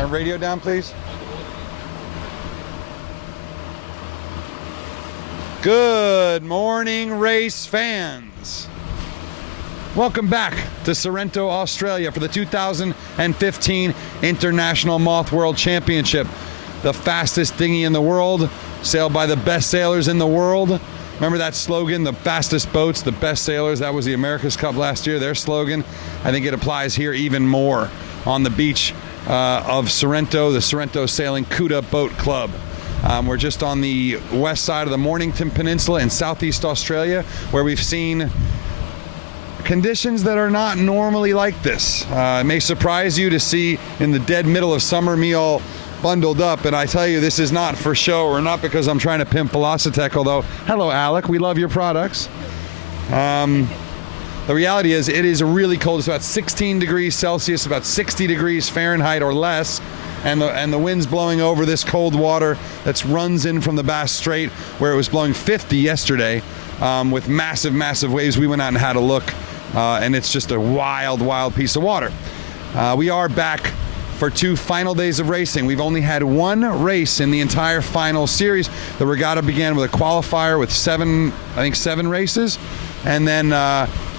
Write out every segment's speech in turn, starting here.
Turn radio down, please. Good morning, race fans. Welcome back to Sorrento, Australia for the 2015 International Moth World Championship. The fastest dinghy in the world, sailed by the best sailors in the world. Remember that slogan, the fastest boats, the best sailors? That was the America's Cup last year, their slogan. I think it applies here even more on the beach of Sorrento, the Sorrento Sailing Couta Boat Club. We're just on the west side of the Mornington Peninsula in Southeast Australia, where we've seen conditions that are not normally like this. It may surprise you to see in the dead middle of summer me all bundled up, and I tell you, this is not for show or not because I'm trying to pimp Velocitech, although, hello Alec, we love your products. The reality is it is really cold. It's about 16 degrees Celsius, about 60 degrees Fahrenheit or less, and the wind's blowing over this cold water that runs in from the Bass Strait, where it was blowing 50 yesterday with massive waves. We went out and had a look, and it's just a wild piece of water. We are back for 2 final days of racing. We've only had 1 race in the entire final series. The regatta began with a qualifier with 7 races, and then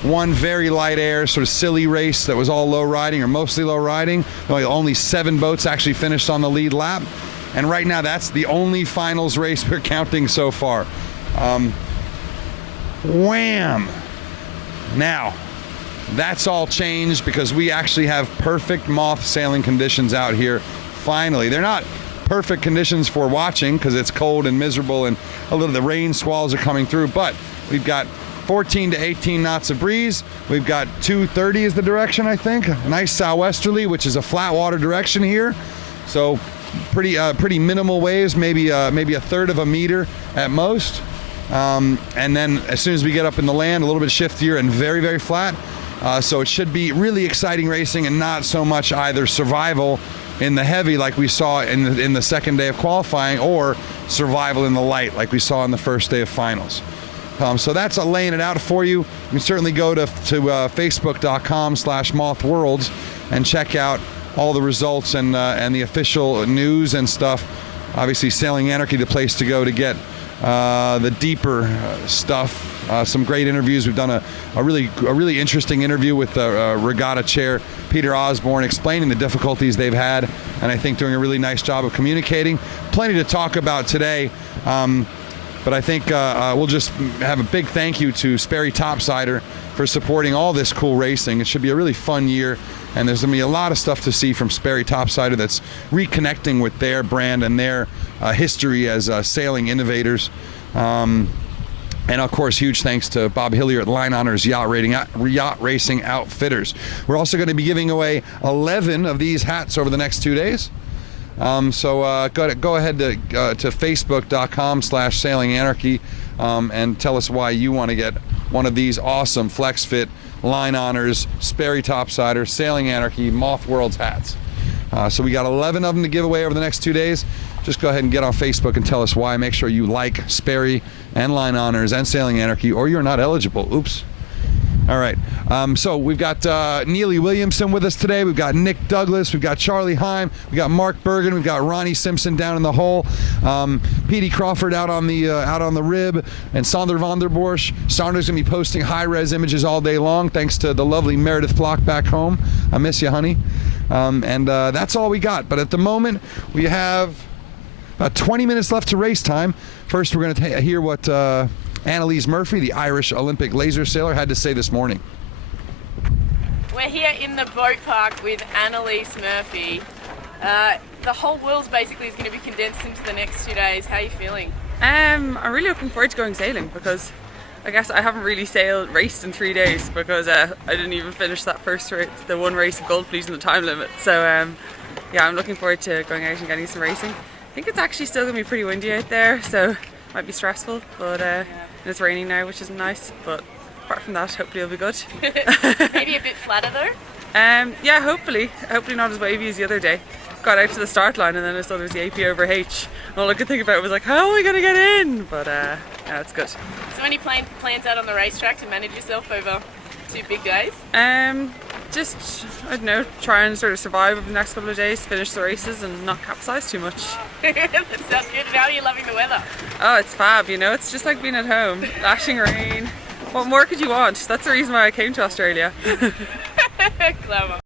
1 very light air, sort of silly race that was all low riding or mostly low riding. Only 7 boats actually finished on the lead lap. And right now, that's the only finals race we're counting so far. Wham! Now, that's all changed because we actually have perfect moth sailing conditions out here. Finally, they're not perfect conditions for watching because it's cold and miserable and a little the rain squalls are coming through, but we've got 14 to 18 knots of breeze. We've got 230 is the direction, I think. A nice southwesterly, which is a flat water direction here. So pretty minimal waves, maybe a third of a meter at most. And then as soon as we get up in the land, a little bit shiftier and very flat. So it should be really exciting racing and not so much either survival in the heavy like we saw in the second day of qualifying or survival in the light like we saw in the first day of finals. So that's laying it out for you. You can certainly go to facebook.com/mothworlds and check out all the results and the official news and stuff. Obviously, Sailing Anarchy, the place to go to get the deeper stuff. Some great interviews. We've done a really interesting interview with the regatta chair, Peter Osborne, explaining the difficulties they've had, and I think doing a really nice job of communicating. Plenty to talk about today. But I think we'll just have a big thank you to Sperry Topsider for supporting all this cool racing. It should be a really fun year, and there's going to be a lot of stuff to see from Sperry Topsider that's reconnecting with their brand and their history as sailing innovators. And of course, huge thanks to Bob Hillier at Line Honors Yacht Racing Outfitters. We're also going to be giving away 11 of these hats over the next 2 days. So go ahead to facebook.com/Sailing Anarchy and tell us why you want to get one of these awesome Flex Fit, Line Honors, Sperry Topsider, Sailing Anarchy, Moth Worlds hats. So we got 11 of them to give away over the next 2 days. Just go ahead and get on Facebook and tell us why. Make sure you like Sperry and Line Honors and Sailing Anarchy, or you're not eligible. Oops. All right. So we've got Neely Williamson with us today. We've got Nick Douglas. We've got Charlie Heim. We've got Mark Bergen. We've got Ronnie Simpson down in the hole. Petey Crawford out on the rib, and Sander van der Borsch. Sander's gonna be posting high-res images all day long, thanks to the lovely Meredith Flock back home. I miss you, honey. And that's all we got. But at the moment, we have about 20 minutes left to race time. First, we're gonna hear what Annalise Murphy, the Irish Olympic laser sailor, had to say this morning. We're here in the boat park with Annalise Murphy. The whole world basically is going to be condensed into the next 2 days. How are you feeling? I'm really looking forward to going sailing because I guess I haven't really raced in 3 days because I didn't even finish that first race, the one race of Gold Fleece in the time limit. So yeah, I'm looking forward to going out and getting some racing. I think it's actually still going to be pretty windy out there, so it might be stressful, but it's raining now, which isn't nice, but apart from that, hopefully it'll be good. Maybe a bit flatter though? Yeah, hopefully not as wavy as the other day. Got out to the start line and then I saw there was the AP over H, and all I could think about was like, how are we going to get in? But yeah, it's good. So any plans out on the racetrack to manage yourself over 2 big days? Just, I don't know, try and sort of survive over the next couple of days, finish the races and not capsize too much. That sounds good. How are you loving the weather? Oh, it's fab, you know, it's just like being at home. Lashing rain. What more could you want? That's the reason why I came to Australia. Clever.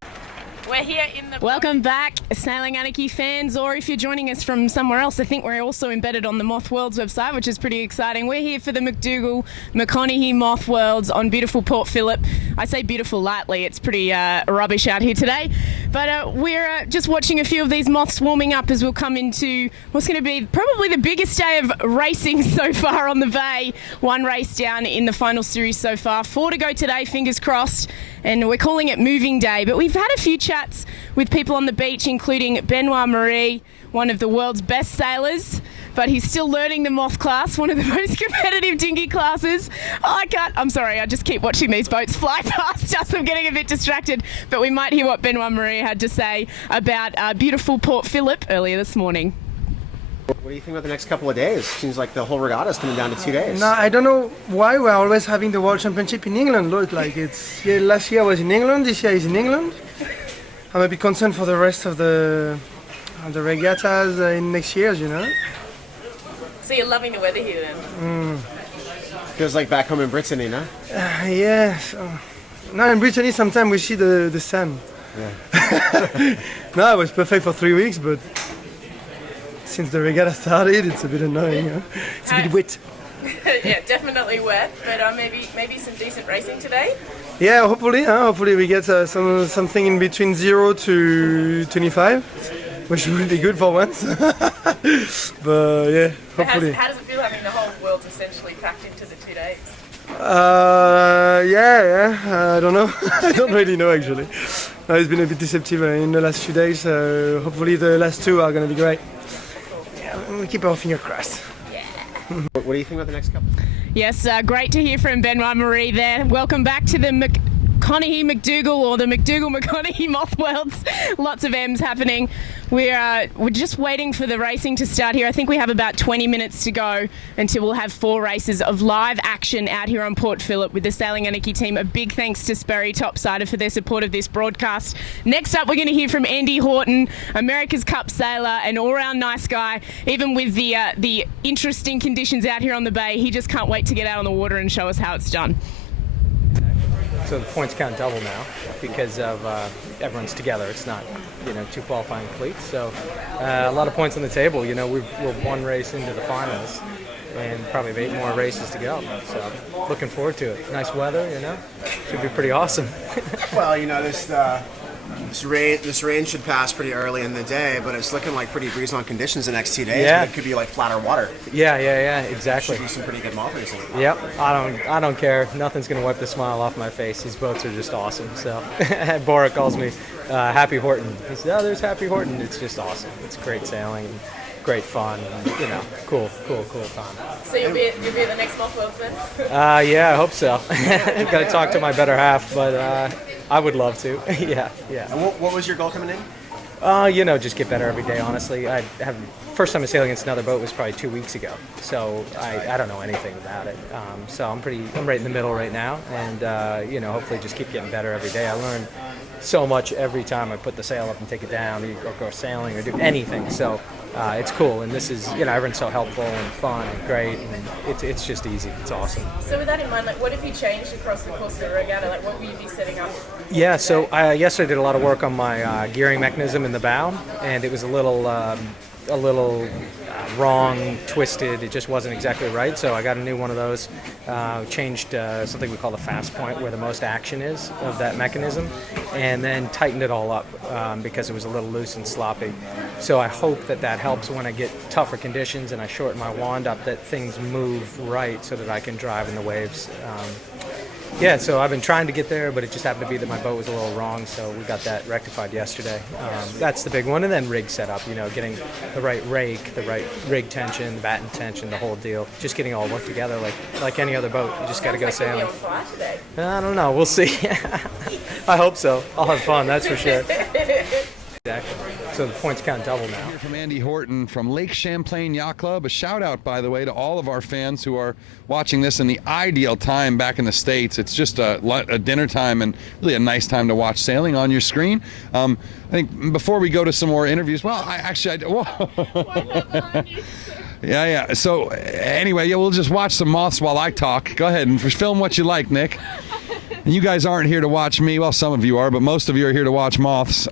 We're here in the... Welcome back, Sailing Anarchy fans, or if you're joining us from somewhere else, I think we're also embedded on the Moth Worlds website, which is pretty exciting. We're here for the McDougall-McConaughey Moth Worlds on beautiful Port Phillip. I say beautiful lightly, it's pretty rubbish out here today. But we're just watching a few of these moths warming up as we'll come into what's going to be probably the biggest day of racing so far on the bay. One race down in the final series so far. 4 to go today, fingers crossed. And we're calling it Moving Day. But we've had a few chats with people on the beach, including Benoit Marie, one of the world's best sailors, but he's still learning the Moth class, one of the most competitive dinghy classes. I'm sorry, I just keep watching these boats fly past us. I'm getting a bit distracted, but we might hear what Benoit Marie had to say about beautiful Port Phillip earlier this morning. What do you think about the next couple of days? Seems like the whole regatta is coming down to 2 days. No, I don't know why we're always having the World Championship in England. Look, like last year I was in England, this year is in England. I'm a bit concerned for the rest of the regattas in next years, you know. So you're loving the weather here then? Feels like back home in Brittany, no? Yes. Now in Brittany sometimes we see the sun. Yeah. No, it was perfect for 3 weeks, but since the regatta started, it's a bit annoying. Huh? It's a bit wet. Yeah, definitely wet, but maybe some decent racing today. Yeah, hopefully we get something in between 0 to 25, which would be good for once. But yeah, hopefully. How does it feel having the whole world's essentially packed into the 2 days? I don't know. I don't really know actually. It's been a bit deceptive in the last few days. Hopefully the last 2 are going to be great. Yeah, we keep our fingers crossed. What do you think about the next couple? Yes, great to hear from Benoit Marie there. Welcome back to the McDougall or the McDougall-McConaughey Moth Worlds. Lots of M's happening. We're just waiting for the racing to start here. I think we have about 20 minutes to go until we'll have 4 races of live action out here on Port Phillip with the Sailing Anarchy team. A big thanks to Sperry Topsider for their support of this broadcast. Next up, we're going to hear from Andy Horton, America's Cup sailor, an all-round nice guy. Even with the interesting conditions out here on the bay, he just can't wait to get out on the water and show us how it's done. So the points count double now because of everyone's together. It's not, 2 qualifying fleets. So a lot of points on the table. We're 1 race into the finals and probably have 8 more races to go. So looking forward to it. Nice weather, should be pretty awesome. Well, this rain should pass pretty early in the day, but it's looking like pretty breeze-on conditions the next 2 days. Yeah. But it could be like flatter water. Yeah, exactly. Should be some pretty good moth racing. Yep, I don't care. Nothing's gonna wipe the smile off my face. These boats are just awesome. So Bora calls me Happy Horton. He said, "Oh, there's Happy Horton." It's just awesome. It's great sailing, and great fun, and cool time. So you'll be at the next Moth Worlds then? Yeah, I hope so. Got to talk to my better half, but I would love to. Yeah. And what was your goal coming in? Just get better every day. Honestly, first time I sailed against another boat was probably 2 weeks ago, so I don't know anything about it. So I'm right in the middle right now, and hopefully just keep getting better every day. I learn so much every time I put the sail up and take it down, or go sailing, or do anything. So it's cool, and this is everyone's so helpful and fun and great, and it's just easy. It's awesome. So with that in mind, what if you changed across the course of the regatta? What will you be setting up? Yeah, so yesterday I did a lot of work on my gearing mechanism in the bow, and it was a little wrong, twisted. It just wasn't exactly right, so I got a new one of those. Changed something we call the fast point, where the most action is of that mechanism, and then tightened it all up because it was a little loose and sloppy. So I hope that helps when I get tougher conditions and I shorten my wand up, that things move right so that I can drive in the waves. So I've been trying to get there, but it just happened to be that my boat was a little wrong, so we got that rectified yesterday. That's the big one, and then rig setup, getting the right rake, the right rig tension, the batten tension, the whole deal. Just getting all work together like any other boat. You just got to go sailing. You'll be on fire today. I don't know. We'll see. I hope so. I'll have fun, that's for sure. Exactly. So the points count double now. Here from Andy Horton from Lake Champlain Yacht Club. A shout out, by the way, to all of our fans who are watching this in the ideal time back in the States. It's just a dinner time and really a nice time to watch sailing on your screen. I think before we go to some more interviews, Yeah. So anyway, we'll just watch some moths while I talk. Go ahead and film what you like, Nick. You guys aren't here to watch me. Well, some of you are, but most of you are here to watch moths.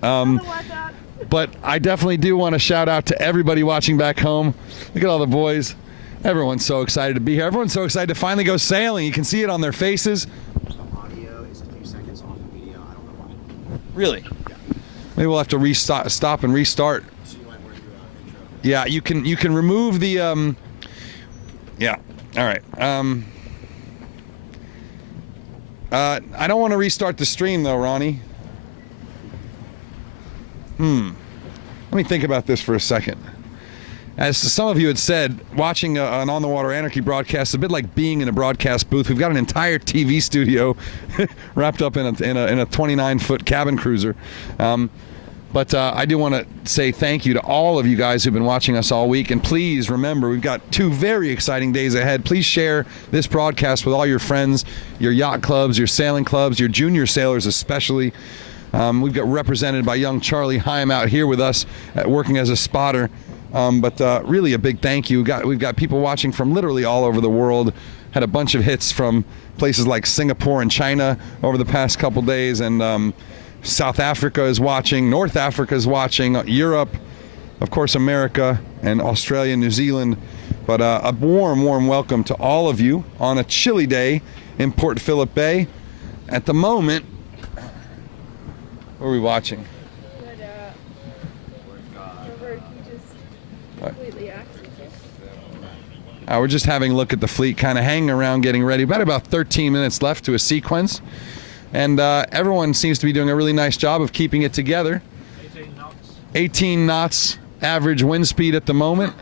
But I definitely do want to shout out to everybody watching back home. Look at all the boys. Everyone's so excited to be here. Everyone's so excited to finally go sailing. You can see it on their faces. Audio is a few seconds off the video. I don't know why. Really? Yeah. Maybe we'll have to stop and restart. So you might want to do an intro. Yeah, you can remove the yeah. All right. I don't want to restart the stream though, Ronnie. Let me think about this for a second. As some of you had said, watching an On the Water Anarchy broadcast is a bit like being in a broadcast booth. We've got an entire TV studio wrapped up in a 29-foot cabin cruiser. But I do want to say thank you to all of you guys who've been watching us all week. And please remember, we've got 2 very exciting days ahead. Please share this broadcast with all your friends, your yacht clubs, your sailing clubs, your junior sailors especially. We've got represented by young Charlie Heim out here with us working as a spotter. But really a big thank you. We've got people watching from literally all over the world. Had a bunch of hits from places like Singapore and China over the past couple days. And South Africa is watching. North Africa is watching. Europe, of course, America and Australia, New Zealand. But a warm welcome to all of you on a chilly day in Port Phillip Bay. At the moment, what are we watching? We're just having a look at the fleet, kind of hanging around, getting ready. About 13 minutes left to a sequence. And everyone seems to be doing a really nice job of keeping it together. 18 knots average wind speed at the moment,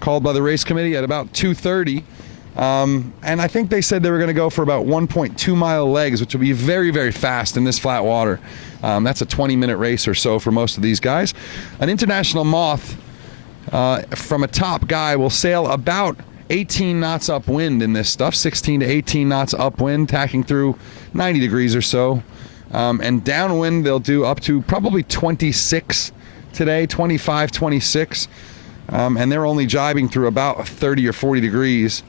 called by the race committee at about 2:30. And I think they said they were going to go for about 1.2 mile legs, which will be very, very fast in this flat water. That's a 20-minute race or so for most of these guys. An international Moth from a top guy will sail about 18 knots upwind in this stuff, 16 to 18 knots upwind, tacking through 90 degrees or so. And downwind, they'll do up to probably 26 today, 25, 26. And they're only jibing through about 30 or 40 degrees.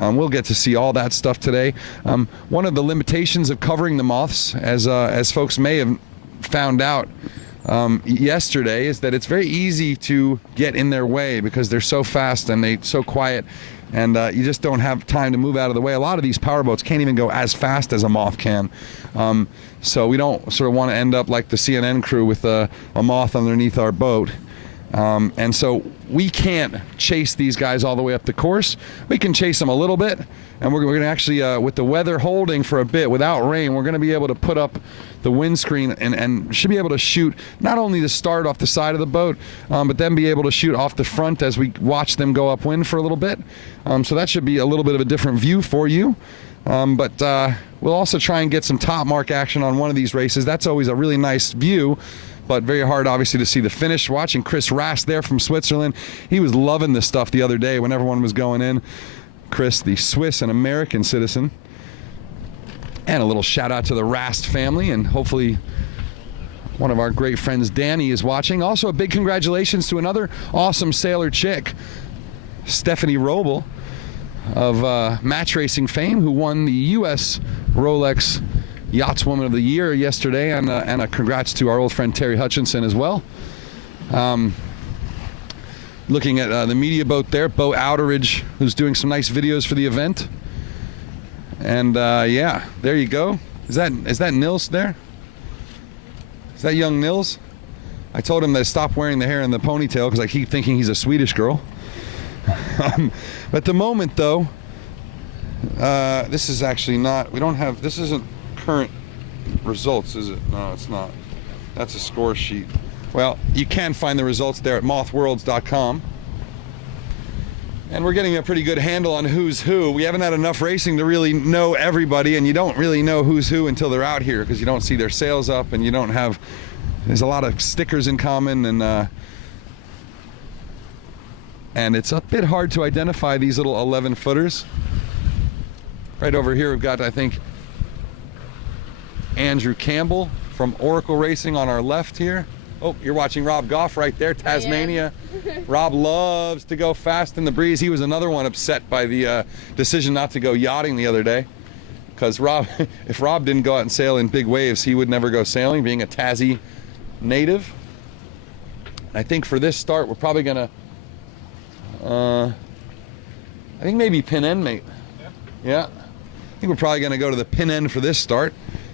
We'll get to see all that stuff today. One of the limitations of covering the moths, as folks may have found out yesterday, is that it's very easy to get in their way because they're so fast and they're so quiet, and you just don't have time to move out of the way. A lot of these powerboats can't even go as fast as a Moth can. So we don't sort of want to end up like the CNN crew with a Moth underneath our boat. And so we can't chase these guys all the way up the course. We can chase them a little bit, and we're going to actually, with the weather holding for a bit without rain, we're going to be able to put up the windscreen and should be able to shoot not only to start off the side of the boat, but then be able to shoot off the front as we watch them go upwind for a little bit. So that should be a little bit of a different view for you. But we'll also try and get some top mark action on one of these races. That's always a really nice view, but very hard obviously to see the finish. Watching Chris Rast there from Switzerland, he was loving this stuff the other day when everyone was going in. Chris, the Swiss and American citizen. And a little shout out to the Rast family, and hopefully one of our great friends Danny is watching. Also a big congratulations to another awesome sailor chick, Stephanie Roble of match racing fame, who won the U.S. Rolex Yachtswoman of the Year yesterday, and a congrats to our old friend Terry Hutchinson as well. Looking at the media boat there, Bo Outeridge, who's doing some nice videos for the event. And yeah, there you go. Is that Nils there? Is that young Nils? I told him to stop wearing the hair in the ponytail because I keep thinking he's a Swedish girl. At the moment though, this is actually not, this isn't current results, is it? No, it's not. That's a score sheet. Well, you can find the results there at mothworlds.com. And we're getting a pretty good handle on who's who. We haven't had enough racing to really know everybody, and you don't really know who's who until they're out here because you don't see their sails up and you don't have There's a lot of stickers in common, and it's a bit hard to identify these little 11-footers. Right over here we've got, I think, Andrew Campbell from Oracle Racing on our left here. Oh, you're watching Rob Goff right there, Tasmania. Rob loves to go fast in the breeze. He was another one upset by the decision not to go yachting the other day. Because Rob, if Rob didn't go out and sail in big waves, he would never go sailing, being a Tassie native. I think for this start, we're probably gonna, I think maybe pin end, mate. Yeah. I think we're probably gonna go to the pin end for this start.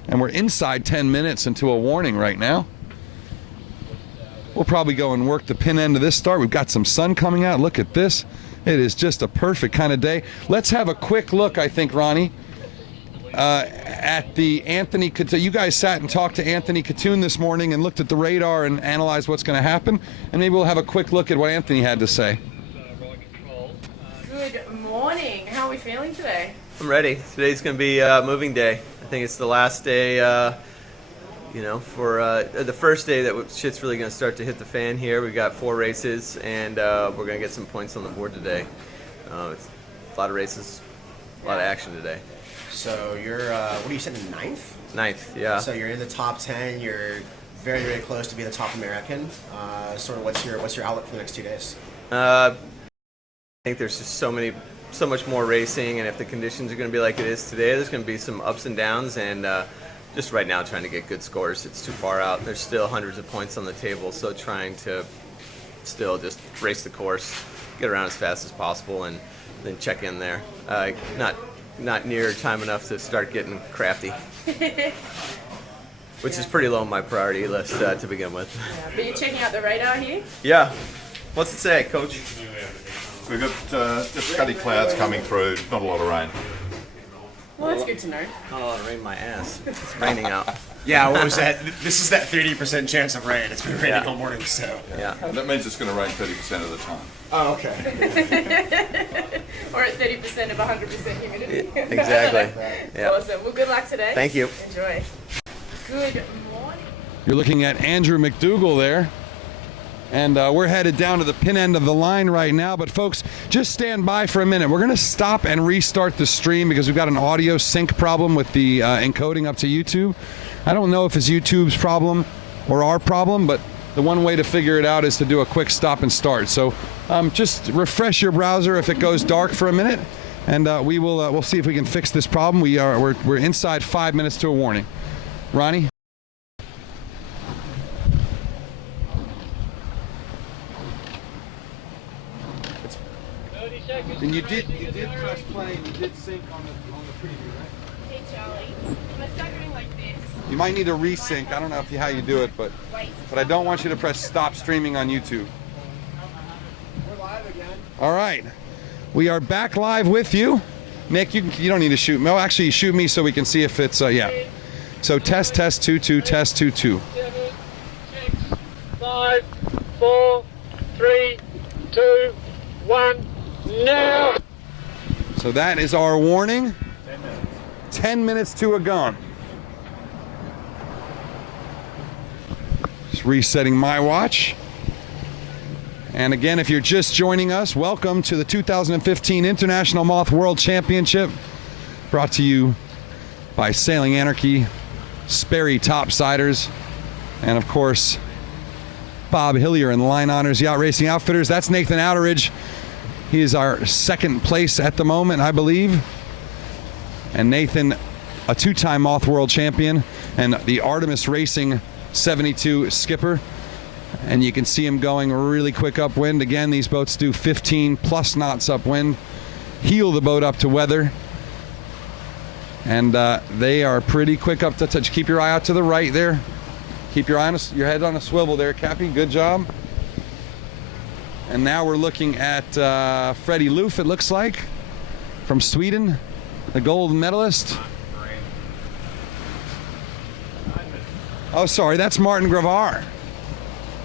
And we're inside 10 minutes into a warning right now. We'll probably go and work the pin end of this start. We've got some sun coming out. Look at this. It is just a perfect kind of day. Let's have a quick look, I think, Ronnie, at the Anthony Couta. You guys sat and talked to Anthony Couta this morning and looked at the radar and analyzed what's going to happen. And maybe we'll have a quick look at what Anthony had to say. Good morning. How are we feeling today? I'm ready. Today's going to be a moving day. I think it's the last day, for the first day that shit's really going to start to hit the fan here. We've got 4 races, and we're going to get some points on the board today. It's a lot of races, a lot of action today. So you're, what are you saying, ninth? Ninth, yeah. So you're in the top 10. You're very, very close to being the top American. Sort of, what's your outlook for the next 2 days? I think there's just so much more racing, and if the conditions are going to be like it is today, there's going to be some ups and downs, and just right now trying to get good scores. It's too far out. There's still hundreds of points on the table, so trying to still just race the course, get around as fast as possible, and then check in there. Not near time enough to start getting crafty, which is pretty low on my priority list to begin with. Yeah, but you're checking out the radar here? Yeah. What's it say, Coach? We've got just scuddy clouds coming through, not a lot of rain. Well, that's good to know. Not a lot of rain in my ass. It's raining out. Yeah, what was that? This is that 30% chance of rain. It's been raining all morning, so. Yeah. That means it's going to rain 30% of the time. Oh, okay. Or at 30% of 100% humidity. Exactly. Yeah. Awesome. Well, good luck today. Thank you. Enjoy. Good morning. You're looking at Andrew McDougall there. And we're headed down to the pin end of the line right now. But folks, just stand by for a minute. We're going to stop and restart the stream because we've got an audio sync problem with the encoding up to YouTube. I don't know if it's YouTube's problem or our problem, but the one way to figure it out is to do a quick stop and start. So just refresh your browser if it goes dark for a minute, and we'll see if we can fix this problem. We're inside 5 minutes to a warning. Ronnie? And you did press play and you did sync on the preview, right? Hey, Charlie. I'm going to start doing like this. You might need to resync. I don't know how you do it, but I don't want you to press stop streaming on YouTube. We're live again. All right. We are back live with you. Nick, you don't need to shoot. No, actually, shoot me so we can see if it's, yeah. So test 2 2, test 2 2. 7, 6, 5, 4, 3, 2, 1. Now! So that is our warning. 10 minutes to a gun. Just resetting my watch. And again, if you're just joining us, welcome to the 2015 International Moth World Championship, brought to you by Sailing Anarchy, Sperry Topsiders, and of course, Bob Hillier and Line Honors Yacht Racing Outfitters. That's Nathan Outeridge. He is our second place at the moment, I believe. And Nathan, a 2-time Moth World Champion and the Artemis Racing 72 skipper. And you can see him going really quick upwind. Again, these boats do 15 plus knots upwind. Heel the boat up to weather. And they are pretty quick up to touch. Keep your eye out to the right there. Keep your your head on a swivel there, Cappy. Good job. And now we're looking at Freddie Loof, it looks like, from Sweden, the gold medalist. Oh, sorry, that's Martin Gravar.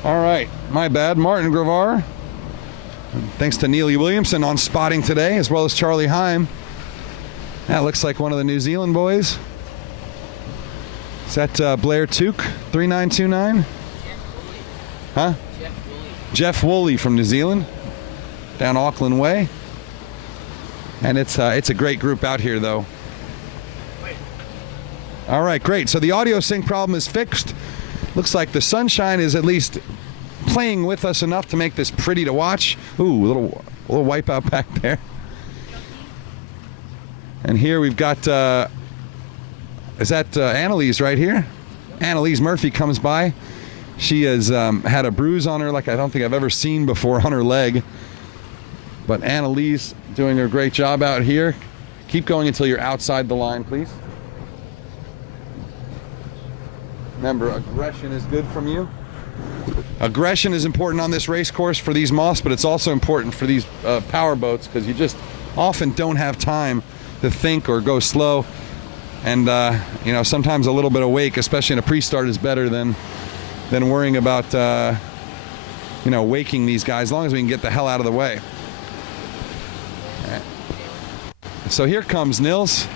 All right, my bad, Martin Gravar. Thanks to Neely Williamson on spotting today, as well as Charlie Heim. That looks like one of the New Zealand boys. Is that Blair Tuke, 3929? Huh? Jeff Woolley from New Zealand, down Auckland Way. And it's a great group out here, though. All right, great. So the audio sync problem is fixed. Looks like the sunshine is at least playing with us enough to make this pretty to watch. Ooh, a little wipeout back there. And here we've got, is that Annalise right here? Annalise Murphy comes by. She has had a bruise on her like I don't think I've ever seen before on her leg. But Annalise doing a great job out here. Keep going until you're outside the line, please. Remember, aggression is good from you. Aggression is important on this race course for these moths, but it's also important for these power boats because you just often don't have time to think or go slow. And, you know, sometimes a little bit of wake, especially in a pre-start, is better than worrying about, you know, waking these guys, as long as we can get the hell out of the way. So here comes Nils.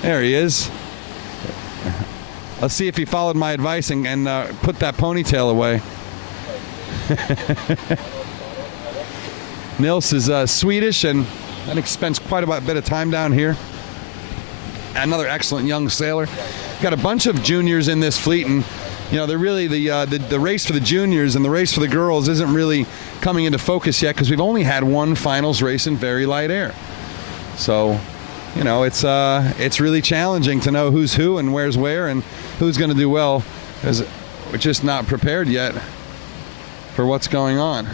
There he is. Let's see if he followed my advice and put that ponytail away. Nils is Swedish, and I think spends quite a bit of time down here. Another excellent young sailor. Got a bunch of juniors in this fleet, and you know they're really the race for the juniors and the race for the girls isn't really coming into focus yet because we've only had one finals race in very light air. So, you know, it's really challenging to know who's who and where's where and who's going to do well, because we're just not prepared yet for what's going on.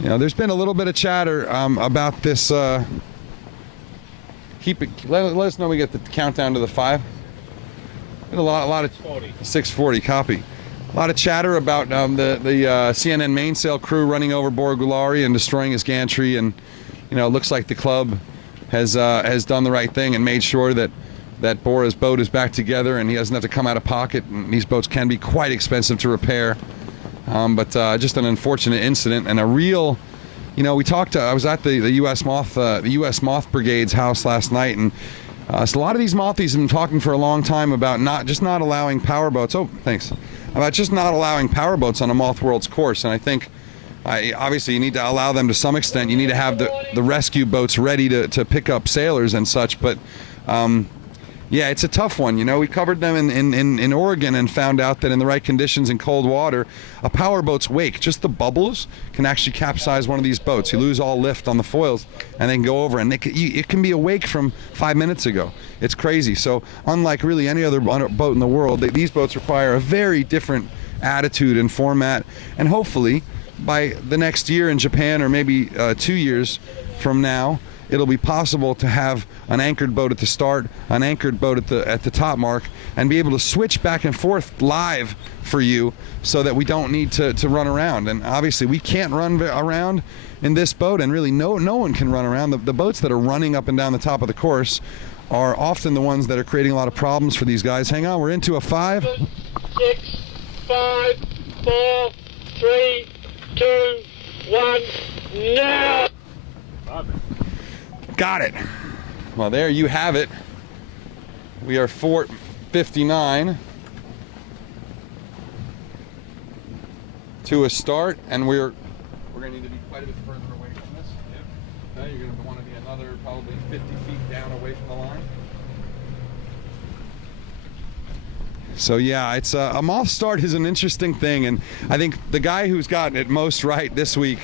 You know, there's been a little bit of chatter about this. Let us know we get the countdown to the 5. A lot of 640 copy. A lot of chatter about the CNN mainsail crew running over Borgulari and destroying his gantry, and you know, it looks like the club has done the right thing and made sure that Bora's boat is back together and he doesn't have to come out of pocket. And these boats can be quite expensive to repair, but just an unfortunate incident and a real. You know, I was at the U.S. Moth Brigade's house last night, and so a lot of these Mothies have been talking for a long time about not allowing power boats. Oh, thanks. About just not allowing power boats on a Moth World's course, and I think obviously you need to allow them to some extent. You need to have the rescue boats ready to pick up sailors and such, but. Yeah, it's a tough one. You know, we covered them in Oregon and found out that in the right conditions in cold water, a power boat's wake, just the bubbles, can actually capsize one of these boats. You lose all lift on the foils and then go over, and it can be a wake from 5 minutes ago. It's crazy. So unlike really any other boat in the world, these boats require a very different attitude and format, and hopefully by the next year in Japan, or maybe 2 years from now, it'll be possible to have an anchored boat at the start, an anchored boat at the top mark, and be able to switch back and forth live for you so that we don't need to run around. And obviously we can't run around in this boat, and really no one can run around. The boats that are running up and down the top of the course are often the ones that are creating a lot of problems for these guys. Hang on, we're into a 5. 6, 5, 4, 3, 2, 1, now! Got it. Well, there you have it. We are 4:59 to a start, and we're going to need to be quite a bit further away from this. Yeah. Okay, you're going to want to be another probably 50 feet down away from the line. So yeah, it's a Moth start is an interesting thing, and I think the guy who's gotten it most right this week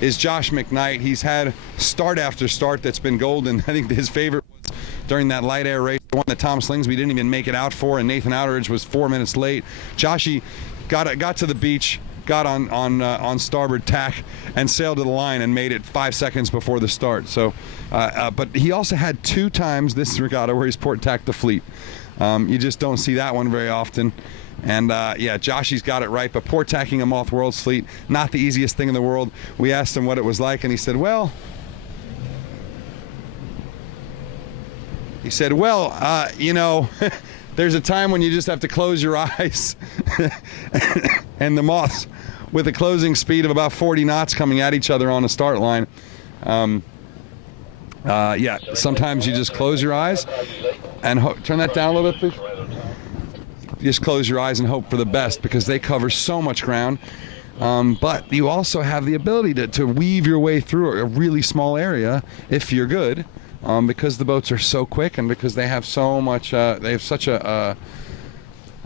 is Josh McKnight. He's had start after start that's been golden. I think his favorite was during that light air race, the one that Tom Slingsby didn't even make it out for, and Nathan Outeridge was 4 minutes late. Joshy got to the beach, got on starboard tack, and sailed to the line and made it 5 seconds before the start. So, but he also had 2 times this regatta where he's port tacked the fleet. You just don't see that one very often. And yeah, Joshy's got it right, but port tacking a Moth World's fleet, not the easiest thing in the world. We asked him what it was like, and he said, well, you know, there's a time when you just have to close your eyes. And the Moths, with a closing speed of about 40 knots coming at each other on the start line, yeah, sometimes you just close your eyes and turn that down a little bit, please. just close your eyes and hope for the best because they cover so much ground. But you also have the ability to weave your way through a really small area if you're good, because the boats are so quick and because they have so much. They have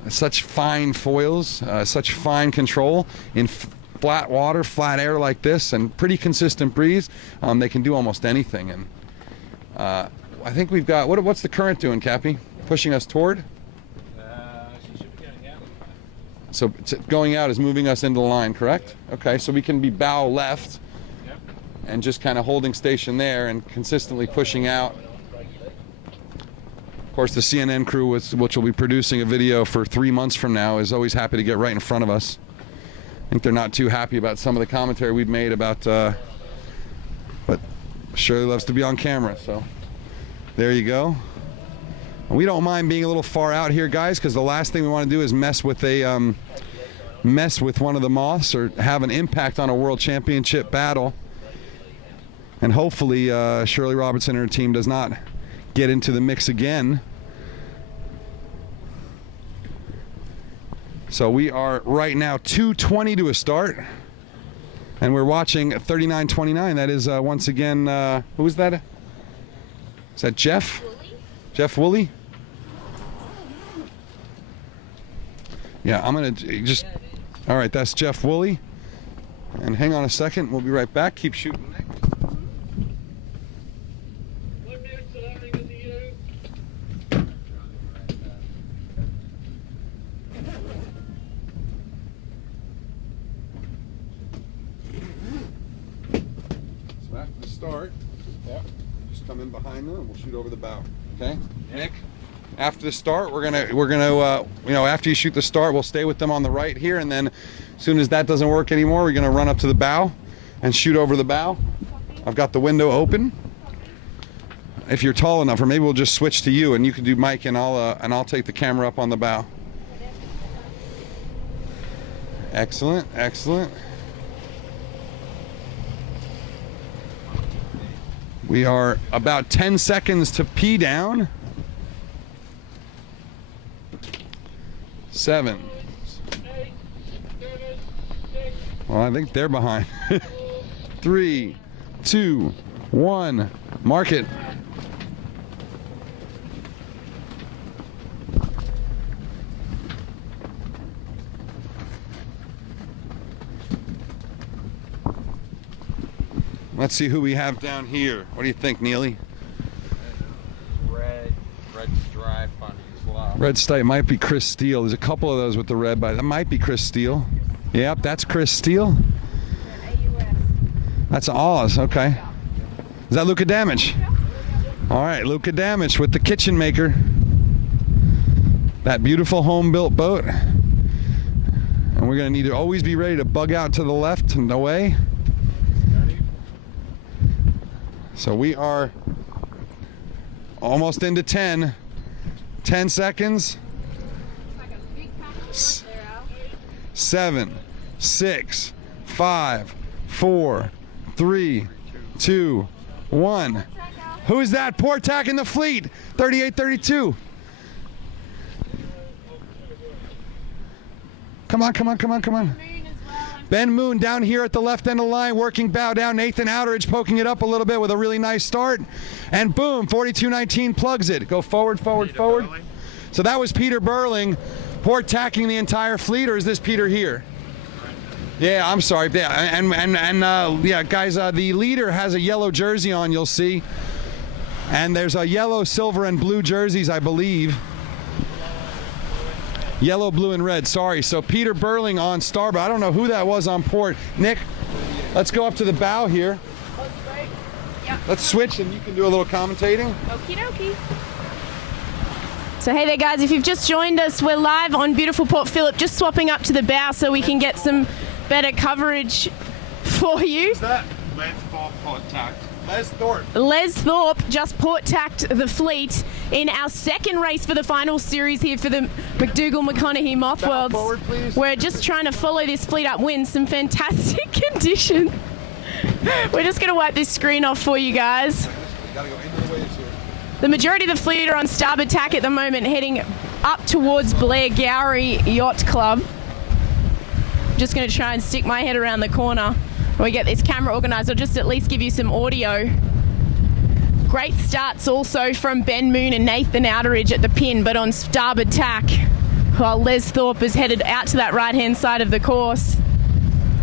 such fine foils, such fine control in flat water, flat air like this, and pretty consistent breeze. They can do almost anything. And I think we've got what's the current doing, Cappy? Pushing us toward? She should be getting out. So going out is moving us into the line, correct? Okay, so we can be bow left and just kind of holding station there and consistently pushing out. Of course, the CNN crew, which will be producing a video for 3 months from now, is always happy to get right in front of us. I think they're not too happy about some of the commentary we've made about, but Shirley loves to be on camera, so there you go. We don't mind being a little far out here, guys, because the last thing we want to do is mess with one of the Moths or have an impact on a World Championship battle. And hopefully Shirley Robertson and her team does not get into the mix again. So we are right now 2:20 to a start, and we're watching 39:29. That is once again, who is that? Is that Jeff? Jeff Woolley? Yeah, I'm gonna just. All right, that's Jeff Woolley. And hang on a second, we'll be right back. Keep shooting. 1 minute to landing in the U. So after the start, just come in behind them and we'll shoot over the bow. Okay, Nick. After the start, we're gonna after you shoot the start, we'll stay with them on the right here, and then as soon as that doesn't work anymore, we're gonna run up to the bow and shoot over the bow. I've got the window open. If you're tall enough, or maybe we'll just switch to you, and you can do Mike, and I'll take the camera up on the bow. Excellent, excellent. We are about 10 seconds to P down. 7. Well, I think they're behind. 3, 2, 1. Mark it. Let's see who we have down here. What do you think, Neely? Red stripe on his left. Red stripe might be Chris Steele. There's a couple of those with the red, but that might be Chris Steele. Yep, that's Chris Steele. That's Oz, okay. Is that Luca Damage? All right, Luca Damage with the kitchen maker. That beautiful home-built boat. And we're gonna need to always be ready to bug out to the left and away. So we are almost into 10. 10 seconds. 7, 6, 5, 4, 3, 2, 1. Who is that? Port tack in the fleet. 38-32. Come on, come on, come on, come on. Ben Moon down here at the left end of the line, working bow down. Nathan Outeridge poking it up a little bit with a really nice start. And boom, 42-19 plugs it. Go forward, forward, forward. So that was Peter Burling, port tacking the entire fleet, or is this Peter here? Yeah, I'm sorry. Yeah, and yeah, guys, the leader has a yellow jersey on, you'll see. And there's a yellow, silver, and blue jerseys, I believe. Yellow, blue, and red, sorry. So Peter Burling on starboard. I don't know who that was on port. Nick, let's go up to the bow here. Yep. Let's switch and you can do a little commentating. Okie dokie. So hey there guys, if you've just joined us, we're live on beautiful Port Phillip, just swapping up to the bow so we can get some better coverage for you. Is that Les Thorpe port tacked? Les Thorpe. Les Thorpe just port tacked the fleet in our second race for the final series here for the McDougall-McConaughey Moth Worlds. Forward, please. We're just trying to follow this fleet upwind. Some fantastic condition. We're just going to wipe this screen off for you guys. Gotta go into the waves here. The majority of the fleet are on starboard tack at the moment, heading up towards Blair Gowrie Yacht Club. Just going to try and stick my head around the corner when we get this camera organised. I'll just at least give you some audio. Great starts also from Ben Moon and Nathan Outeridge at the pin, but on starboard tack, while Les Thorpe is headed out to that right-hand side of the course.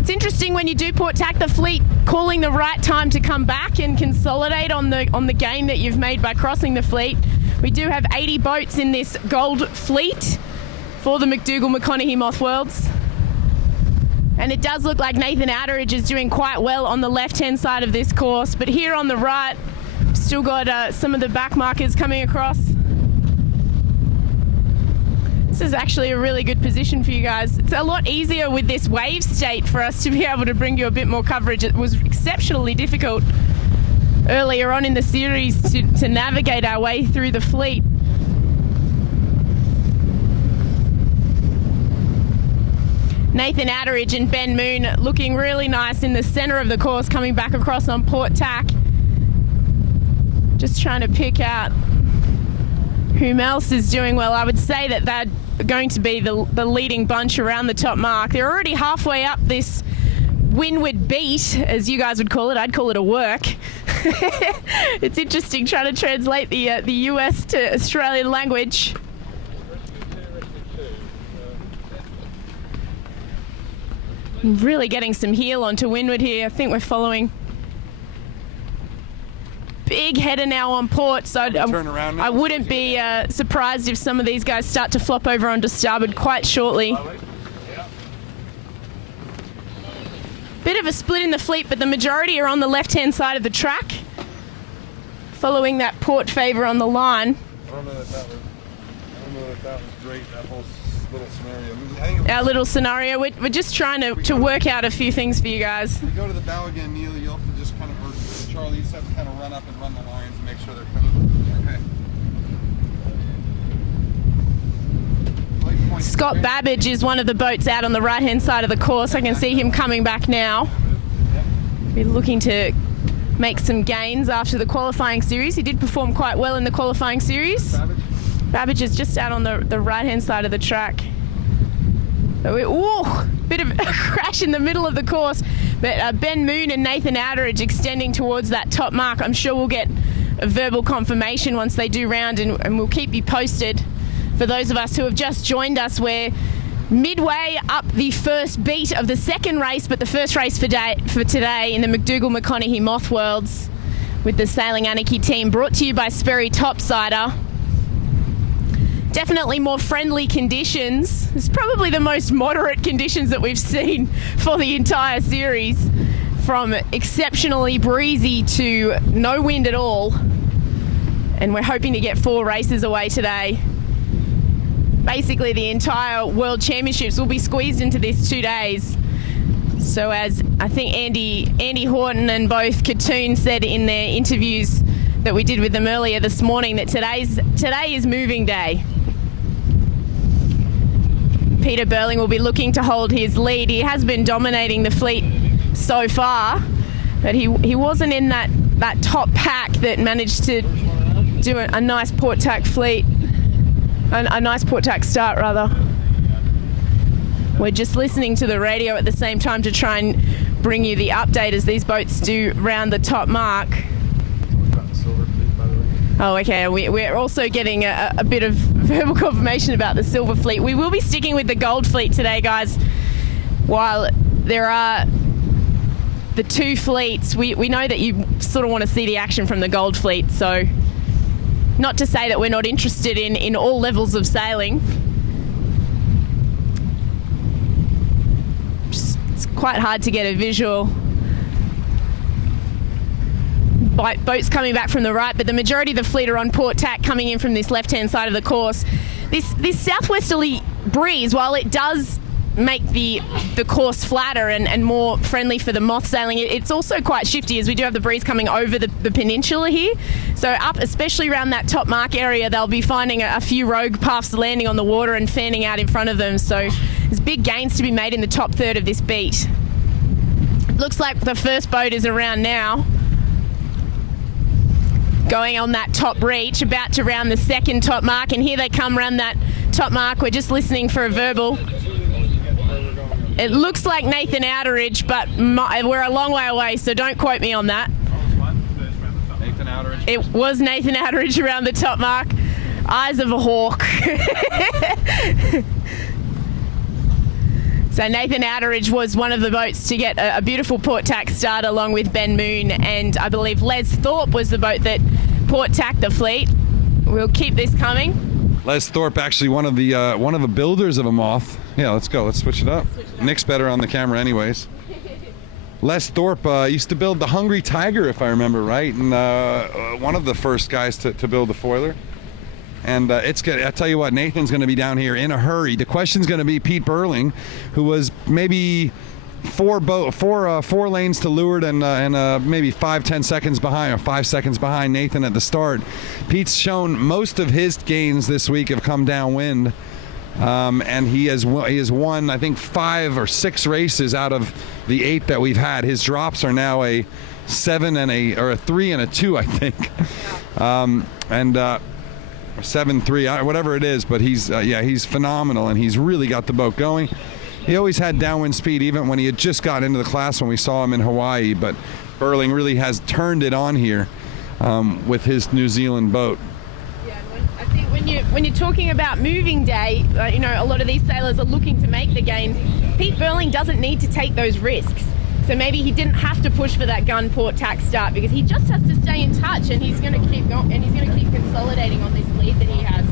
It's interesting when you do port tack, the fleet calling the right time to come back and consolidate on the gain that you've made by crossing the fleet. We do have 80 boats in this gold fleet for the McDougall-McConaughey Moth Worlds. And it does look like Nathan Outeridge is doing quite well on the left-hand side of this course, but here on the right, still got some of the back markers coming across. This is actually a really good position for you guys. It's a lot easier with this wave state for us to be able to bring you a bit more coverage. It was exceptionally difficult earlier on in the series to navigate our way through the fleet. Nathan Outeridge and Ben Moon looking really nice in the centre of the course, coming back across on port tack. Just trying to pick out whom else is doing well. I would say that they're going to be the leading bunch around the top mark. They're already halfway up this windward beat, as you guys would call it. I'd call it a work. It's interesting trying to translate the US to Australian language. Really getting some heel onto windward here. I think we're following. Big header now on port, so I wouldn't be surprised if some of these guys start to flop over onto starboard quite shortly. Bit of a split in the fleet, but the majority are on the left-hand side of the track, following that port favour on the line. I don't know if that was great, that whole little scenario. Our little scenario, we're just trying to work out a few things for you guys. If you go to the bow again, Neil, you'll have to just kind of, or Charlie, you just have to kind of run up and run the lines and make sure they're clean. Okay. Scott Babbage is one of the boats out on the right-hand side of the course. I can see him coming back now. Be looking to make some gains after the qualifying series. He did perform quite well in the qualifying series. Babbage is just out on the right-hand side of the track. Ooh, bit of a crash in the middle of the course, but Ben Moon and Nathan Outeridge extending towards that top mark. I'm sure we'll get a verbal confirmation once they do round, and we'll keep you posted. For those of us who have just joined us, we're midway up the first beat of the second race, but the first race for today in the McDougall-McConaughey Moth Worlds with the Sailing Anarchy team, brought to you by Sperry Topsider. Definitely more friendly conditions. It's probably the most moderate conditions that we've seen for the entire series, from exceptionally breezy to no wind at all. And we're hoping to get 4 races away today. Basically the entire World Championships will be squeezed into this 2 days. So as I think Andy Horton and both Katoon said in their interviews that we did with them earlier this morning, that today is moving day. Peter Burling will be looking to hold his lead. He has been dominating the fleet so far, but he wasn't in that top pack that managed to do a nice port tack fleet, a nice port tack start rather. We're just listening to the radio at the same time to try and bring you the update as these boats do round the top mark. Oh, okay. We're also getting a bit of verbal confirmation about the silver fleet. We will be sticking with the gold fleet today, guys. While there are the 2 fleets, we know that you sort of want to see the action from the gold fleet. So not to say that we're not interested in all levels of sailing. It's quite hard to get a visual. Boats coming back from the right, but the majority of the fleet are on port tack coming in from this left-hand side of the course. This southwesterly breeze, while it does make the course flatter and more friendly for the moth sailing, it's also quite shifty, as we do have the breeze coming over the peninsula here. So up, especially around that top mark area, they'll be finding a few rogue puffs landing on the water and fanning out in front of them. So there's big gains to be made in the top third of this beat. Looks like the first boat is around now. going on that top reach, about to round the second top mark, and here they come round that top mark. We're just listening for a verbal. It looks like Nathan Outeridge, but we're a long way away, so don't quote me on that. Nathan Outeridge. It was Nathan Outeridge around the top mark. Eyes of a hawk. So Nathan Outeridge was one of the boats to get a beautiful port tack start along with Ben Moon, and I believe Les Thorpe was the boat that port tacked the fleet. We'll keep this coming. Les Thorpe, actually one of the builders of a Moth. Yeah, let's go. Let's switch it up. Nick's better on the camera anyways. Les Thorpe used to build the Hungry Tiger, if I remember right, and one of the first guys to build the foiler. And it's good. I tell you what, Nathan's going to be down here in a hurry. The question's going to be Pete Burling, who was maybe four lanes to leeward and maybe 5 seconds behind Nathan at the start. Pete's shown most of his gains this week have come downwind, and he has won I think 5 or 6 races out of the 8 that we've had. His drops are now a 7 and a 3 and a 2, I think, and 7-3, whatever it is, but he's phenomenal, and he's really got the boat going. He always had downwind speed, even when he had just got into the class when we saw him in Hawaii, but Burling really has turned it on here with his New Zealand boat. Yeah, I think when you're talking about moving day, a lot of these sailors are looking to make the gains. Pete Burling doesn't need to take those risks. So maybe he didn't have to push for that gun port tack start, because he just has to stay in touch, and he's going to keep going, and he's going to keep consolidating on this lead that he has.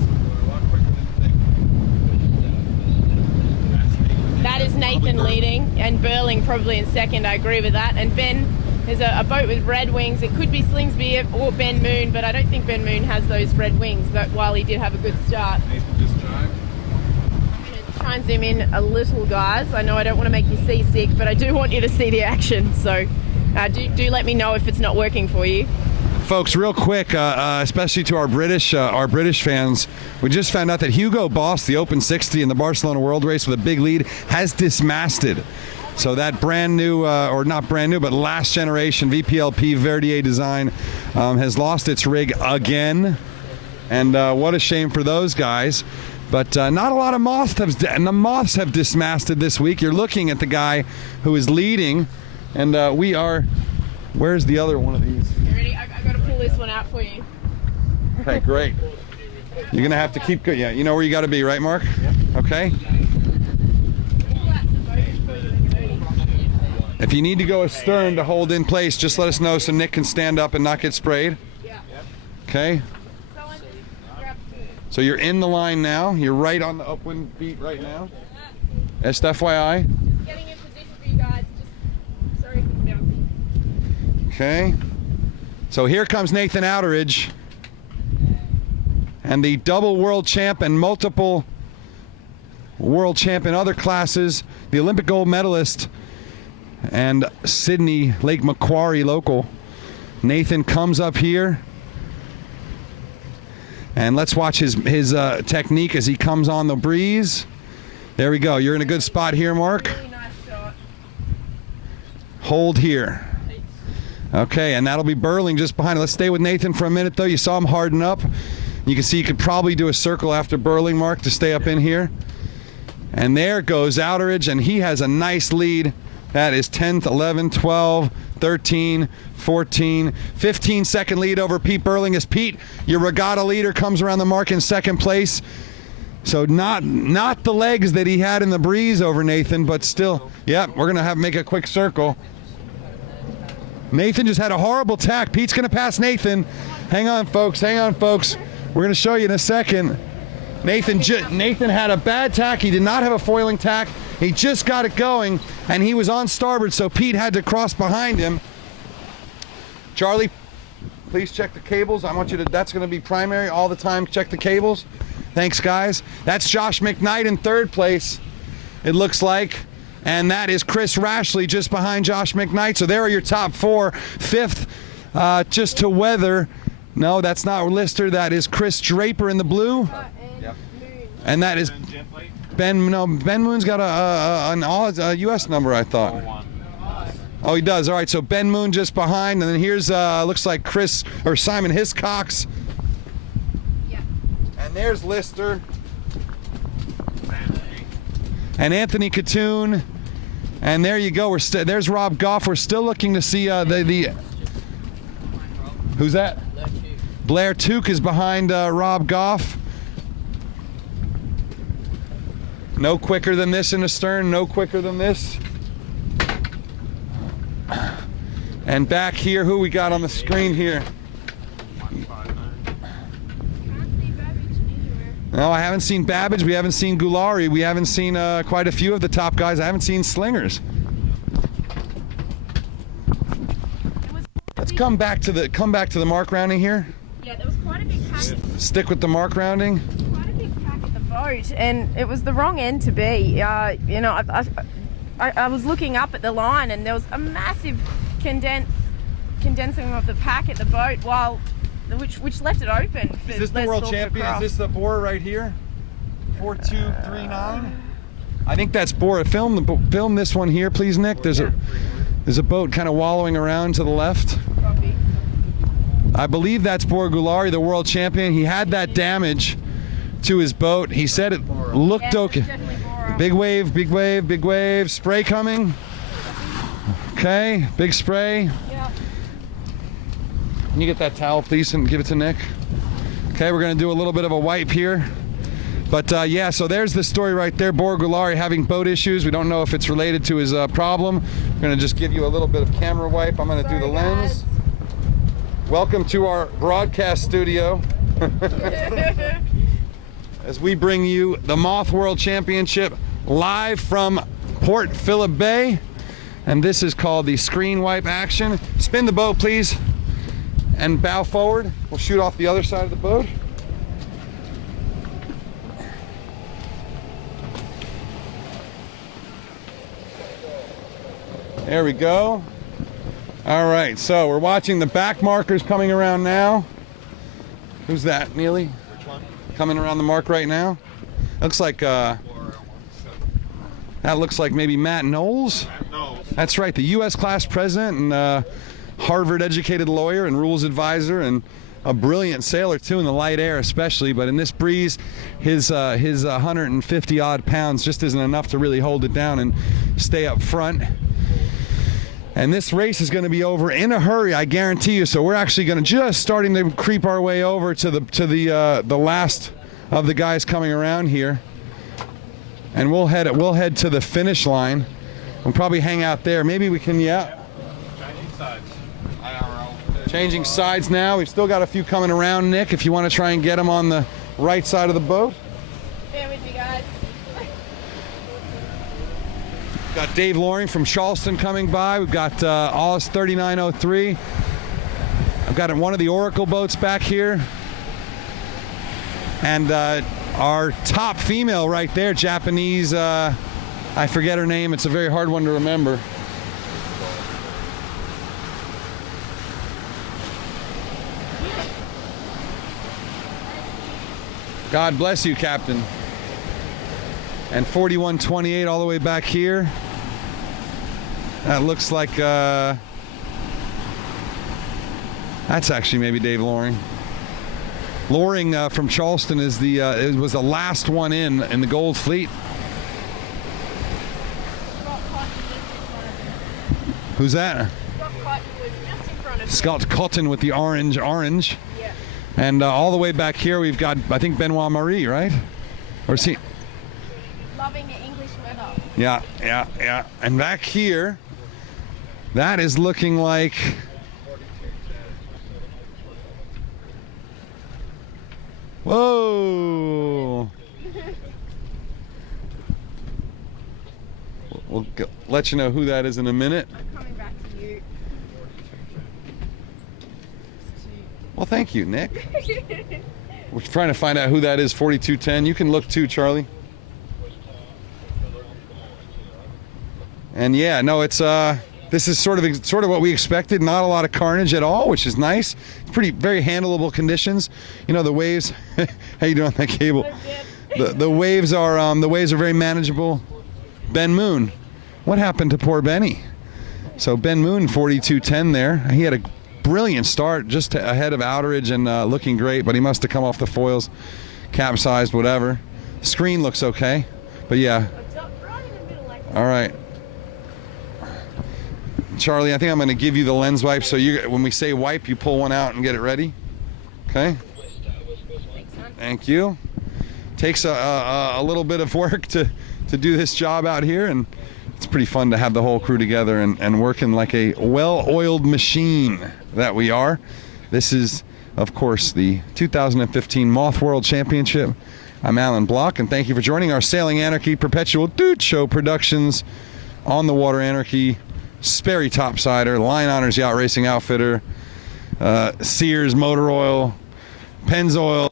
That is Nathan leading, and Burling probably in second. I agree with that. And Ben, there's a boat with red wings. It could be Slingsby or Ben Moon, but I don't think Ben Moon has those red wings, but while he did have a good start. Nathan just jived. Try and zoom in a little, guys. I know I don't want to make you seasick, but I do want you to see the action, so do let me know if it's not working for you. Folks, real quick, especially to our British fans, we just found out that Hugo Boss, the Open 60 in the Barcelona World Race with a big lead, has dismasted. So that brand new, or not brand new, but last generation VPLP Verdier design has lost its rig again, and what a shame for those guys. But not a lot of Moths have dismasted this week. You're looking at the guy who is leading, and we are. Where's the other one of these? You ready? I got to pull this one out for you. Okay, great. You're gonna have to keep. Yeah, you know where you got to be, right, Mark? Yeah. Okay. If you need to go astern to hold in place, just let us know so Nick can stand up and not get sprayed. Yeah. Okay. So you're in the line now. You're right on the upwind beat right now. Just FYI. Just getting in position for you guys. Just sorry for bouncing. Okay. So here comes Nathan Outeridge, and the double world champ and multiple world champ in other classes, the Olympic gold medalist and Sydney Lake Macquarie local. Nathan comes up here. And let's watch his technique as he comes on the breeze. There we go. You're in a good spot here, Mark. Really nice shot. Hold here. Okay, and that'll be Burling just behind. Let's stay with Nathan for a minute, though. You saw him harden up. You can see you could probably do a circle after Burling, Mark, to stay up in here. And there goes Outeridge, and he has a nice lead. That is 10th, 11th, 12th, 13, 14, 15-second lead over Pete Burling as Pete, your regatta leader, comes around the mark in second place. So not the legs that he had in the breeze over Nathan, but still, yep, we're going to make a quick circle. Nathan just had a horrible tack. Pete's going to pass Nathan. Hang on, folks. We're going to show you in a second. Nathan had a bad tack. He did not have a foiling tack. He just got it going, and he was on starboard, so Pete had to cross behind him. Charlie, please check the cables. I want you to, that's going to be primary all the time. Check the cables. Thanks, guys. That's Josh McKnight in third place, it looks like. And that is Chris Rashley just behind Josh McKnight. So there are your top 4. Fifth, just to weather. No, that's not Lister. That is Chris Draper in the blue. And that is Ben Moon's got a U.S. number, I thought. Oh, he does. All right, so Ben Moon just behind, and then here's looks like Chris or Simon Hiscox. Yeah. And there's Lister. And Anthony Katoon. And there you go. There's Rob Goff. We're still looking to see the who's that? Blair Tuke is behind Rob Goff. No quicker than this in the stern. No quicker than this. And back here, who we got on the screen here? No, I haven't seen Babbage. We haven't seen Gulari. We haven't seen quite a few of the top guys. I haven't seen Slingers. Let's come back to the mark rounding here. Yeah, there was quite a big pack. Stick with the mark rounding. Quite a big pack at the boat, and it was the wrong end to be. You know, I was looking up at the line, and there was a massive condensing of the pack at the boat, which left it open. Is this the world champion? Is this the Bora right here? 4239. I think that's Bora. Film this one here, please, Nick. There's a boat kind of wallowing around to the left. Copy. I believe that's Bora Gulari, the world champion. He had that damage to his boat. He said it looked okay. Big wave, big wave, big wave. Spray coming. Okay, big spray. Yeah. Can you get that towel, please, and give it to Nick? Okay, we're going to do a little bit of a wipe here. But yeah, so there's the story right there. Bora Gulari having boat issues. We don't know if it's related to his problem. I'm going to just give you a little bit of camera wipe. I'm going to do the lens. Welcome to our broadcast studio. As we bring you the Moth World Championship live from Port Phillip Bay. And this is called the screen wipe action. Spin the boat, please, and bow forward. We'll shoot off the other side of the boat. There we go. All right, so we're watching the back markers coming around now. Who's that, Neely? Which one? Coming around the mark right now. Looks like that looks like maybe Matt Knowles. That's right, the U.S. class president and Harvard-educated lawyer and rules advisor and a brilliant sailor too in the light air especially. But in this breeze, his 150 odd pounds just isn't enough to really hold it down and stay up front. And this race is going to be over in a hurry, I guarantee you. So we're actually going to just starting to creep our way over to the last of the guys coming around here, and we'll head to the finish line. We'll probably hang out there. Maybe we can, yeah. Changing sides. Changing sides now. We've still got a few coming around, Nick, if you want to try and get them on the right side of the boat. Bear with me, guys. Got Dave Loring from Charleston coming by. We've got Aus 3903. I've got one of the Oracle boats back here. And our top female right there, Japanese, I forget her name. It's a very hard one to remember. God bless you, Captain. And 4128 all the way back here. That looks like that's actually maybe Dave Loring. Loring from Charleston is it was the last one in the Gold Fleet. Who's that? Scott Cotton with the orange. Yeah. And all the way back here we've got, I think, Benoit Marie, right? Or is he? Loving the English weather. Yeah. And back here, that is looking like whoa. We'll let you know who that is in a minute. I'm coming back to you. Well, thank you, Nick. We're trying to find out who that is, 4210. You can look too, Charlie. And yeah, no, it's this is sort of what we expected. Not a lot of carnage at all, which is nice. It's very handleable conditions. You know, the waves. How you doing on that cable? The waves are very manageable. Ben Moon, what happened to poor Benny? So Ben Moon 42.10 there. He had a brilliant start just ahead of Outeridge and looking great, but he must have come off the foils, capsized, whatever. Screen looks okay, but yeah. All right. Charlie, I think I'm going to give you the lens wipe, so when we say wipe, you pull one out and get it ready. Okay? Thank you. Takes a little bit of work to do this job out here, and it's pretty fun to have the whole crew together and working like a well-oiled machine that we are. This is, of course, the 2015 Moth World Championship. I'm Alan Block, and thank you for joining our Sailing Anarchy Perpetual Dude Show Productions on the Water Anarchy, Sperry Topsider, Line Honors Yacht Racing Outfitter, Sears Motor Oil, Pennzoil,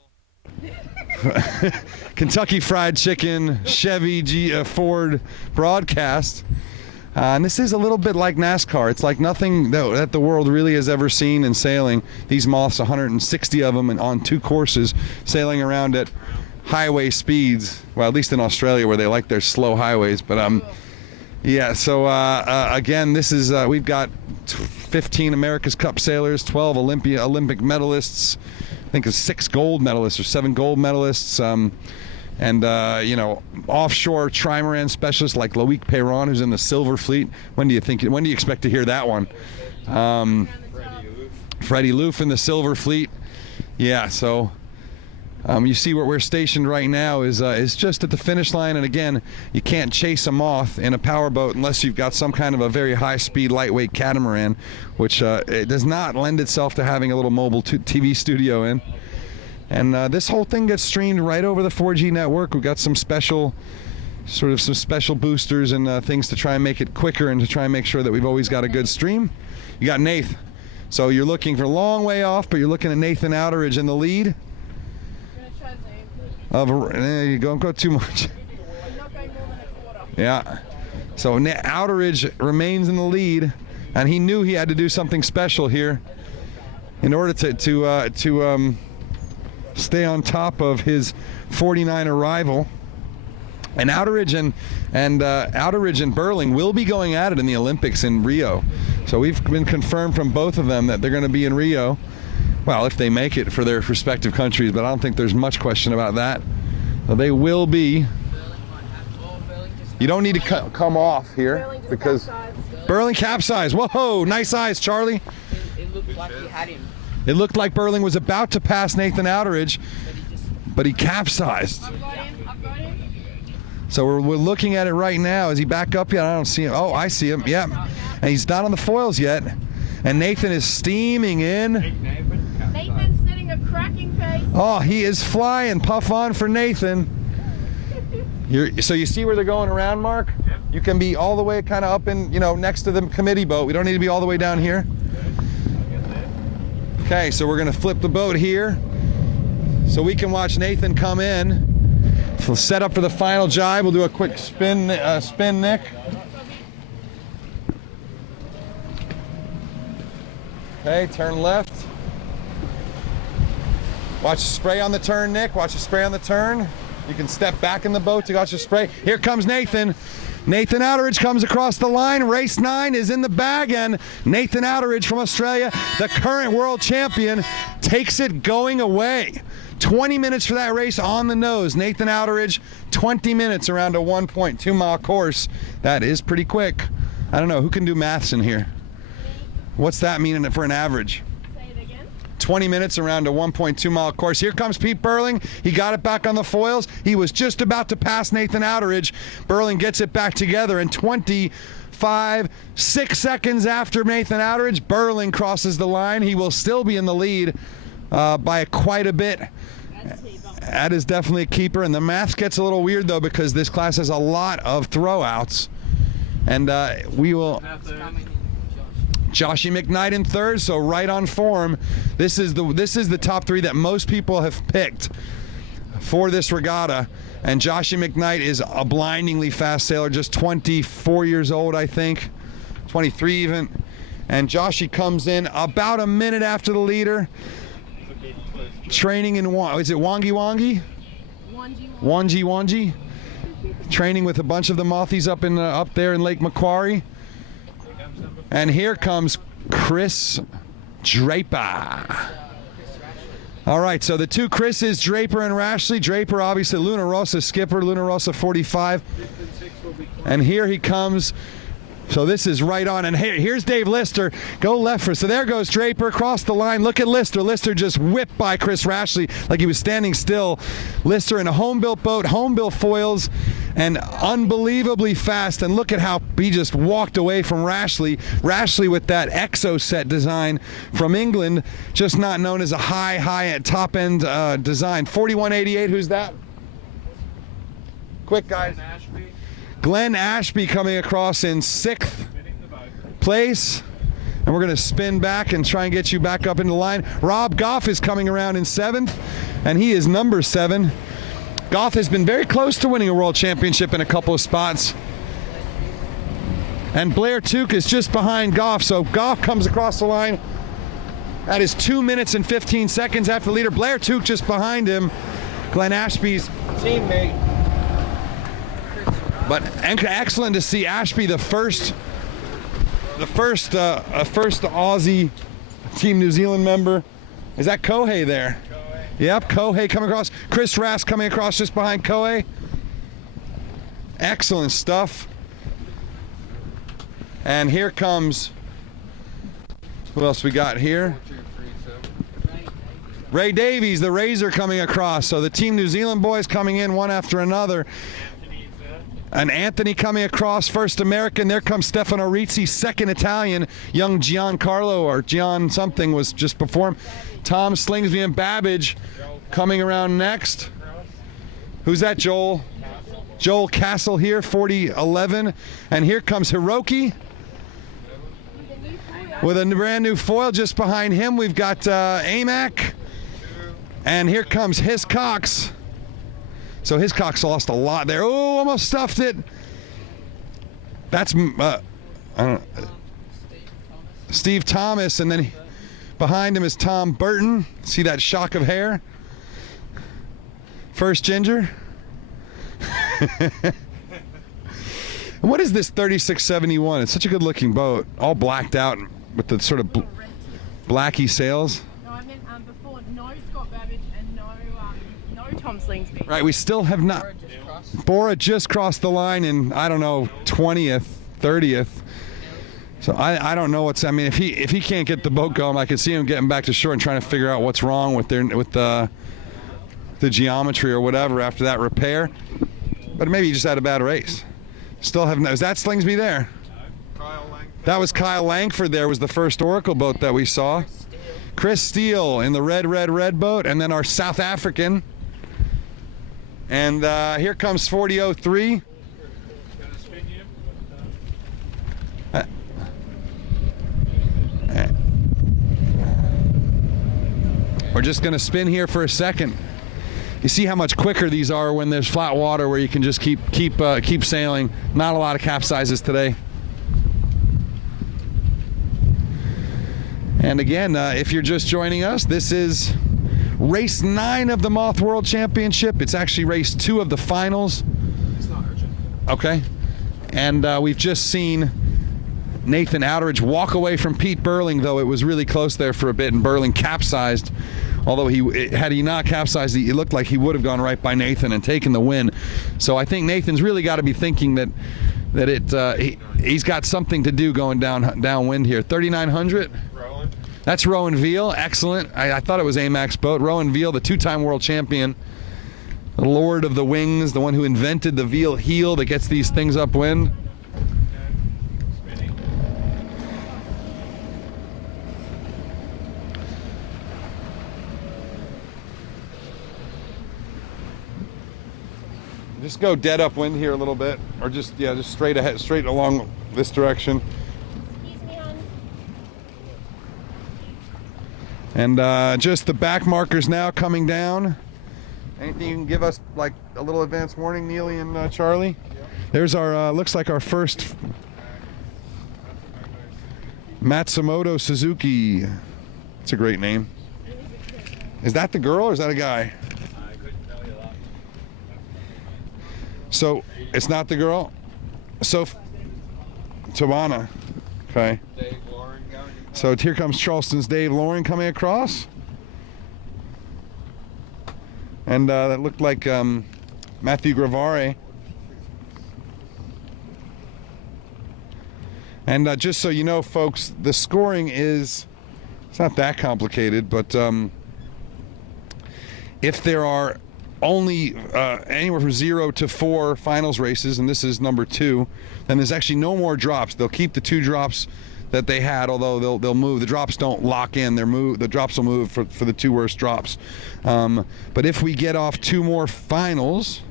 Kentucky Fried Chicken, Chevy Ford broadcast. And this is a little bit like NASCAR. It's like nothing that the world really has ever seen in sailing. These Moths, 160 of them on 2 courses, sailing around at highway speeds. Well, at least in Australia where they like their slow highways. But yeah, so again, this is we've got 15 America's Cup sailors, 12 Olympic medalists. I think it's 6 gold medalists or 7 gold medalists, and offshore trimaran specialists like Loic Perron, who's in the Silver Fleet. When do you expect to hear that one? Freddie Loof in the Silver Fleet. Yeah, so you see where we're stationed right now is just at the finish line, and again, you can't chase a moth in a powerboat unless you've got some kind of a very high-speed, lightweight catamaran, which it does not lend itself to having a little mobile TV studio in. And this whole thing gets streamed right over the 4G network. We've got some special boosters and things to try and make it quicker and to try and make sure that we've always got a good stream. You got Nath. So you're looking for a long way off, but you're looking at Nathan Outeridge in the lead. You don't go too much. Yeah. So Outeridge remains in the lead, and he knew he had to do something special here in order to stay on top of his 49 arrival. And Outeridge and Burling will be going at it in the Olympics in Rio. So we've been confirmed from both of them that they're going to be in Rio. Well, if they make it for their respective countries, but I don't think there's much question about that. So they will be. You don't need to come off here because Burling capsized. Whoa, nice eyes, Charlie. It looked like he had him. It looked like Burling was about to pass Nathan Outeridge, but he capsized. I've got him. So we're looking at it right now. Is he back up yet? I don't see him. Oh, I see him. Yep. And he's not on the foils yet. And Nathan is steaming in. Nathan's setting a cracking pace. Oh, he is flying. Puff on for Nathan. So you see where they're going around, Mark? Yep. You can be all the way kind of up in, next to the committee boat. We don't need to be all the way down here. Okay, so we're going to flip the boat here so we can watch Nathan come in. We'll set up for the final jibe. We'll do a quick spin, Nick. Okay, turn left. Watch the spray on the turn, Nick. Watch the spray on the turn. You can step back in the boat to watch the spray. Here comes Nathan. Nathan Outeridge comes across the line. Race 9 is in the bag, and Nathan Outeridge from Australia, the current world champion, takes it going away. 20 minutes for that race on the nose. Nathan Outeridge, 20 minutes around a 1.2 mile course. That is pretty quick. I don't know, who can do maths in here? What's that mean for an average? Say it again. 20 minutes around a 1.2 mile course. Here comes Pete Burling. He got it back on the foils. He was just about to pass Nathan Outeridge. Burling gets it back together, and 6 seconds after Nathan Outeridge, Burling crosses the line. He will still be in the lead by quite a bit. That is definitely a keeper, and the math gets a little weird though because this class has a lot of throwouts, and we will. Joshy McKnight in third, so right on form. This is the top 3 that most people have picked for this regatta, and Joshy McKnight is a blindingly fast sailor, just 24 years old, I think, 23 even. And Joshy comes in about a minute after the leader. Training in is it Wangi? Wangi. Training with a bunch of the Mothies up there in Lake Macquarie. And here comes Chris Draper. All right, so the two Chris's, Draper and Rashley. Draper, obviously, Luna Rossa skipper, Luna Rossa 45. And here he comes. So this is right on. And here's Dave Lister. Go left for. So there goes Draper across the line. Look at Lister. Lister just whipped by Chris Rashley like he was standing still. Lister in a home-built boat, home-built foils, and unbelievably fast. And look at how he just walked away from Rashley. Rashley with that Exo-set design from England, just not known as a high top-end design. 4188, who's that? Quick, guys. Glenn Ashby coming across in 6th place. And we're going to spin back and try and get you back up into the line. Rob Goff is coming around in 7th, and he is number 7. Goff has been very close to winning a world championship in a couple of spots. And Blair Tuke is just behind Goff, so Goff comes across the line. That is 2 minutes and 15 seconds after the leader. Blair Tuke just behind him, Glenn Ashby's teammate. But excellent to see Ashby, the first Aussie Team New Zealand member. Is that Kohei there? Kohei. Yep, Kohei coming across. Chris Rask coming across just behind Kohei. Excellent stuff. And here comes, who else we got here? Ray Davies, the Razor, coming across. So the Team New Zealand boys coming in one after another. And Anthony coming across, first American. There comes Stefano Rizzi, second Italian. Young Giancarlo, or Gian something, was just before him. Tom Slingsby and Babbage coming around next. Who's that, Joel? Joel Castle here, 4011. And here comes Hiroki with a brand new foil. Just behind him, we've got Amac. And here comes Hiscox. So Hiscox lost a lot there. Oh, almost stuffed it. That's I don't know, Steve Thomas, and then behind him is Tom Burton. See that shock of hair? First Ginger. What is this 3671? It's such a good looking boat, all blacked out with the sort of blacky sails. No, I meant before, no Scott Babbage and no Tom Slingsby. Right, we still have not. Bora just crossed the line in, I don't know, 20th, 30th. So I don't know what's. I mean, if he can't get the boat going, I could see him getting back to shore and trying to figure out what's wrong with the geometry or whatever after that repair. But maybe he just had a bad race. Still haven't. Is that Slingsby there? No. Kyle Langford. That was Kyle Langford. There was the first Oracle boat that we saw. Chris Steele in the red boat, and then our South African. And here comes 4003. We're just going to spin here for a second. You see how much quicker these are when there's flat water, where you can just keep sailing. Not a lot of capsizes today. And again, if you're just joining us, this is race 9 of the Moth World Championship. It's actually race 2 of the finals. It's not urgent. Okay. And we've just seen Nathan Outteridge walk away from Pete Burling, though it was really close there for a bit, and Burling capsized. Although had he not capsized, it looked like he would have gone right by Nathan and taken the win. So I think Nathan's really got to be thinking that he's got something to do going downwind here. 3,900. Rowan. That's Rowan Veal. Excellent. I thought it was Amac's boat. Rowan Veal, the 2-time world champion, the Lord of the Wings, the one who invented the Veal heel that gets these things upwind. Just go dead upwind here a little bit, or just straight ahead, straight along this direction. And just the back markers now coming down. Anything you can give us, like a little advance warning, Neely and Charlie? Yep. There's our, looks like our first Matsumoto Suzuki. It's a great name. Is that the girl or is that a guy? So it's not the girl. So Tawana. Okay. So here comes Charleston's Dave Loring coming across. And that looked like Matthew Gravare. And just so you know, folks, the scoring it's not that complicated, but if there are only anywhere from 0 to 4 finals races, and this is number 2, then there's actually no more drops. They'll keep the 2 drops that they had, although they'll move. The drops don't lock in. The drops will move for the 2 worst drops. But if we get off 2 more finals,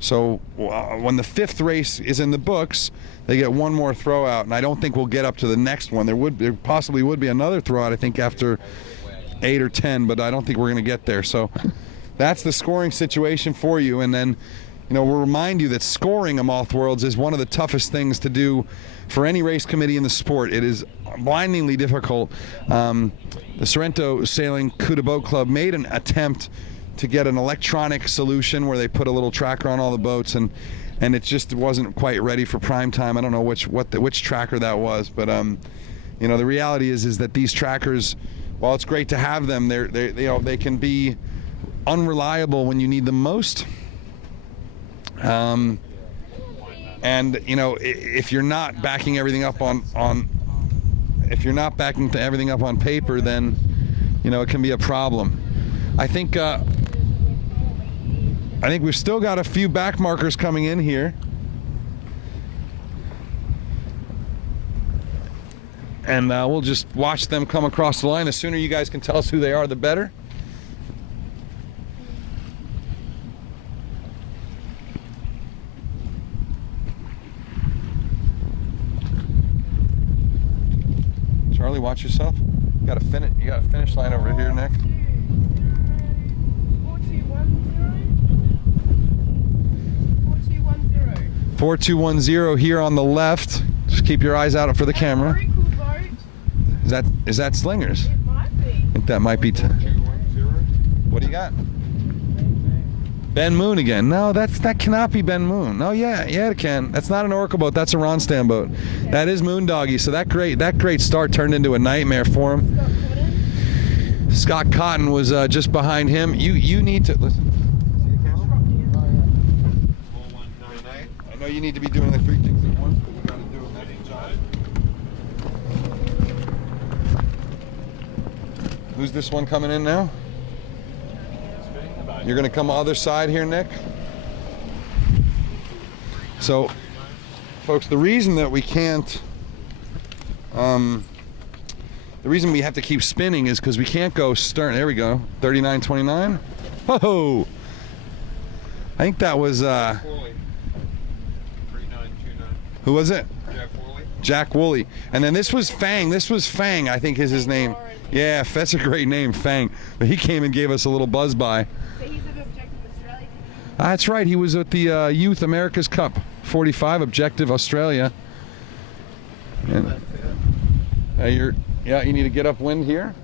so when the 5th race is in the books, they get 1 more throw out, and I don't think we'll get up to the next one. There possibly would be another throw out, I think, after 8 or 10, but I don't think we're going to get there. So that's the scoring situation for you. And then, we'll remind you that scoring a Moth Worlds is one of the toughest things to do for any race committee in the sport. It is blindingly difficult. The Sorrento Sailing Couta Boat Club made an attempt to get an electronic solution where they put a little tracker on all the boats, and it just wasn't quite ready for prime time. I don't know which tracker that was, but the reality is that these trackers, while it's great to have them, they can be unreliable when you need them most. And if you're not backing everything up on paper, then it can be a problem. I think we've still got a few back markers coming in here. And we'll just watch them come across the line. The sooner you guys can tell us who they are, the better. Charlie, watch yourself. You got a finish line over here, Nick. 4210 here on the left. Just keep your eyes out for the camera. Very cool boat. Is that Slingers? It might be. I think that might be. What do you got? Ben Moon again. No, that cannot be Ben Moon. No, yeah, it can. That's not an Oracle boat. That's a Ronstand boat. Okay. That is Moon Doggy. So that great start turned into a nightmare for him. Scott Cotton was just behind him. You need to listen. I know you need to be doing the 3 things at once, but we got to do them at a time. Who's this one coming in now? You're going to come other side here, Nick? So, folks, the reason that we can't, the reason we have to keep spinning is because we can't go stern. There we go, 39.29. Whoa! I think that was, who was it? Jack Woolley. And then this was Fang. I think is his name. Yeah, that's a great name, Fang. But he came and gave us a little buzz by. So he's of Objective Australia. That's right. He was at the Youth America's Cup 45 Objective Australia. And, you need to get upwind here.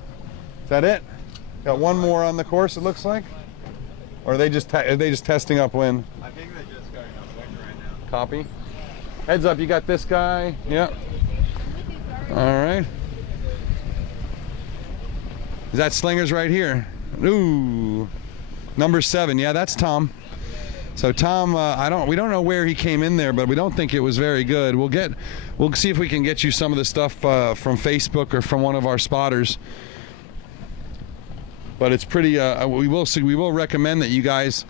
Is that it? Got one more on the course, it looks like. Or are they just testing upwind? I think they're just going upwind right now. Copy. Heads up, you got this guy. Yep. All right. Is that Slingers right here? Ooh. Number 7. Yeah, that's Tom. So Tom, we don't know where he came in there, but we don't think it was very good. We'll see if we can get you some of the stuff from Facebook or from one of our spotters. But it's pretty. We will recommend that you guys,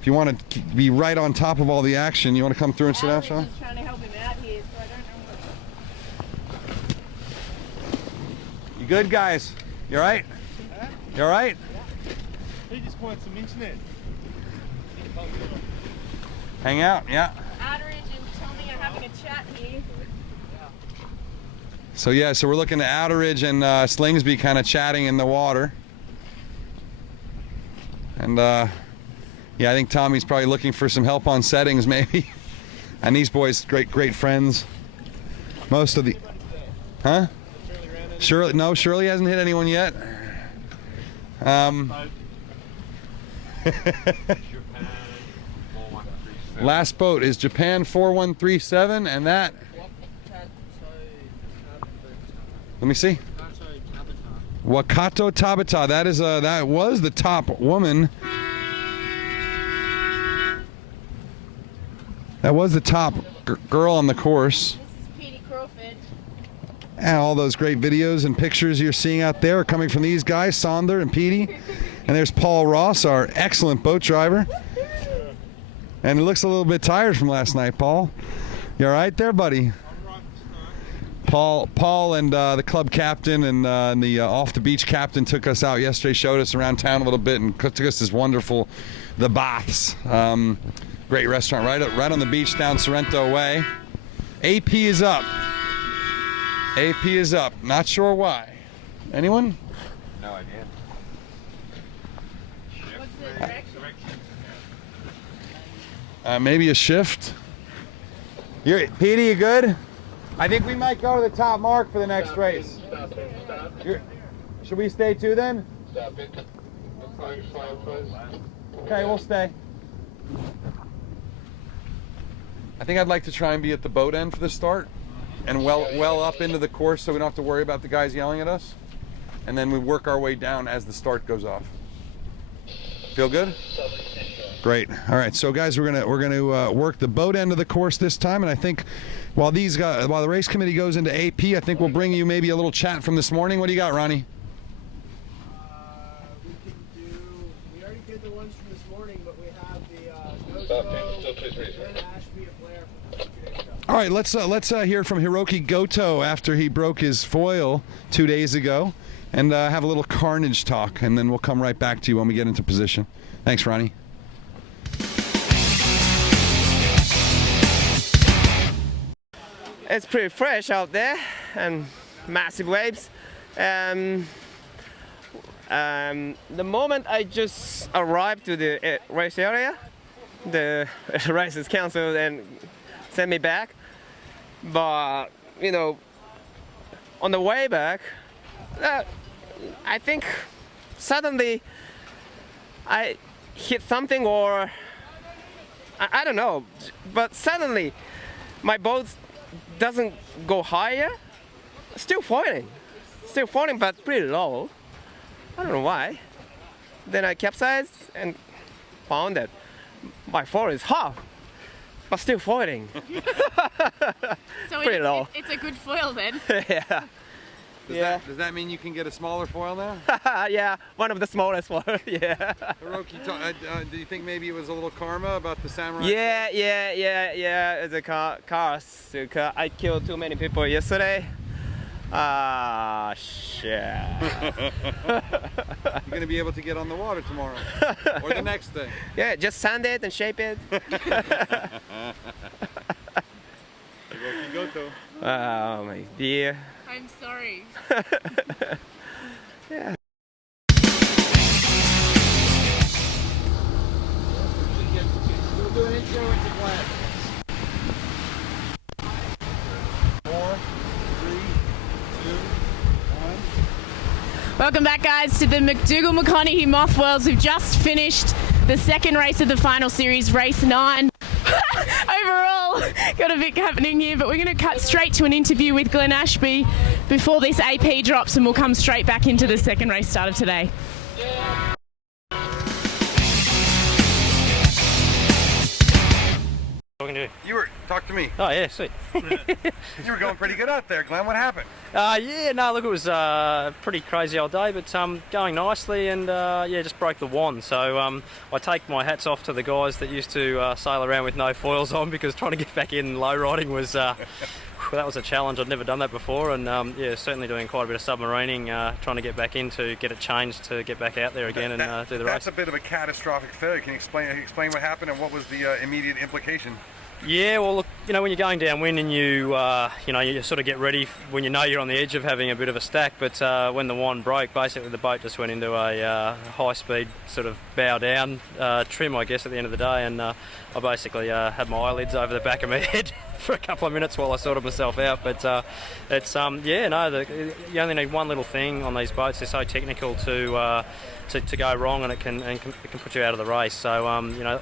if you want to be right on top of all the action, you want to come through and sit down, Sean? Just trying to help him out here, so I don't know what. You good, guys? You all right? You all right? He just wanted some internet. Hang out, yeah. Outeridge and Tommy are having a chat here. So we're looking at Outeridge and Slingsby kind of chatting in the water. And I think Tommy's probably looking for some help on settings, maybe. And these boys, great friends. Most of the, huh? Shirley hasn't hit anyone yet. Last boat is Japan 4137, and that. Let me see. Wakato Tabata. That was the top woman. That was the top girl on the course. And all those great videos and pictures you're seeing out there are coming from these guys, Sonder and Petey. And there's Paul Ross, our excellent boat driver. And it looks a little bit tired from last night, Paul. You all right there, buddy? Paul and the club captain and the off-the-beach captain took us out yesterday, showed us around town a little bit, and took us this wonderful, the Baths. Great restaurant right on the beach down Sorrento way. AP is up. AP is up. Not sure why. Anyone? No idea. What's the direction? Maybe a shift. Petey, you good? I think we might go to the top mark for the next race. Should we stay too then? Okay, we'll stay. I think I'd like to try and be at the boat end for the start and well up into the course so we don't have to worry about the guys yelling at us. And then we work our way down as the start goes off. Feel good? Great. All right, so guys, we're gonna work the boat end of the course this time, and I think while the race committee goes into AP, I think we'll bring you maybe a little chat from this morning. What do you got, Ronnie? We already did the ones from this morning, but we have the All right, let's hear from Hiroki Goto after he broke his foil 2 days ago, and have a little carnage talk, and then we'll come right back to you when we get into position. Thanks, Ronnie. It's pretty fresh out there and massive waves. The moment I just arrived to the race area, the race is cancelled and sent me back. But you know, on the way back, I think suddenly I hit something, or I don't know, but suddenly my boat doesn't go higher. Still falling, but pretty low. I don't know why. Then I capsized and found that my fall is half, but still falling. So pretty low. It's a good foil then. Yeah. Does that mean you can get a smaller foil now? Yeah, one of the smallest ones. Yeah. Hiroki, do you think maybe it was a little karma about the samurai? Yeah. The cars. I killed too many people yesterday. Shit. You're gonna be able to get on the water tomorrow or the next day. Yeah, just sand it and shape it. Hiroki Goto. Oh my dear. I'm sorry. Yeah. We'll do an intro into class. 4, 3, 2, 1. Welcome back, guys, to the McDougall-McConaughey Moth Worlds. We've just finished the second race of the final series, race 9. Overall, got a bit happening here, but we're going to cut straight to an interview with Glenn Ashby before this AP drops, and we'll come straight back into the second race start of today. Talking to you. Talk to me. Oh yeah, sweet. You were going pretty good out there, Glenn. What happened? Look, it was a pretty crazy old day, but going nicely, and just broke the wand. So I take my hats off to the guys that used to sail around with no foils on, because trying to get back in low riding was that was a challenge. I'd never done that before, and certainly doing quite a bit of submarining, trying to get back in to get it changed to get back out there again and do the race. That's a bit of a catastrophic failure. Can you explain what happened and what was the immediate implication? Yeah, well, look, when you're going downwind and you sort of get ready when you know you're on the edge of having a bit of a stack, but when the wand broke, basically the boat just went into a high-speed sort of bow down trim, I guess, at the end of the day, and I basically had my eyelids over the back of my head for a couple of minutes while I sorted myself out. But you only need one little thing on these boats. They're so technical to to go wrong, and it can put you out of the race. So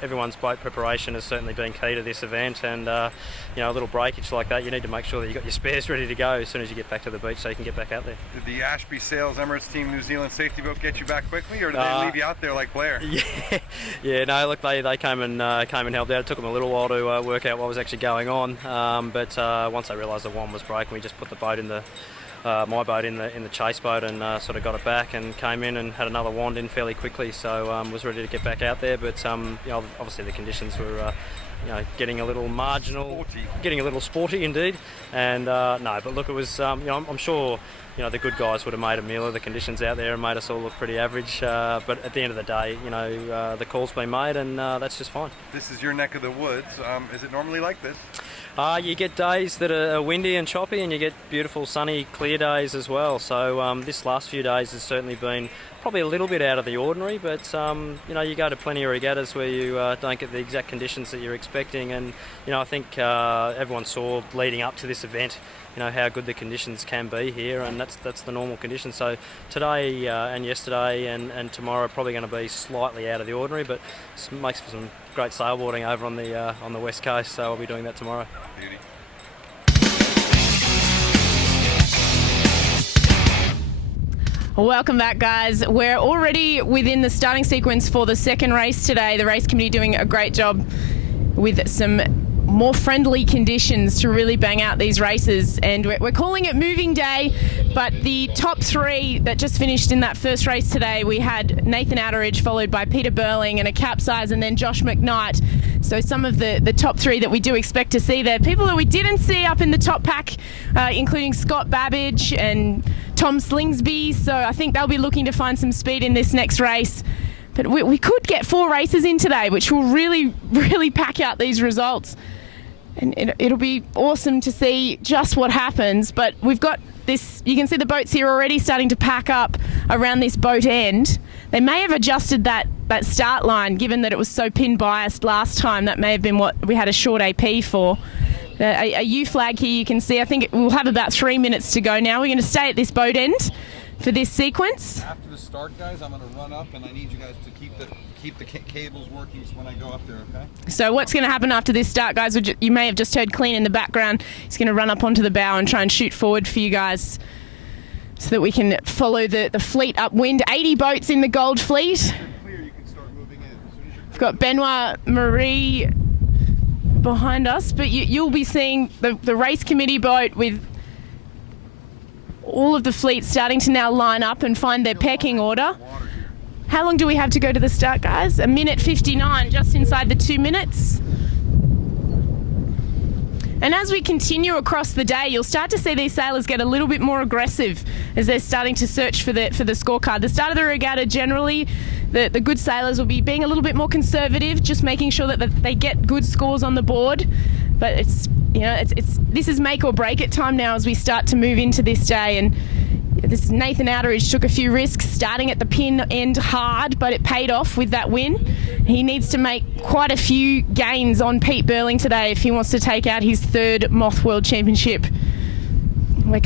everyone's boat preparation has certainly been key to this event, and a little breakage like that, you need to make sure that you've got your spares ready to go as soon as you get back to the beach so you can get back out there. Did the Ashby Sails Emirates Team New Zealand safety boat get you back quickly, or did they leave you out there like Blair? Yeah, no, look, they came and helped out. It took them a little while to work out what was actually going on, but once they realised the wand was breaking, we just put the boat in the my boat in the chase boat and sort of got it back and came in and had another wand in fairly quickly, so was ready to get back out there, but obviously the conditions were getting a little marginal, getting a little sporty indeed, and no, but look, it was I'm sure the good guys would have made a meal of the conditions out there and made us all look pretty average, but at the end of the day, the call's been made, and that's just fine. This is your neck of the woods. Is it normally like this? You get days that are windy and choppy, and you get beautiful sunny clear days as well, so this last few days has certainly been probably a little bit out of the ordinary, but you go to plenty of regattas where you don't get the exact conditions that you're expecting, and I think everyone saw leading up to this event how good the conditions can be here, and that's the normal conditions. So today and yesterday and tomorrow are probably going to be slightly out of the ordinary, but it makes for some great sailboarding over on the west coast, so I'll be doing that tomorrow. Beauty. Welcome back, guys. We're already within the starting sequence for the second race today. The race committee doing a great job with some more friendly conditions to really bang out these races, and we're calling it moving day, but the top three that just finished in that first race today, we had Nathan Outteridge followed by Peter Burling and a capsize, and then Josh McKnight. So some of the top three that we do expect to see there. People that we didn't see up in the top pack, including Scott Babbage and Tom Slingsby, so I think they'll be looking to find some speed in this next race. But we could get 4 races in today, which will really, really pack out these results. And it'll be awesome to see just what happens. But we've got this, you can see the boats here already starting to pack up around this boat end. They may have adjusted that start line, given that it was so pin biased last time. That may have been what we had a short AP for. A U flag here you can see. I think we'll have about 3 minutes to go now. We're going to stay at this boat end for this sequence. After the start, guys, I'm going to run up, and I need you guys to keep the cables working when I go up there, okay? So what's going to happen after this start, guys, you may have just heard Clean in the background. He's going to run up onto the bow and try and shoot forward for you guys so that we can follow the fleet upwind. 80 boats in the Gold Fleet. We've got Benoit Marie behind us, but you'll be seeing the race committee boat with all of the fleet starting to now line up and find their pecking order. How long do we have to go to the start, guys? 1:59, just inside the 2 minutes. And as we continue across the day, you'll start to see these sailors get a little bit more aggressive as they're starting to search for the scorecard. The start of the regatta, generally, the good sailors will be being a little bit more conservative, just making sure that they get good scores on the board. But it's this is make or break it time now as we start to move into this day. And this Nathan Outteridge took a few risks starting at the pin end hard, but it paid off with that win. He needs to make quite a few gains on Pete Burling today if he wants to take out his 3rd Moth World Championship. We're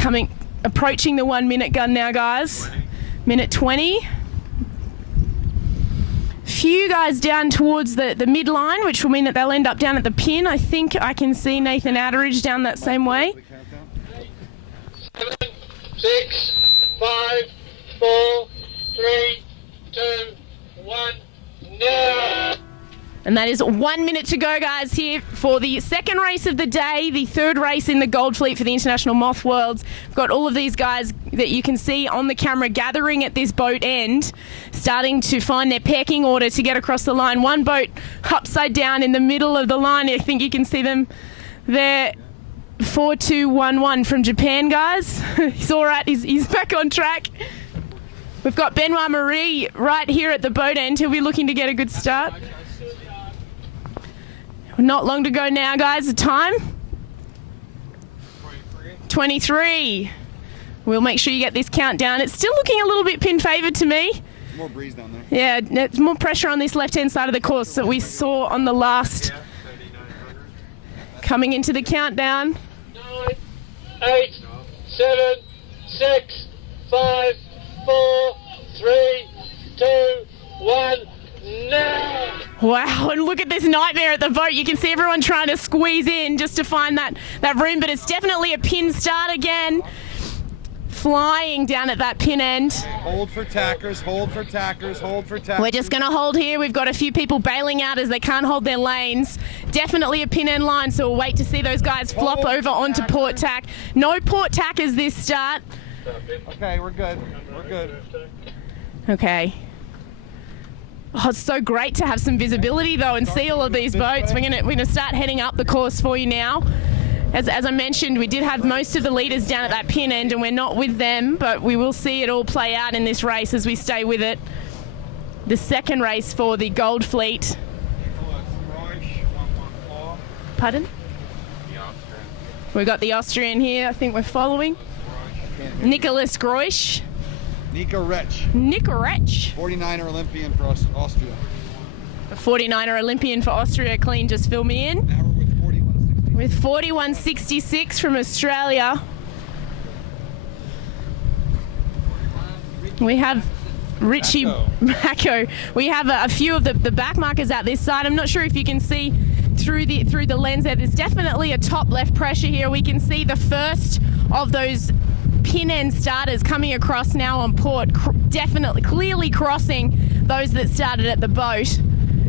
approaching the 1 minute gun now, guys. Minute 20. Few guys down towards the midline, which will mean that they'll end up down at the pin. I think I can see Nathan Outteridge down that same way. 7, 6, 5, 4, 3, 2, 1, now. And that is 1 minute to go, guys, here for the second race of the day, the 3rd race in the Gold Fleet for the International Moth Worlds. We've got all of these guys that you can see on the camera gathering at this boat end, starting to find their pecking order to get across the line. One boat upside down in the middle of the line. I think you can see them there. 4211 from Japan, guys. He's all right. He's back on track. We've got Benoit Marie right here at the boat end. He'll be looking to get a good start. Not long to go now, guys. The time? 23. We'll make sure you get this countdown. It's still looking a little bit pin favoured to me. More breeze down there. Yeah, there's more pressure on this left-hand side of the course that we saw on the last. Coming into the countdown. 9, 8, 7, 6, 5, 4, 3, 2, 1, now! Wow, and look at this nightmare at the boat. You can see everyone trying to squeeze in just to find that room, but it's definitely a pin start again. Flying down at that pin end. Hold for tackers, hold for tackers, hold for tackers. We're just going to hold here. We've got a few people bailing out as they can't hold their lanes. Definitely a pin end line, so we'll wait to see those guys flop over onto port tack. No port tackers this start. Okay, we're good. We're good. Okay. Oh, it's so great to have some visibility though and see all of these boats. We're gonna start heading up the course for you now. As I mentioned, we did have most of the leaders down at that pin end and we're not with them, but we will see it all play out in this race as we stay with it. The second race for the Gold Fleet. Pardon? We've got the Austrian here, I think we're following. Nicholas Groisch. Nico Retsch. 49er Olympian for Austria. A 49er Olympian for Austria. Clean, just fill me in. Now we're with 41.66 from Australia. We have Richie Macco. We have a few of the back markers out this side. I'm not sure if you can see through the lens there. There's definitely a top left pressure here. We can see the first of those pin end starters coming across now on port, definitely clearly crossing those that started at the boat.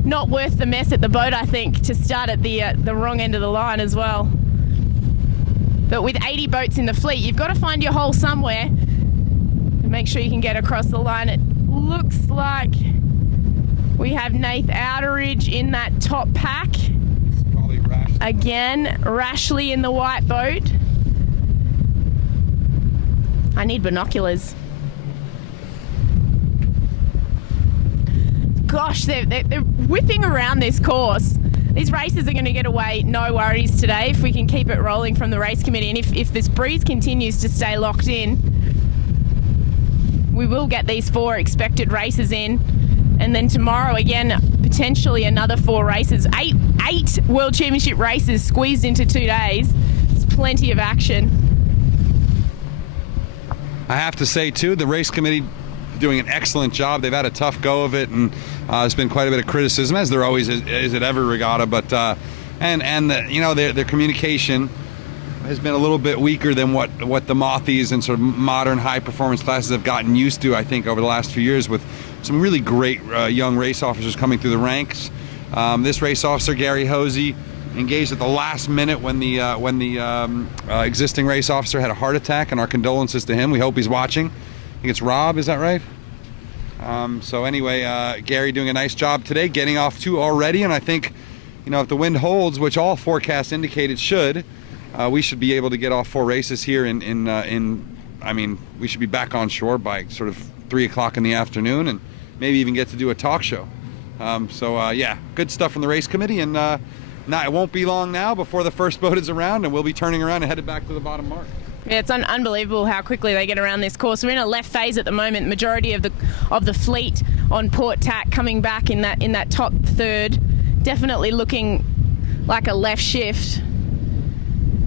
Not worth the mess at the boat, I think, to start at the wrong end of the line as well. But with 80 boats in the fleet, you've got to find your hole somewhere and make sure you can get across the line. It looks like we have Nath Outeridge in that top pack. Probably Rashly. Again, Rashly in the white boat. I need binoculars. Gosh, they're whipping around this course. These races are going to get away, no worries today, if we can keep it rolling from the race committee. And if this breeze continues to stay locked in, we will get these 4 expected races in. And then tomorrow, again, potentially another 4 races. Eight World Championship races squeezed into 2 days. It's plenty of action. I have to say, too, the race committee doing an excellent job. They've had a tough go of it, and there's been quite a bit of criticism, as there always is at every regatta. But their communication has been a little bit weaker than what the Mothies and sort of modern high-performance classes have gotten used to, I think, over the last few years, with some really great young race officers coming through the ranks. This race officer, Gary Hosey, engaged at the last minute when the existing race officer had a heart attack, and our condolences to him. We hope he's watching. I think it's Rob, is that right? So anyway, Gary doing a nice job today, getting off 2 already, and I think, if the wind holds, which all forecasts indicate it should, we should be able to get off 4 races here we should be back on shore by sort of 3 o'clock in the afternoon, and maybe even get to do a talk show. Good stuff from the race committee, and it won't be long now before the first boat is around, and we'll be turning around and headed back to the bottom mark. Yeah, it's unbelievable how quickly they get around this course. We're in a left phase at the moment. Majority of the fleet on port tack coming back in that top third. Definitely looking like a left shift.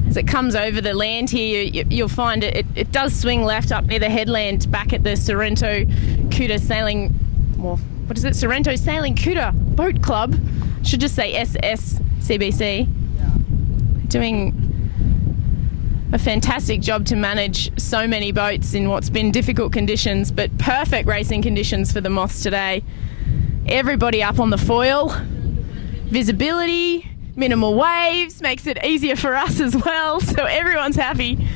As it comes over the land here, you'll find it does swing left up near the headland back at the Sorrento Couta Sailing, Sorrento Sailing Couta Boat Club. Should just say SSCBC. Doing a fantastic job to manage so many boats in what's been difficult conditions, but perfect racing conditions for the Moths today. Everybody up on the foil. Visibility, minimal waves, makes it easier for us as well, so everyone's happy.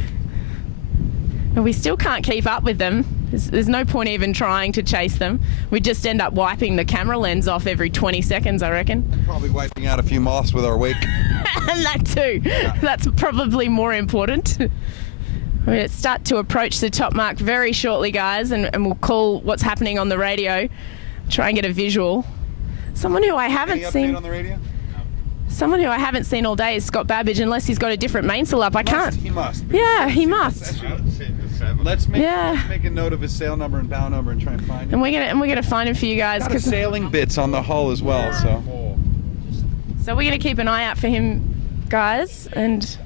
And we still can't keep up with them. There's no point even trying to chase them. We just end up wiping the camera lens off every 20 seconds, I reckon. Probably wiping out a few moths with our wake. And that too. Yeah. That's probably more important. We're going to start to approach the top mark very shortly, guys, and we'll call what's happening on the radio. Try and get a visual. Someone who I haven't seen. Any update on the radio? Someone who I haven't seen all day is Scott Babbage, unless he's got a different mainsail up. I can't. He must. Yeah, he must. Let's make a note of his sail number and bow number and try and find him. And we're gonna find him for you guys. Got sailing bits on the hull as well, so we're gonna keep an eye out for him, guys, and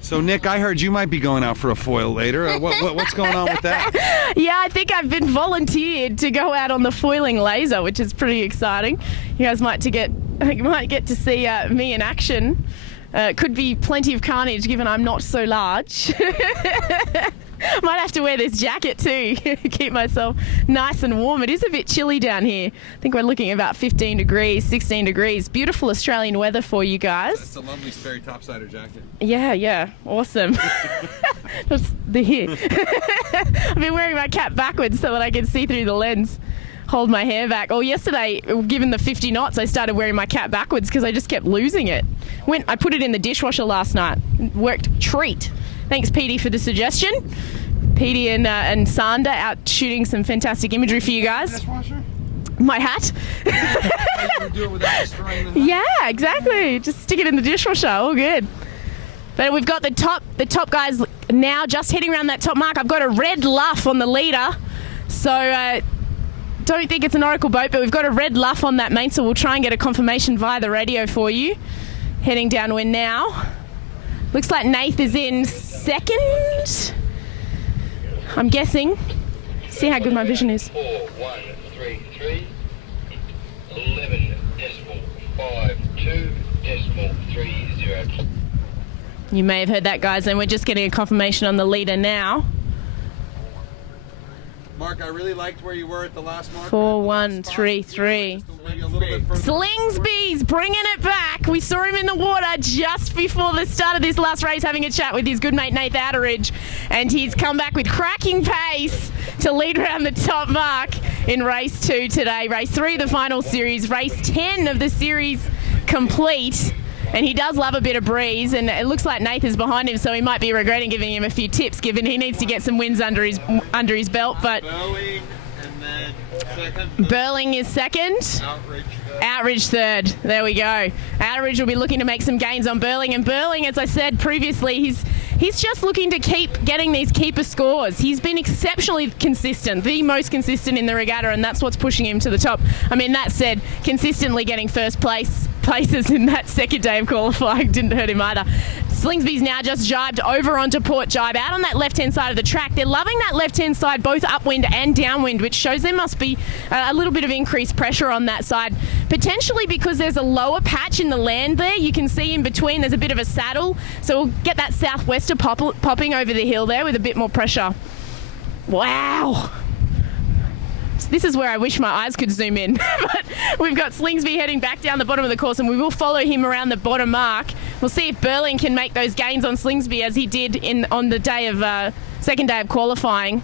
So, Nick, I heard you might be going out for a foil later. What's going on with that? Yeah, I think I've been volunteered to go out on the foiling laser, which is pretty exciting. You guys might get to see me in action. Could be plenty of carnage given I'm not so large. Might have to wear this jacket too, keep myself nice and warm. It is a bit chilly down here. I think we're looking at about 15 degrees, 16 degrees. Beautiful Australian weather for you guys. That's a lovely Sperry topsider jacket. Yeah, awesome. That's the I've been wearing my cap backwards so that I can see through the lens. Hold my hair back. Oh, yesterday, given the 50 knots, I started wearing my cap backwards because I just kept losing it. I put it in the dishwasher last night. Worked treat. Thanks, Petey, for the suggestion. Petey and Sander out shooting some fantastic imagery for you guys. Dishwasher? My hat. Do it without destroying the hat? Yeah, exactly. Just stick it in the dishwasher. All good. But we've got the top guys now just heading around that top mark. I've got a red luff on the leader. So don't think it's an Oracle boat, but we've got a red luff on that mainsail. We'll try and get a confirmation via the radio for you. Heading downwind now. Looks like Nath is in second, I'm guessing. See how good my vision is. 4133 11.52.30. You may have heard that, guys, and we're just getting a confirmation on the leader now. Mark, I really liked where you were at the last mark. 4133. Slingsby's bringing it back. We saw him in the water just before the start of this last race having a chat with his good mate Nath Atteridge, and he's come back with cracking pace to lead around the top mark in race 2 today. Race 3 of the final series, race 10 of the series complete. And he does love a bit of breeze, and it looks like Nath is behind him, so he might be regretting giving him a few tips, given he needs to get some wins under his belt. But Burling, and then second. Burling is second. Outridge third. There we go. Outridge will be looking to make some gains on Burling, and Burling, as I said previously, he's just looking to keep getting these keeper scores. He's been exceptionally consistent, the most consistent in the regatta, and that's what's pushing him to the top. I mean, that said, consistently getting first places in that second day of qualifying didn't hurt him either. Slingsby's now just jibed over onto Port Jibe, out on that left-hand side of the track. They're loving that left-hand side, both upwind and downwind, which shows there must be a little bit of increased pressure on that side. Potentially because there's a lower patch in the land there. You can see in between there's a bit of a saddle, so we'll get that southwester popping over the hill there with a bit more pressure. Wow. This is where I wish my eyes could zoom in. But we've got Slingsby heading back down the bottom of the course, and we will follow him around the bottom mark. We'll see if Burling can make those gains on Slingsby as he did on the day of second day of qualifying.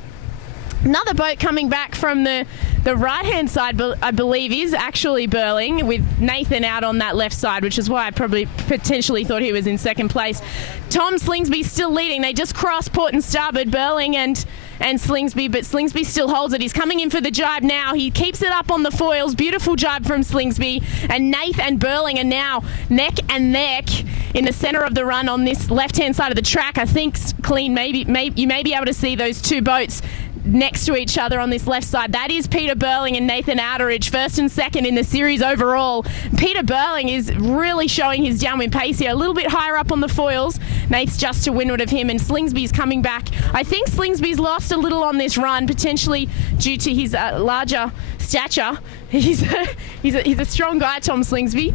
Another boat coming back from the right-hand side, I believe, is actually Burling, with Nathan out on that left side, which is why I probably potentially thought he was in second place. Tom Slingsby still leading. They just crossed port and starboard, Burling and Slingsby, but Slingsby still holds it. He's coming in for the jibe now. He keeps it up on the foils. Beautiful jibe from Slingsby. And Nath and Burling are now neck and neck in the centre of the run on this left-hand side of the track. I think, Clean, you may be able to see those two boats next to each other on this left side. That is Peter Burling and Nathan Atteridge, first and second in the series overall. Peter Burling is really showing his downwind pace here, a little bit higher up on the foils. Nath's just to windward of him, and Slingsby's coming back. I think Slingsby's lost a little on this run, potentially due to his larger stature. He's a strong guy, Tom Slingsby,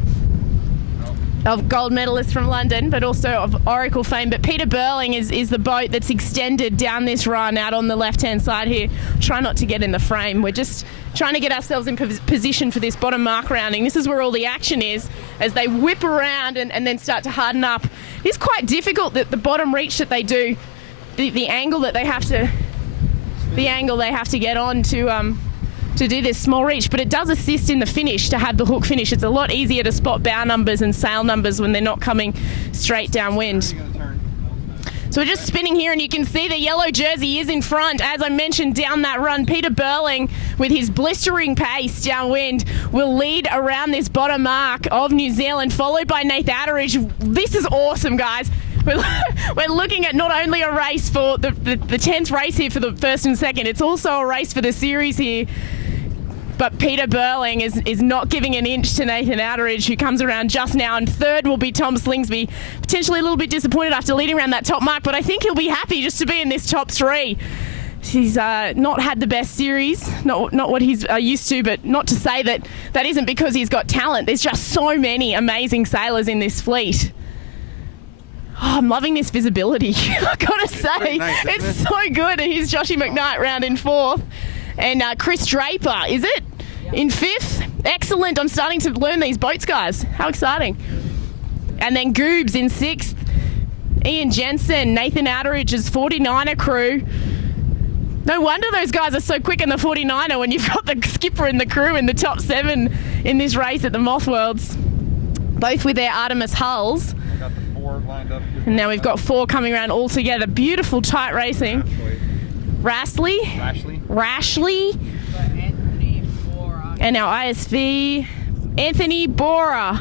of gold medalist from London, but also of Oracle fame. But Peter Burling is the boat that's extended down this run out on the left-hand side here. Try not to get in the frame. We're just trying to get ourselves in position for this bottom mark rounding. This is where all the action is, as they whip around and then start to harden up. It's quite difficult, that the bottom reach that they do, the angle that they have to get on to do this small reach, but it does assist in the finish to have the hook finish. It's a lot easier to spot bow numbers and sail numbers when they're not coming straight downwind. So we're just spinning here, and you can see the yellow jersey is in front. As I mentioned, down that run, Peter Burling, with his blistering pace downwind, will lead around this bottom mark of New Zealand, followed by Nath Atteridge. This is awesome, guys. We're looking at not only a race for the 10th race here for the first and second, it's also a race for the series here. But Peter Burling is not giving an inch to Nathan Outeridge, who comes around just now. And third will be Tom Slingsby, potentially a little bit disappointed after leading around that top mark, but I think he'll be happy just to be in this top three. He's not had the best series, not what he's used to, but not to say that isn't because he's got talent. There's just so many amazing sailors in this fleet. Oh, I'm loving this visibility. I've got to say, it's so good. Here's Joshy McKnight round in fourth. And Chris Draper, is it? In fifth? Excellent. I'm starting to learn these boats, guys. How exciting. And then Goobs in sixth. Ian Jensen, Nathan Outeridge's 49er crew. No wonder those guys are so quick in the 49er when you've got the skipper and the crew in the top 7 in this race at the Moth Worlds. Both with their Artemis hulls. And now we've got 4 coming around all together. Beautiful tight racing. Rashly. And our ISV, Anthony Bora.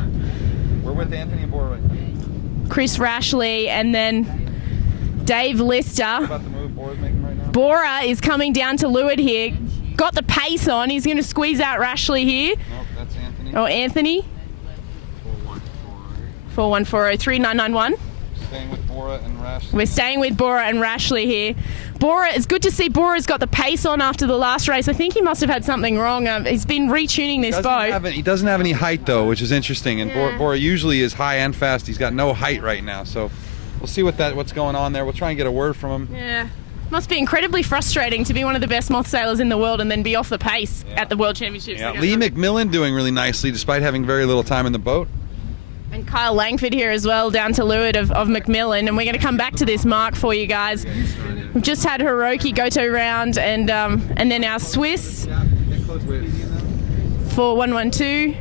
We're with Anthony Bora right now. Chris Rashly, and then Dave Lister. What about the move Bora's making right now? Bora is coming down to leeward here. Got the pace on. He's going to squeeze out Rashly here. Nope, that's Anthony. Oh, Anthony. 4140 3991. Staying with Bora and Rashly. We're staying with Bora and Rashly here. Bora, it's good to see Bora's got the pace on after the last race. I think he must have had something wrong. He's been retuning this boat. He doesn't have any height, though, which is interesting. And Bora usually is high and fast. He's got no height right now. So we'll see what's going on there. We'll try and get a word from him. Yeah. Must be incredibly frustrating to be one of the best moth sailors in the world and then be off the pace at the World Championships. Yeah. Lee McMillan doing really nicely despite having very little time in the boat. And Kyle Langford here as well, down to leeward of McMillan. And we're going to come back to this mark for you guys. We've just had Hiroki Goto round, and then our Swiss for 112.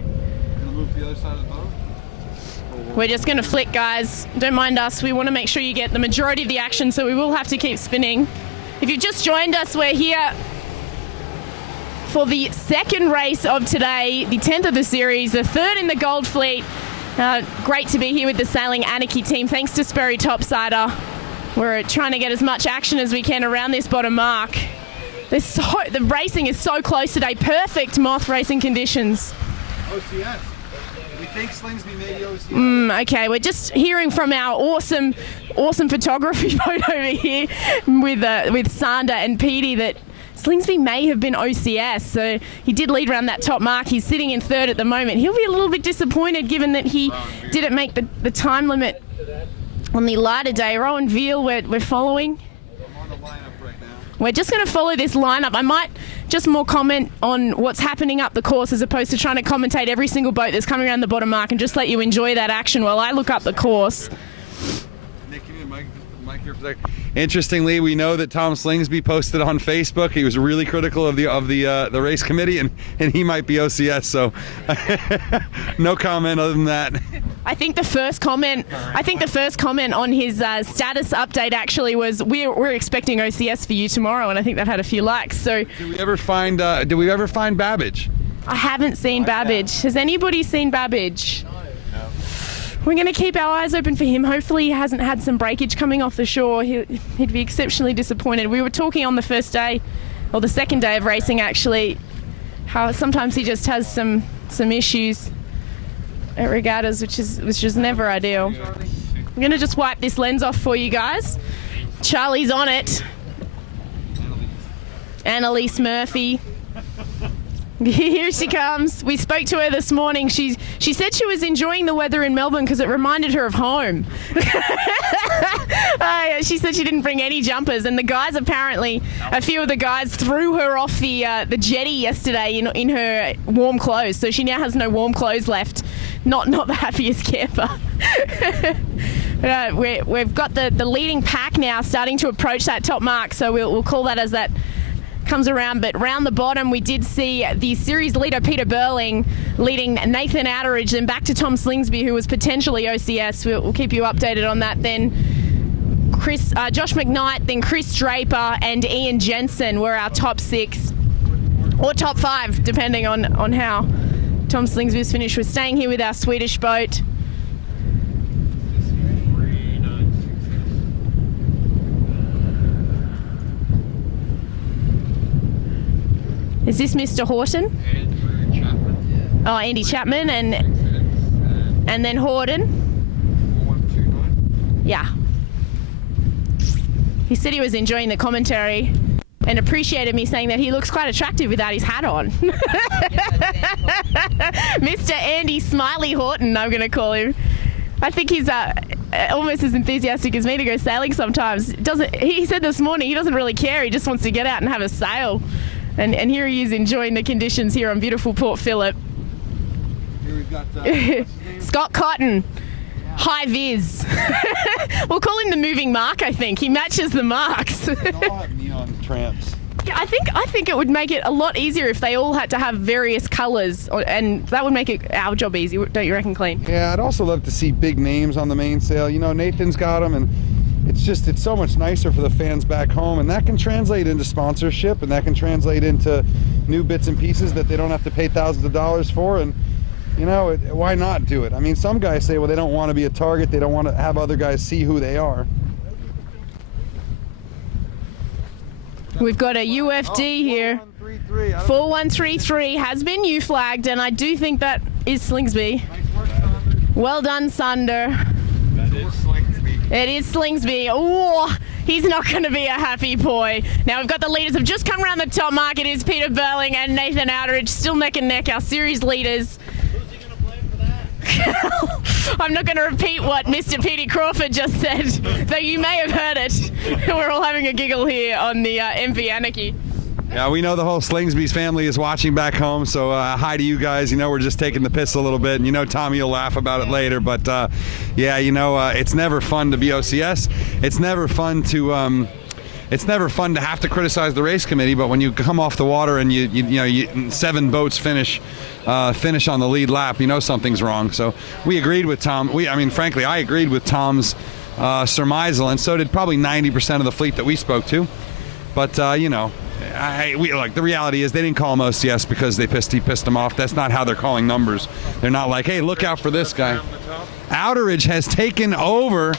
We're just going to flick, guys. Don't mind us. We want to make sure you get the majority of the action, so we will have to keep spinning. If you've just joined us, we're here for the second race of today, the 10th of the series, the third in the Gold Fleet. Great to be here with the Sailing Anarchy team. Thanks to Sperry Topsider. We're trying to get as much action as we can around this bottom mark. The racing is so close today. Perfect Moth racing conditions. OCS. We think Slingsby may be OCS. Okay, we're just hearing from our awesome photography boat over here with Sander and Petey that Slingsby may have been OCS, so he did lead around that top mark. He's sitting in third at the moment. He'll be a little bit disappointed given that he didn't make the time limit on the lighter day. Rowan Veal, we're following. I'm on the lineup right now. We're just going to follow this lineup. I might just more comment on what's happening up the course as opposed to trying to commentate every single boat that's coming around the bottom mark and just let you enjoy that action while I look up the course. Nick, give me the mic here for a second. Interestingly, we know that Tom Slingsby posted on Facebook. He was really critical of the race committee, and he might be OCS. So, no comment other than that. I think the first comment on his status update actually was we're expecting OCS for you tomorrow, and I think that had a few likes. So, did we ever find Babbage? I haven't seen Babbage. Has anybody seen Babbage? We're going to keep our eyes open for him. Hopefully he hasn't had some breakage coming off the shore. He'd be exceptionally disappointed. We were talking on the first day, or the second day of racing actually, how sometimes he just has some issues at regattas, which is never ideal. I'm going to just wipe this lens off for you guys. Charlie's on it. Annalise Murphy. Here she comes. We spoke to her this morning. She said she was enjoying the weather in Melbourne because it reminded her of home. She said she didn't bring any jumpers, and the guys apparently, a few of the guys threw her off the jetty yesterday in her warm clothes. So she now has no warm clothes left. Not the happiest camper. We've got the leading pack now starting to approach that top mark. So we'll call that as that comes around. But round the bottom we did see the series leader Peter Burling leading Nathan Outeridge, then back to Tom Slingsby, who was potentially OCS. We'll keep you updated on that. Then Josh McKnight, then Chris Draper and Ian Jensen were our top 6 or top 5 depending on how Tom Slingsby's finished. We're staying here with our Swedish boat. Is this Mr. Horton? Oh, Andy Chapman and then Horton. Yeah. He said he was enjoying the commentary and appreciated me saying that he looks quite attractive without his hat on. Mr. Andy Smiley Horton, I'm going to call him. I think he's almost as enthusiastic as me to go sailing sometimes. He said this morning he doesn't really care. He just wants to get out and have a sail. And here he is enjoying the conditions here on beautiful Port Phillip. Here we've got Scott Cotton. High vis. We'll call him the moving mark, I think. He matches the marks. They all have neon tramps. Yeah, I think it would make it a lot easier if they all had to have various colours, and that would make it our job easy, don't you reckon, Clean? Yeah, I'd also love to see big names on the mainsail. You know, Nathan's got them, and it's so much nicer for the fans back home, and that can translate into sponsorship, and that can translate into new bits and pieces that they don't have to pay thousands of dollars for. And you know, why not do it? I mean, some guys say, well, they don't want to be a target. They don't want to have other guys see who they are. We've got a UFD here. 4133 has been U-flagged, and I do think that is Slingsby. Well done, Sunder. It is Slingsby. Oh, he's not going to be a happy boy. Now we've got the leaders have just come around the top mark. It is Peter Burling and Nathan Outteridge still neck and neck, our series leaders. I'm not going to repeat what Mr. Petey Crawford just said, though you may have heard it. We're all having a giggle here on the MV Anarchy. Yeah, we know the whole Slingsby's family is watching back home, so hi to you guys. You know, we're just taking the piss a little bit, and you know Tommy will laugh about it later, but yeah, you know, it's never fun to be OCS. It's never fun to have to criticize the race committee, but when you come off the water and you 7 boats finish on the lead lap, you know something's wrong. So we agreed with Tom. Frankly, I agreed with Tom's surmisal, and so did probably 90% of the fleet that we spoke to. But you know, the reality is they didn't call him OCS because he pissed them off. That's not how they're calling numbers. They're not like, hey, look out for this guy. Outeridge has taken over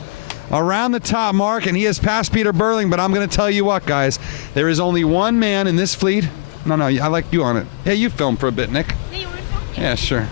around the top mark, and he has passed Peter Burling, but I'm going to tell you what, guys. There is only one man in this fleet. No, I like you on it. Yeah, you film for a bit, Nick. Yeah, sure.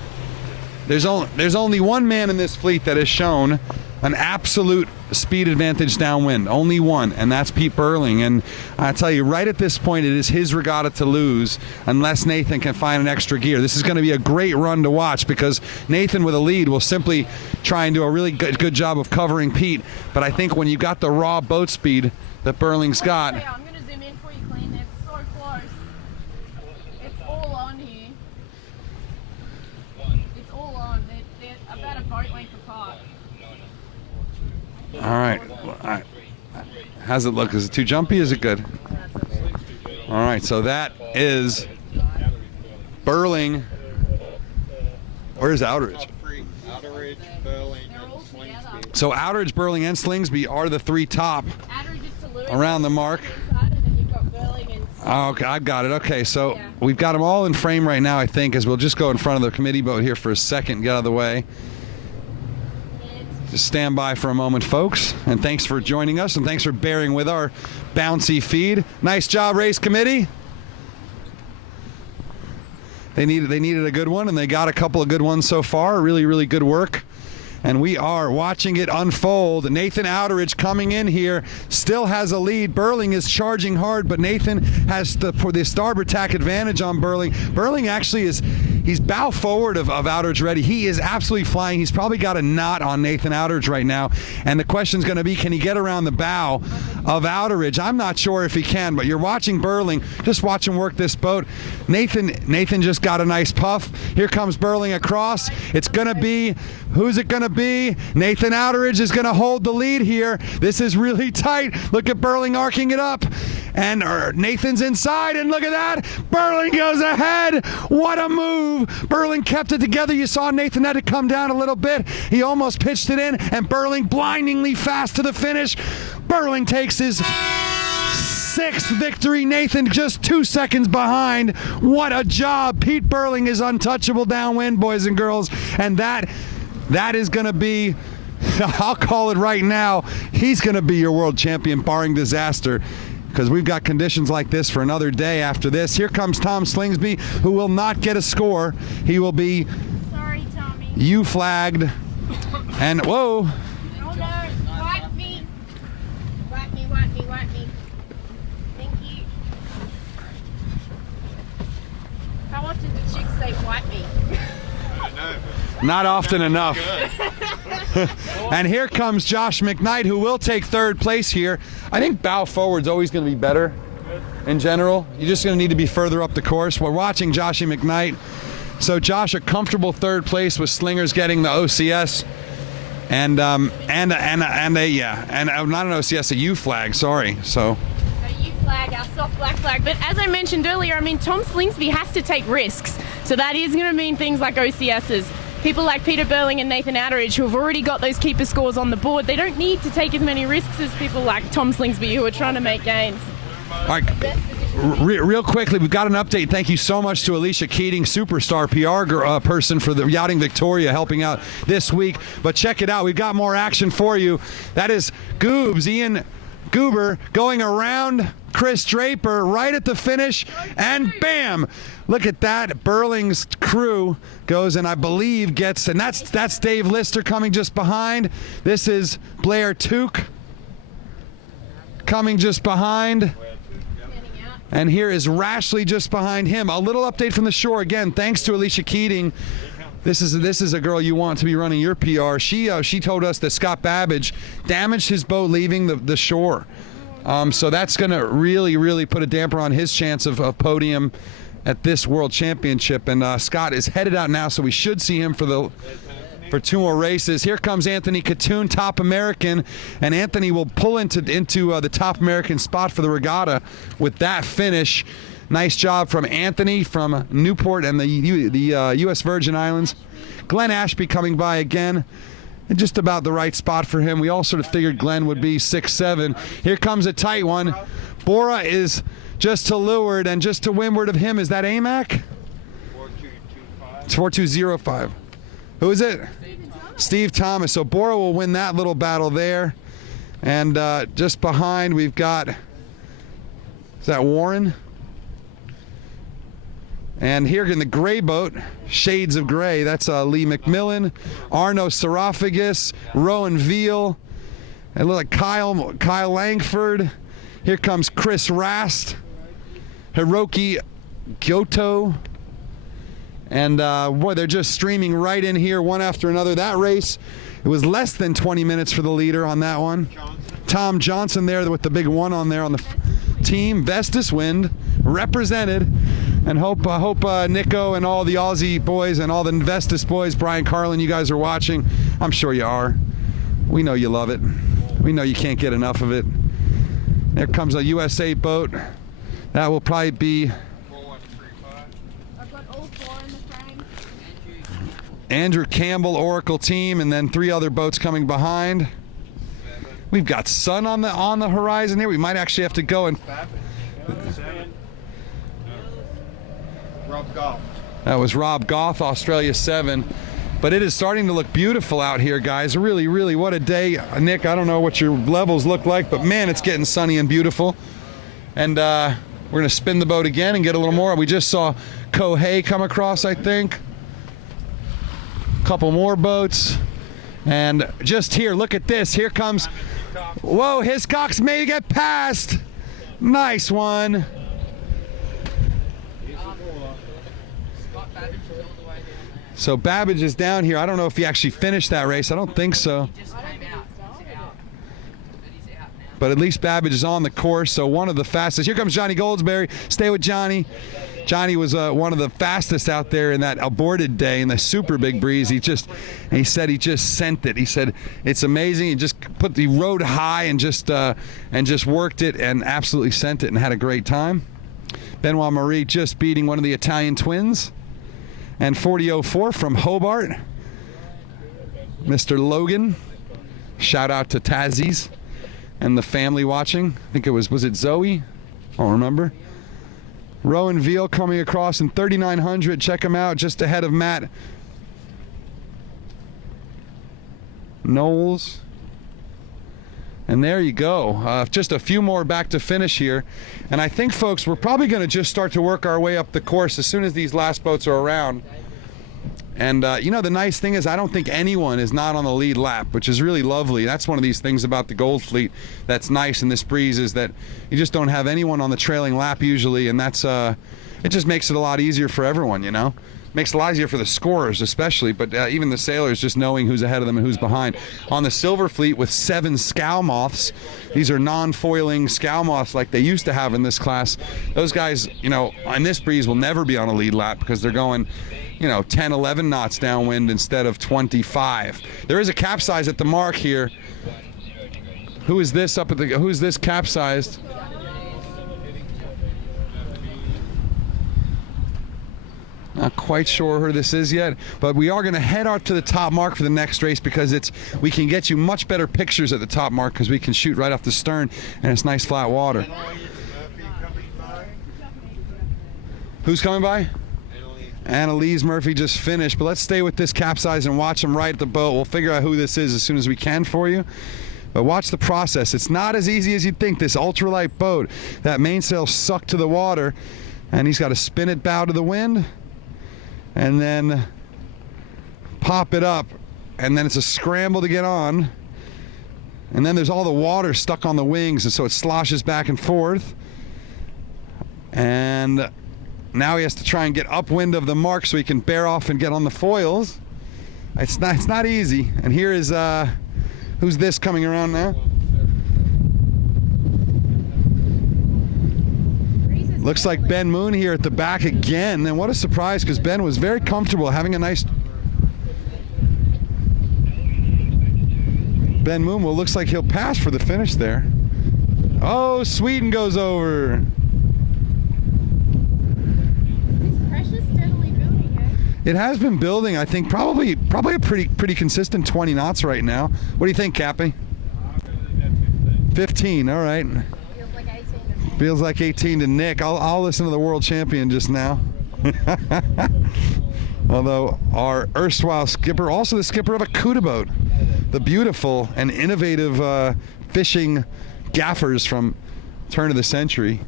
There's only one man in this fleet that has shown an absolute speed advantage downwind. Only one, and that's Pete Burling. And I tell you, right at this point, it is his regatta to lose unless Nathan can find an extra gear. This is going to be a great run to watch because Nathan with a lead will simply try and do a really good job of covering Pete. But I think when you got the raw boat speed that Burling's got... I'm going to zoom in for you, Clean. They're so close. It's all on here. It's all on. They're about a boat length apart. All right. How's it look? Is it too jumpy? Is it good? All right. So that is Burling. Where's Outeridge? So Outeridge, Burling, and Slingsby are the 3 top around the mark. Okay, I've got it. Okay, so we've got them all in frame right now, I think, as we'll just go in front of the committee boat here for a second, get out of the way. Just stand by for a moment, folks, and thanks for joining us, and thanks for bearing with our bouncy feed. Nice job, race committee. They needed a good one, and they got a couple of good ones so far. Really, really good work. And we are watching it unfold. Nathan Outeridge coming in here, still has a lead. Burling is charging hard, but Nathan has the starboard tack advantage on Burling. Burling actually he's bow forward of Outeridge ready. He is absolutely flying. He's probably got a knot on Nathan Outeridge right now. And the question's going to be, can he get around the bow of Outeridge? I'm not sure if he can, but you're watching Burling. Just watch him work this boat. Nathan just got a nice puff. Here comes Burling across. It's going to be, who's it going to be? Nathan Outeridge is going to hold the lead here. This is really tight. Look at Burling arcing it up. And Nathan's inside, and look at that. Burling goes ahead. What a move. Burling kept it together. You saw Nathan had to come down a little bit. He almost pitched it in, and Burling blindingly fast to the finish. Burling takes his 6th victory. Nathan just 2 seconds behind. What a job. Pete Burling is untouchable downwind, boys and girls. And that is going to be, I'll call it right now, he's going to be your world champion barring disaster. because we've got conditions like this for another day after this. Here comes Tom Slingsby, who will not get a score. He will be flagged. And whoa. Oh no, wipe me. Wipe me, wipe me, wipe me. Thank you. How often did chicks say wipe me? Not often enough. And here comes Josh McKnight, who will take third place here. I think bow forward's always going to be better in general. You're just going to need to be further up the course. We're watching Joshy McKnight. So Josh, a comfortable third place with Slingers getting the OCS and not an OCS, a U flag. Sorry. So. U flag, our soft black flag. But as I mentioned earlier, I mean, Tom Slingsby has to take risks. So that is going to mean things like OCSs. People like Peter Burling and Nathan Outteridge, who have already got those keeper scores on the board, they don't need to take as many risks as people like Tom Slingsby, who are trying to make gains. All right. Real quickly, we've got an update. Thank you so much to Alicia Keating, superstar PR person for the Yachting Victoria, helping out this week. But check it out. We've got more action for you. That is Goobs, Ian Goober, going around Chris Draper right at the finish, and bam! Look at that. Burling's crew goes and I believe gets, and that's Dave Lister coming just behind. This is Blair Took coming just behind. And here is Rashley just behind him. A little update from the shore again, thanks to Alicia Keating. This is a girl you want to be running your PR. She told us that Scott Babbage damaged his boat leaving the shore. So that's going to really put a damper on his chance of podium at this World Championship. And Scott is headed out now, so we should see him for two more races. Here comes Anthony Katoon, top American, and Anthony will pull into the top American spot for the regatta with that finish. Nice job from Anthony from Newport and the U.S. Virgin Islands. Glenn Ashby coming by again. And just about the right spot for him. We all sort of figured Glenn would be 6'7". Here comes a tight one. Bora is just to leeward, and just to windward of him, is that AMAC? 4225. It's 4205. Who is it? Steve Thomas. So Bora will win that little battle there. And just behind we've got, is that Warren? And here in the gray boat, shades of gray, that's Lee McMillan, Arno Sarophagus, Rowan Veal, and look like Kyle Langford. Here comes Chris Rast, Hiroki Gyoto. And boy, they're just streaming right in here one after another. That race, it was less than 20 minutes for the leader on that one. Tom Johnson there with the big one on there on the team. Vestas Wind represented. And hope Nico and all the Aussie boys and all the Vestas boys, Brian Carlin, you guys are watching. I'm sure you are. We know you love it. We know you can't get enough of it. There comes a USA boat. That will probably be Andrew Campbell, Oracle team, and then 3 other boats coming behind. We've got sun on the horizon here. We might actually have to go and. Rob Goff. That was Rob Goff, Australia 7. But it is starting to look beautiful out here, guys. Really, what a day. Nick, I don't know what your levels look like, but man, it's getting sunny and beautiful. And we're going to spin the boat again and get a little more. We just saw Kohei come across, I think. A couple more boats. And just here, look at this. Here comes, whoa, Hiscox may get past. Nice one. So Babbage is down here. I don't know if he actually finished that race. I don't think so. But at least Babbage is on the course, so one of the fastest. Here comes Johnny Goldsberry. Stay with Johnny. Johnny was one of the fastest out there in that aborted day in the super big breeze. He said he just sent it. He said it's amazing. He just rode high and just worked it and absolutely sent it and had a great time. Benoit Marie just beating one of the Italian twins. And 40.04 from Hobart, Mr. Logan. Shout out to Tazzies and the family watching. I think it was it Zoe? I don't remember. Rowan Veal coming across in 3900. Check him out, just ahead of Matt Knowles. And there you go. Just a few more back to finish here. And I think, folks, we're probably going to just start to work our way up the course as soon as these last boats are around. And, you know, the nice thing is I don't think anyone is not on the lead lap, which is really lovely. That's one of these things about the Gold Fleet that's nice in this breeze, is that you just don't have anyone on the trailing lap usually, and that's it just makes it a lot easier for everyone, you know? Makes it a lot easier for the scorers especially, but even the sailors just knowing who's ahead of them and who's behind. On the Silver Fleet with 7 scow moths, these are non-foiling scow moths like they used to have in this class. Those guys, you know, on this breeze will never be on a lead lap because they're going, you know, 10, 11 knots downwind instead of 25. There is a capsize at the mark here. Who is this up at the, who's this capsized? Not quite sure who this is yet, but we are going to head out to the top mark for the next race because we can get you much better pictures at the top mark because we can shoot right off the stern and it's nice flat water. Who's coming by? Annalise Murphy just finished, but let's stay with this capsize and watch them right at the boat. We'll figure out who this is as soon as we can for you. But watch the process. It's not as easy as you'd think. This ultralight boat, that mainsail sucked to the water, and he's got to spin it bow to the wind, and then pop it up, and then it's a scramble to get on, and then there's all the water stuck on the wings, and so it sloshes back and forth, and now he has to try and get upwind of the mark so he can bear off and get on the foils. It's not easy. And here is who's this coming around now? Looks like Ben Moon here at the back again, and what a surprise because Ben was very comfortable having a nice. Ben Moon, well, looks like he'll pass for the finish there. Oh, Sweden goes over. It has been building, I think, probably a pretty consistent 20 knots right now. What do you think, Cappy? 15, all right. Feels like 18 to Nick. I'll listen to the world champion just now. Although our erstwhile skipper, also the skipper of a Couta boat, the beautiful and innovative fishing gaffers from turn of the century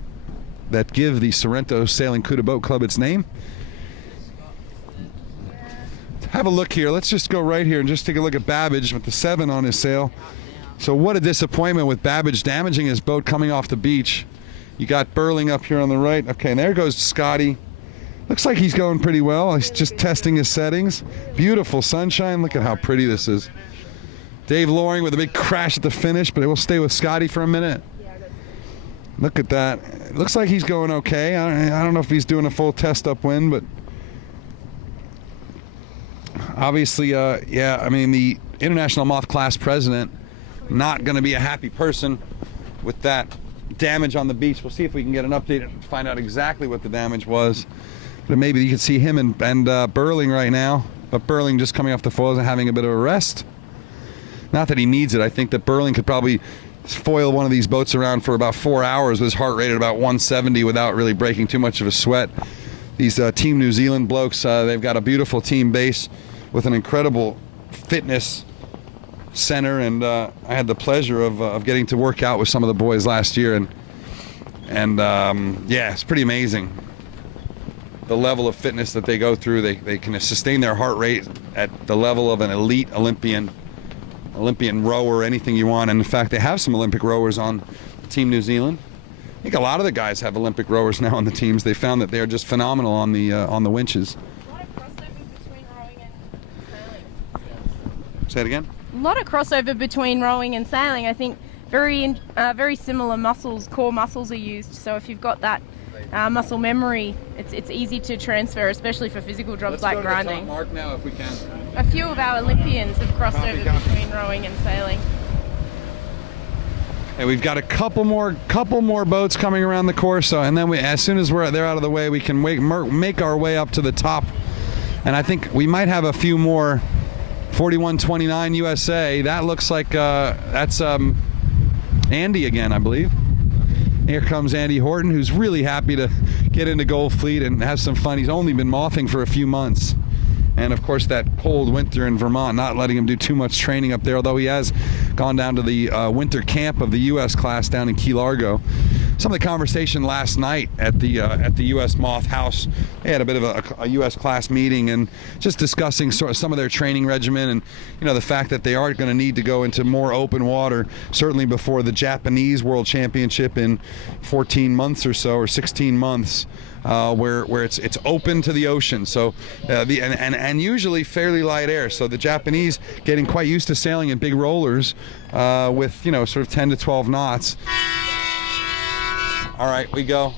that give the Sorrento Sailing Couta Boat Club its name. Have a look here. Let's just go right here and just take a look at Babbage with the 7 on his sail. So what a disappointment with Babbage damaging his boat coming off the beach. You got Burling up here on the right. Okay, and there goes Scotty. Looks like he's going pretty well. He's just testing his settings. Beautiful sunshine. Look at how pretty this is. Dave Loring with a big crash at the finish, but we'll stay with Scotty for a minute. Look at that. It looks like he's going okay. I don't know if he's doing a full test upwind, but obviously, yeah, I mean, the International Moth class president, not going to be a happy person with that damage on the beach. We'll see if we can get an update and find out exactly what the damage was. But maybe you can see him and Burling right now. But Burling just coming off the foils and having a bit of a rest. Not that he needs it. I think that Burling could probably foil one of these boats around for about 4 hours with his heart rate at about 170 without really breaking too much of a sweat. These Team New Zealand blokes, they've got a beautiful team base with an incredible fitness center, and I had the pleasure of getting to work out with some of the boys last year, and yeah, it's pretty amazing the level of fitness that they go through. They can sustain their heart rate at the level of an elite Olympian rower, anything you want. And in fact, they have some Olympic rowers on Team New Zealand. I think a lot of the guys have Olympic rowers now on the teams. They found that they are just phenomenal on the winches. Say it again? A lot of crossover between rowing and sailing. I think very similar muscles, core muscles are used. So if you've got that muscle memory, it's easy to transfer, especially for physical jobs like grinding. Let's go to the top mark now if we can. A few of our Olympians have crossed over between rowing and sailing. And we've got a couple more boats coming around the course, so, and then as soon as they're out of the way, we can make our way up to the top. And I think we might have a few more. 41-29 USA. That looks like that's Andy again, I believe. Here comes Andy Horton, who's really happy to get into Gold Fleet and have some fun. He's only been mothing for a few months, And of course that cold winter in Vermont not letting him do too much training up there, although he has gone down to the winter camp of the U.S. class down in Key Largo. Some of the conversation last night at the U.S. Moth House, they had a bit of a U.S. class meeting and just discussing sort of some of their training regimen and, you know, the fact that they are going to need to go into more open water, certainly before the Japanese World Championship in 14 months or so, or 16 months. Where it's open to the ocean, so and usually fairly light air. So the Japanese getting quite used to sailing in big rollers with, you know, sort of 10 to 12 knots. All right, we go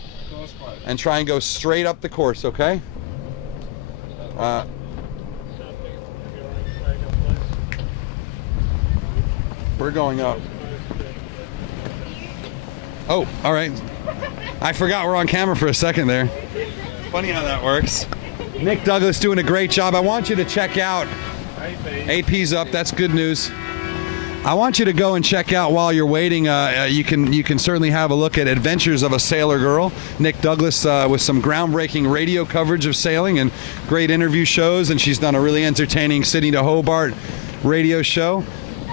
and try and go straight up the course, okay? We're going up. Oh, all right. I forgot we're on camera for a second there. Funny how that works. Nick Douglas doing a great job. I want you to check out. AP's up. That's good news. I want you to go and check out while you're waiting. You can certainly have a look at Adventures of a Sailor Girl. Nick Douglas with some groundbreaking radio coverage of sailing and great interview shows, and she's done a really entertaining Sydney to Hobart radio show.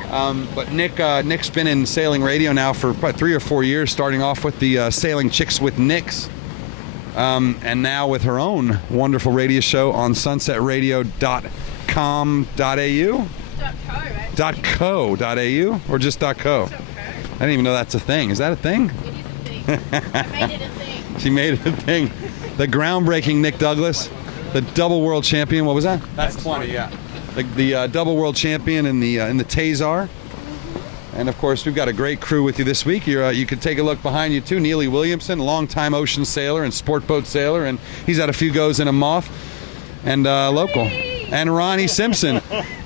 But Nick's been in sailing radio now for about 3 or 4 years, starting off with the Sailing Chicks with Nicks, and now with her own wonderful radio show on sunsetradio.com.au? .co.au or just .co? I didn't even know that's a thing. Is that a thing? It is a thing. I made it a thing. She made it a thing. The groundbreaking Nick Douglas, the double world champion. What was that? That's 20, yeah. The double world champion in the Tazar. And of course, we've got a great crew with you this week. You can take a look behind you too. Neely Williamson, longtime ocean sailor and sport boat sailor, and he's had a few goes in a Moth, and local. And Ronnie Simpson.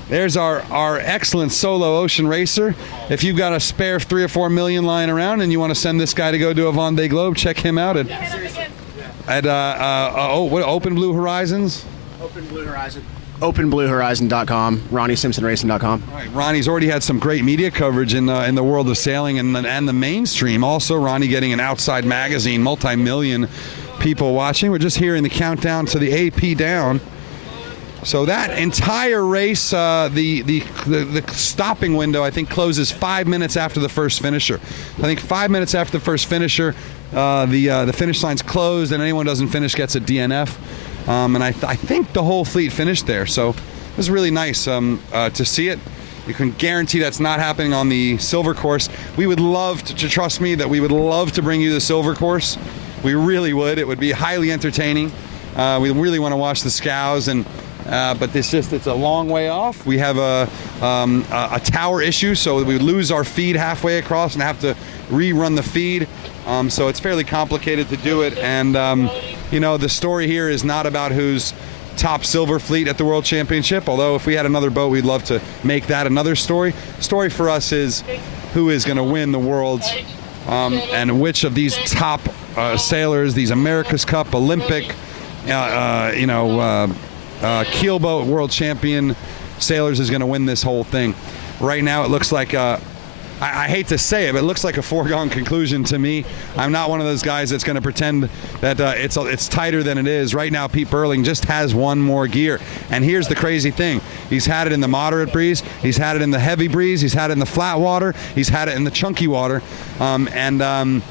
There's our excellent solo ocean racer. If you've got a spare 3 or 4 million lying around and you want to send this guy to go do a Vendée Globe, check him out at Open Blue Horizons. Open Blue Horizon. OpenBlueHorizon.com, RonnieSimpsonRacing.com. All right, Ronnie's already had some great media coverage in the world of sailing and the mainstream. Also, Ronnie getting an Outside magazine, multi-million people watching. We're just hearing the countdown to the AP down. So that entire race, the stopping window, I think, closes 5 minutes after the first finisher. I think 5 minutes after the first finisher, the finish line's closed, and anyone who doesn't finish gets a DNF. And I think the whole fleet finished there. So it was really nice to see it. You can guarantee that's not happening on the silver course. We would love to trust me that we would love to bring you the silver course. We really would. It would be highly entertaining. We really want to watch the scows, but it's a long way off. We have a tower issue, so we lose our feed halfway across and have to rerun the feed. So it's fairly complicated to do it. And you know, the story here is not about who's top silver fleet at the World Championship, although if we had another boat, we'd love to make that another story. The story for us is who is going to win the Worlds, and which of these top sailors, these America's Cup, Olympic, keelboat World Champion sailors is going to win this whole thing. Right now, it looks like I hate to say it, but it looks like a foregone conclusion to me. I'm not one of those guys that's going to pretend that it's tighter than it is. Right now, Pete Burling just has one more gear. And here's the crazy thing. He's had it in the moderate breeze. He's had it in the heavy breeze. He's had it in the flat water. He's had it in the chunky water. Upwind,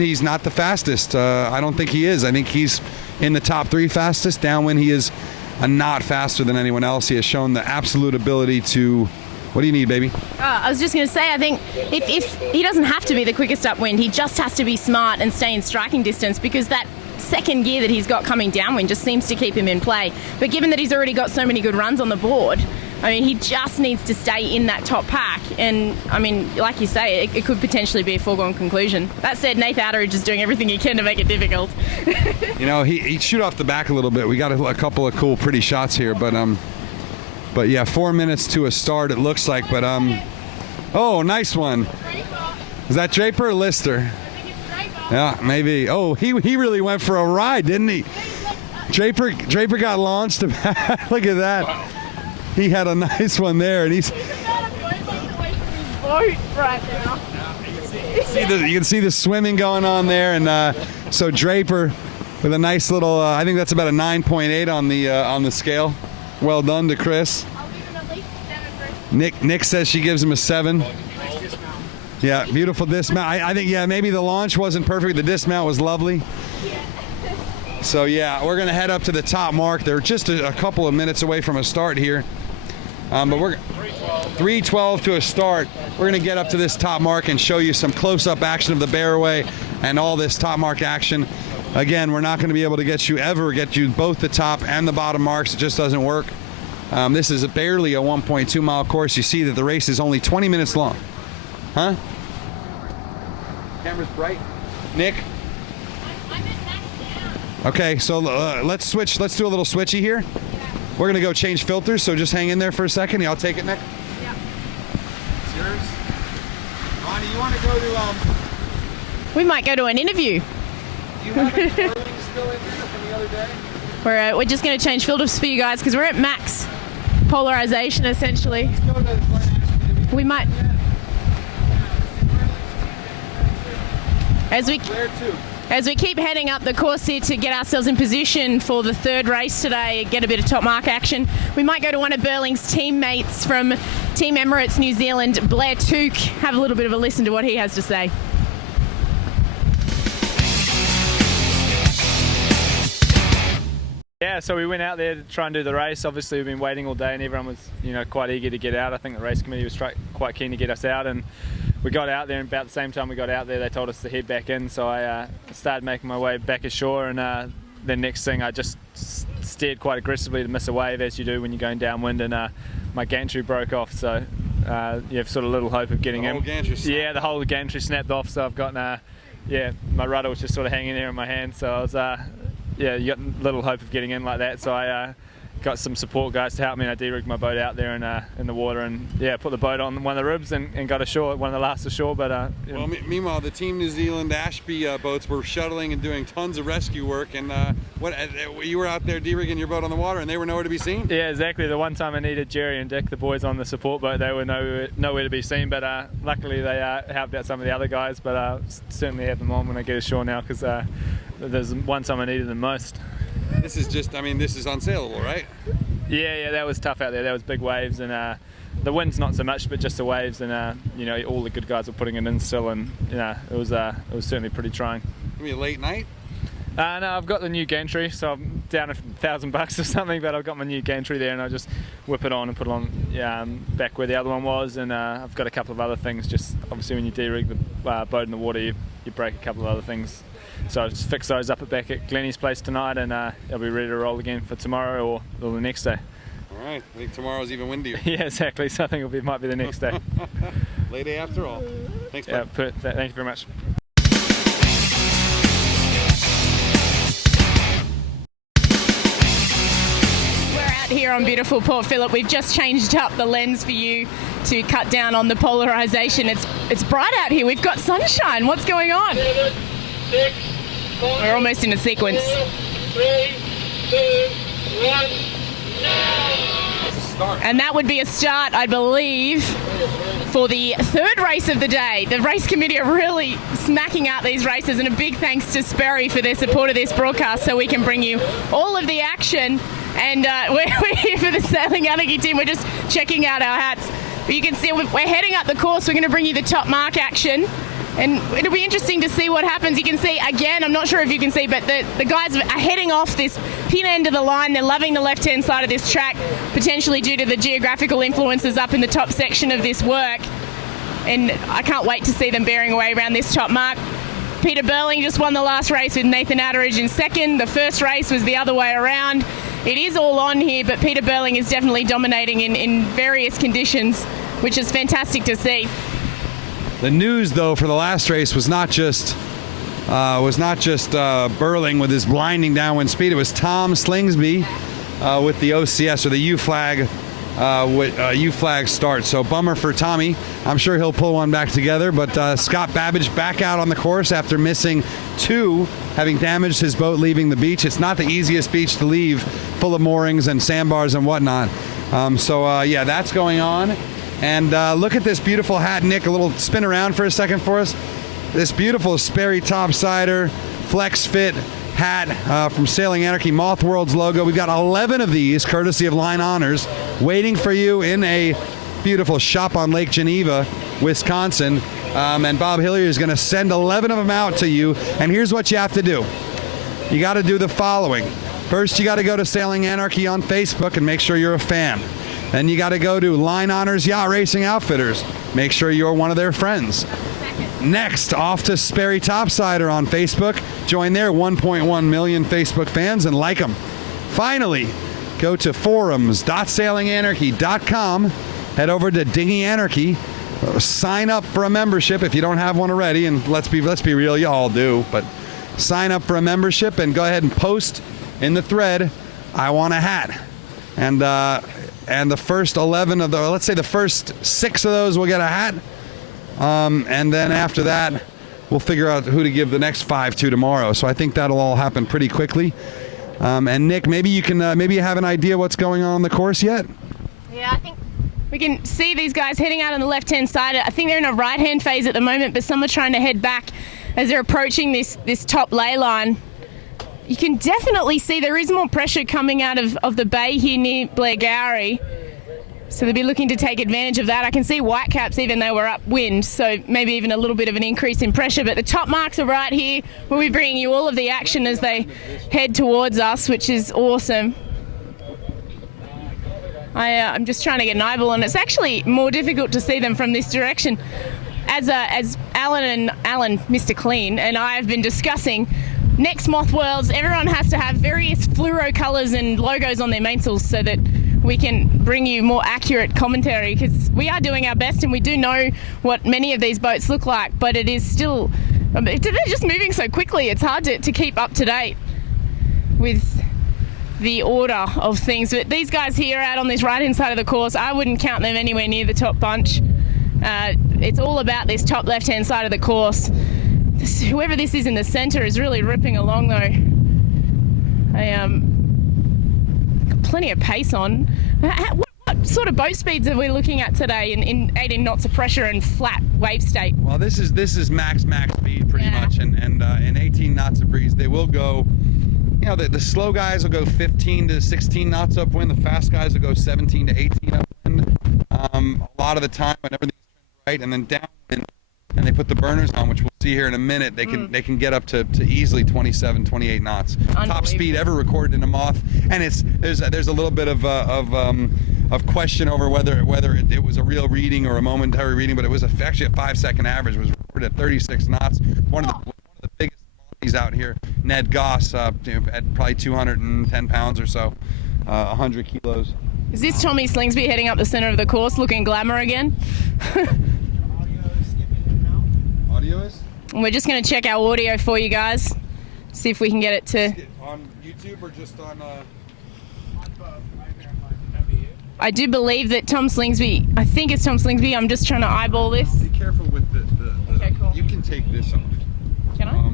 he's not the fastest. I don't think he is. I think he's in the top 3 fastest. Downwind, he is a knot faster than anyone else. He has shown the absolute ability to... What do you need, baby? I was just going to say, I think if he doesn't have to be the quickest upwind, he just has to be smart and stay in striking distance, because that second gear that he's got coming downwind just seems to keep him in play. But given that he's already got so many good runs on the board, I mean, he just needs to stay in that top pack. And, I mean, like you say, it could potentially be a foregone conclusion. That said, Nath Outteridge is doing everything he can to make it difficult. You know, he'd shoot off the back a little bit. We got a couple of cool, pretty shots here, but yeah, 4 minutes to a start, it looks like. But oh, nice one. Is that Draper or Lister? Yeah, maybe. Oh, he really went for a ride, didn't he? Draper got launched. Look at that. He had a nice one there, and he's. Right now. You can see the swimming going on there, and so Draper with a nice little, I think that's about a 9.8 on the scale. Well done to Chris. I'll give him at least a 7 for Nick says she gives him a 7. Yeah, beautiful dismount. I think, yeah, maybe the launch wasn't perfect. The dismount was lovely. So yeah, we're gonna head up to the top mark. They're just a couple of minutes away from a start here. But we're 3:12 to a start. We're gonna get up to this top mark and show you some close-up action of the Bearaway and all this top mark action. Again, we're not gonna be able to get you both the top and the bottom marks. It just doesn't work. This is barely a 1.2 mile course. You see that the race is only 20 minutes long. Huh? Camera's bright. Nick? Okay, so let's switch. Let's do a little switchy here. We're gonna go change filters, so just hang in there for a second. Yeah, I'll take it, Nick. Yeah. It's yours. Ronnie, you want to go to We might go to an interview. Do you have any curling still in here from the other day? We're just going to change filters for you guys because we're at max polarization essentially. Let's go to We might. As we keep heading up the course here to get ourselves in position for the third race today, get a bit of top mark action, we might go to one of Burling's teammates from Team Emirates New Zealand, Blair Took, have a little bit of a listen to what he has to say. Yeah, so we went out there to try and do the race. Obviously, we've been waiting all day, and everyone was, quite eager to get out. I think the race committee was quite keen to get us out, and we got out there. And about the same time we got out there, they told us to head back in. So I started making my way back ashore, and then next thing, I just steered quite aggressively to miss a wave, as you do when you're going downwind, and my gantry broke off. So you have sort of little hope of getting in. Yeah, the whole gantry snapped off. So I've got my rudder was just sort of hanging there in my hand. So I was. You got little hope of getting in like that, so I got some support guys to help me, and I de-rigged my boat out there in the water, and put the boat on one of the ribs and got ashore, one of the last ashore. But meanwhile, the Team New Zealand Ashby boats were shuttling and doing tons of rescue work, and you were out there de-rigging your boat on the water, and they were nowhere to be seen. Yeah, exactly. The one time I needed Jerry and Dick, the boys on the support boat, they were nowhere to be seen. But luckily they helped out some of the other guys. But I'll certainly have them on when I get ashore now, because there's one time I needed them most. This is this is unsailable, right? Yeah, that was tough out there. There was big waves, and the wind's not so much, but just the waves, and all the good guys were putting it in still, and it was certainly pretty trying. Maybe a late night? No, I've got the new gantry, so I'm down $1,000 or something, but I've got my new gantry there, and I just whip it on and put it on back where the other one was, and I've got a couple of other things. Just obviously when you de-rig the boat in the water, you break a couple of other things. So I'll just fix those up back at Glennie's place tonight, and they'll be ready to roll again for tomorrow or the next day. All right, I think tomorrow's even windier. Yeah, exactly. So I think it might be the next day. Late day after all. Thanks, bud. Yeah, thank you very much. Here on beautiful Port Phillip, we've just changed up the lens for you to cut down on the polarization. It's bright out here. We've got sunshine. What's going on? 7, 6, 5, We're almost in a sequence. 4, 3, 2, 1, and that would be a start, I believe, for the third race of the day. The race committee are really smacking out these races, and a big thanks to Sperry for their support of this broadcast, so we can bring you all of the action. And we're here for the Sailing Anarchy team. We're just checking out our hats. But you can see we're heading up the course. We're going to bring you the top mark action. And it'll be interesting to see what happens. You can see, again, I'm not sure if you can see, but the guys are heading off this pin end of the line. They're loving the left-hand side of this track, potentially due to the geographical influences up in the top section of this work. And I can't wait to see them bearing away around this top mark. Peter Burling just won the last race with Nathan Atteridge in second. The first race was the other way around. It is all on here, but Peter Burling is definitely dominating in various conditions, which is fantastic to see. The news, though, for the last race was not just Burling with his blinding downwind speed. It was Tom Slingsby with the OCS, or the U flag start. So bummer for Tommy. I'm sure he'll pull one back together. But Scott Babbage back out on the course after missing 2, having damaged his boat leaving the beach. It's not the easiest beach to leave, full of moorings and sandbars and whatnot. Yeah, that's going on. And look at this beautiful hat, Nick. A little spin around for a second for us. This beautiful Sperry topsider, flex fit hat from Sailing Anarchy, Moth World's logo. We've got 11 of these, courtesy of Line Honors, waiting for you in a beautiful shop on Lake Geneva, Wisconsin. And Bob Hillier is going to send 11 of them out to you. And here's what you have to do. You got to do the following. First, you got to go to Sailing Anarchy on Facebook and make sure you're a fan. Then you got to go to Line Honors Yacht Racing Outfitters. Make sure you're one of their friends. Next, off to Sperry Topsider on Facebook. Join their 1.1 million Facebook fans and like them. Finally, go to forums.sailinganarchy.com. Head over to Dinghy Anarchy. Sign up for a membership if you don't have one already. And let's be real, you all do. But sign up for a membership and go ahead and post in the thread, I want a hat. And the first 11 of the, let's say the first 6 of those will get a hat. And then after that, we'll figure out who to give the next 5 to tomorrow. So I think that'll all happen pretty quickly. And Nick, maybe you can, maybe you have an idea what's going on the course yet? Yeah, I think we can see these guys heading out on the left-hand side. I think they're in a right-hand phase at the moment, but some are trying to head back as they're approaching this top ley line. You can definitely see there is more pressure coming out of the bay here near Blairgowrie. So they'll be looking to take advantage of that. I can see Whitecaps even though we're upwind, so maybe even a little bit of an increase in pressure. But the top marks are right here. We'll be bringing you all of the action as they head towards us, which is awesome. I'm just trying to get an eyeball, and it's actually more difficult to see them from this direction. As Alan, Mr. Clean, and I have been discussing, next Moth Worlds, everyone has to have various fluoro colours and logos on their mainsails so that we can bring you more accurate commentary, because we are doing our best and we do know what many of these boats look like, but it is still, they're just moving so quickly, it's hard to keep up to date with the order of things. But these guys here out on this right hand side of the course, I wouldn't count them anywhere near the top bunch. It's all about this top left hand side of the course. Whoever this is in the center is really ripping along though. Plenty of pace on. What sort of boat speeds are we looking at today in 18 knots of pressure and flat wave state? Well, this is max speed pretty much, and in 18 knots of breeze they will go. You know, the slow guys will go 15 to 16 knots upwind. The fast guys will go 17 to 18 upwind. A lot of the time, when everything's right, and then downwind, and they put the burners on, which we'll see here in a minute, they can get up to easily 27, 28 knots. Top speed ever recorded in a Moth, and there's a little bit of question over whether it was a real reading or a momentary reading, but it was actually a 5-second average. It was recorded at 36 knots. One of the biggest Mothies out here, Ned Goss, at probably 210 pounds or so, 100 kilos. Is this Tommy Slingsby heading up the center of the course looking glamour again? Audio is? And we're just going to check our audio for you guys, see if we can get it to... On YouTube or just on... I do believe that Tom Slingsby, I think it's Tom Slingsby, I'm just trying to eyeball this. Be careful with the okay, cool. You can take this off. Can I?